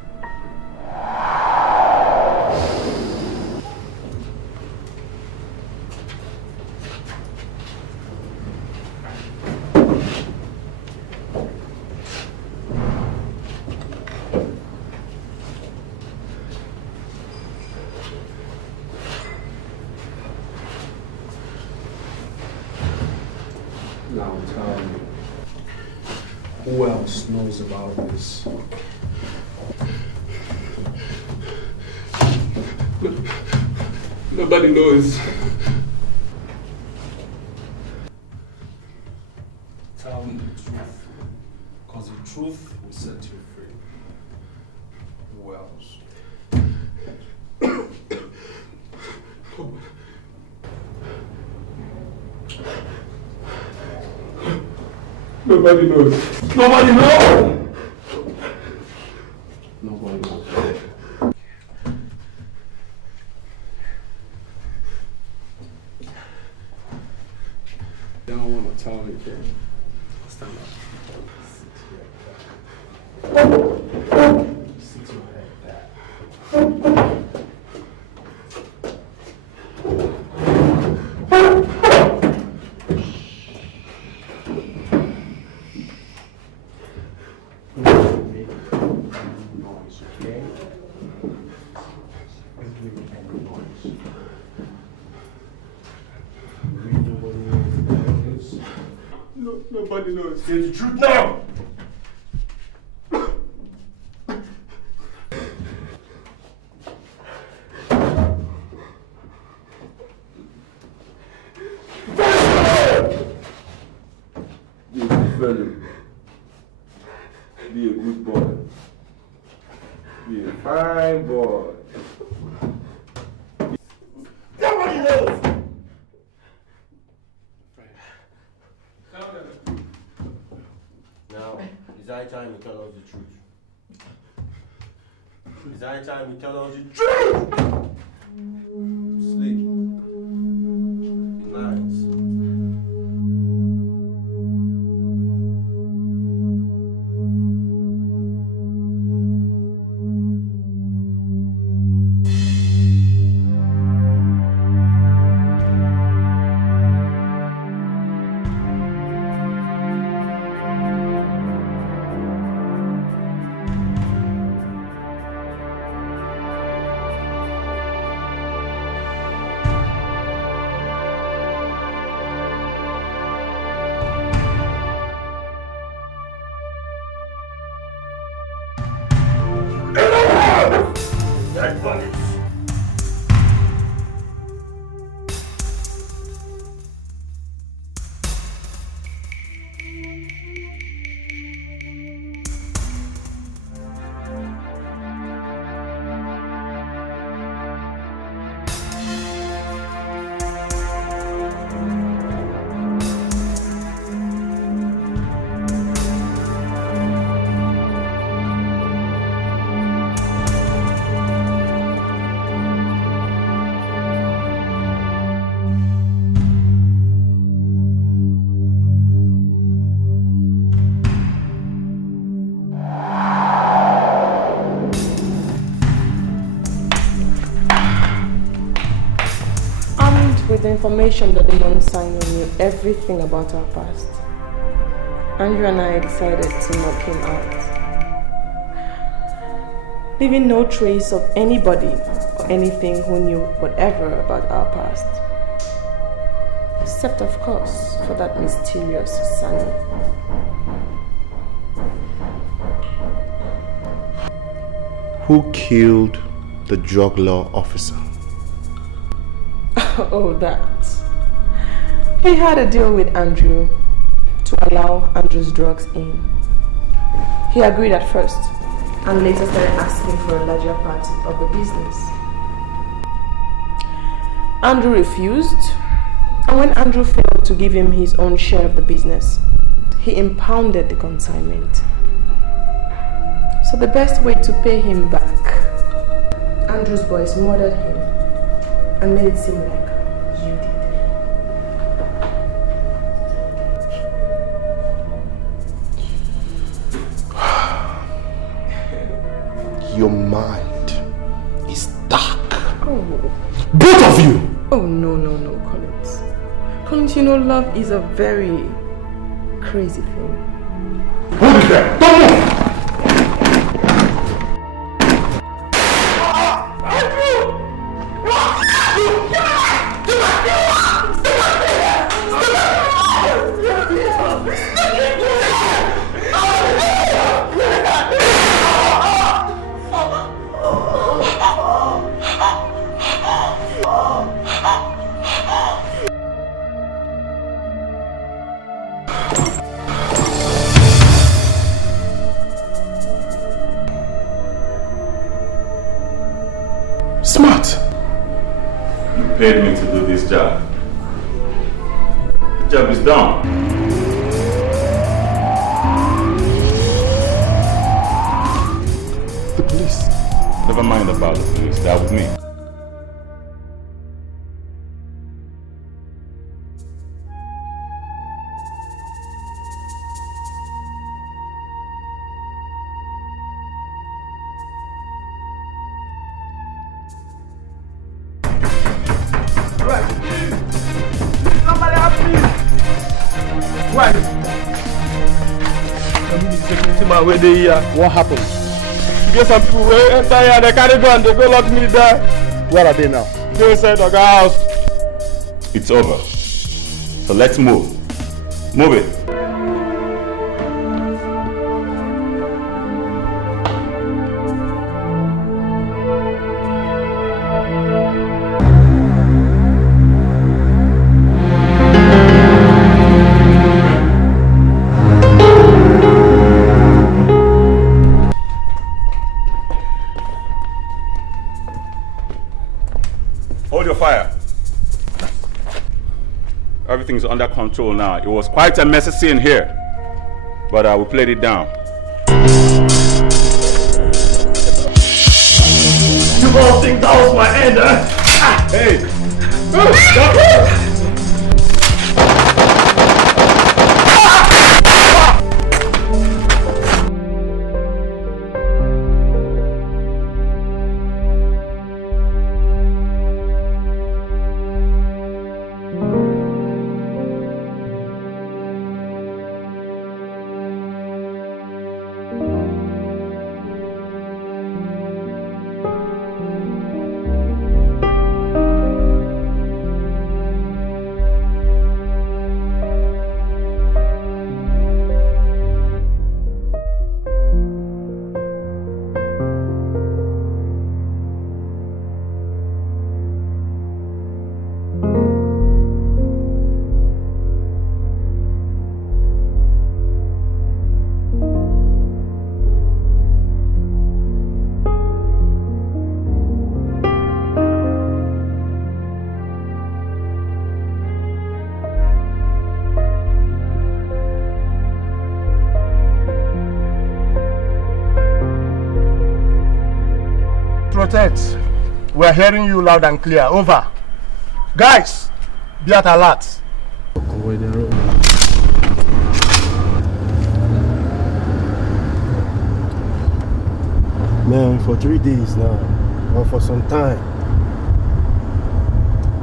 Now tell me, who else knows about this? Nobody knows. Tell me the truth, because the truth will set you free. Who else? Nobody knows. Nobody knows! Nobody knows. You don't want to tell me, okay? Stand up. Sit your head back. Nobody knows. Say the truth now! Be a good fellow. Be a good boy. Be a fine boy. Nobody knows! Now, it's high time you tell us the truth. It's high time you tell us the truth! Sleep. Good night. the information that the non-signer knew everything about our past. Andrew and I decided to knock him out, leaving no trace of anybody or anything who knew whatever about our past. Except, of course, for that mysterious Sunny. Who killed the drug law officer? Oh, that. He had a deal with Andrew to allow Andrew's drugs in. He agreed at first and later started asking for a larger part of the business. Andrew refused, and when Andrew failed to give him his own share of the business, he impounded the consignment. So the best way to pay him back, Andrew's boys murdered him and made it seem like you did. Your mind is dark. Oh. Both of you! Oh, no, Collins. Collins, you know, love is a very crazy thing. Hold it there! Don't move! Smart. You paid me to do this job. The job is done. The police. Never mind about the police. They're with me. What happened? You get some people who enter here, they carry gun, they go lock me there. Where are they now? Go inside the house. It's over. So let's move. Move it. Everything's under control now. It was quite a messy scene here, but we played it down. You all think that was my end, huh? Ah, hey! Protect. We're hearing you loud and clear. Over. Guys, be at alert. Man, for 3 days now, or for some time,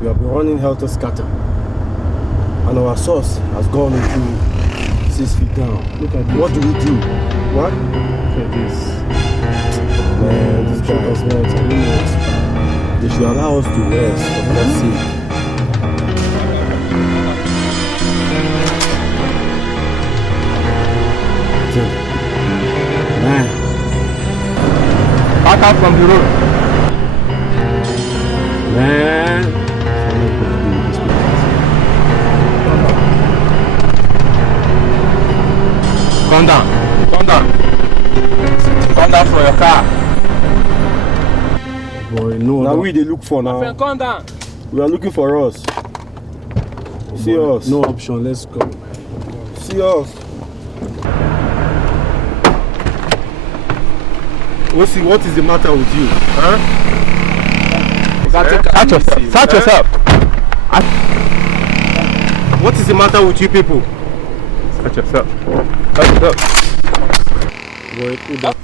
We have been running helter-skelter. And our source has gone into 6 feet down. Look at this. What do we do? What? Look at this. Man, this guy. They should allow us to rest, for God's sake. Man. Back out from the road. Man. Come down. Come down. Come down from your car. Boy, no. Now we they look for now. Friend, come down. We are looking for us. See us. No option. Let's go. See us. Osi, what is the matter with you? Huh? Search yourself. What is the matter with you people? Search yourself. Search yourself. Boy, put that.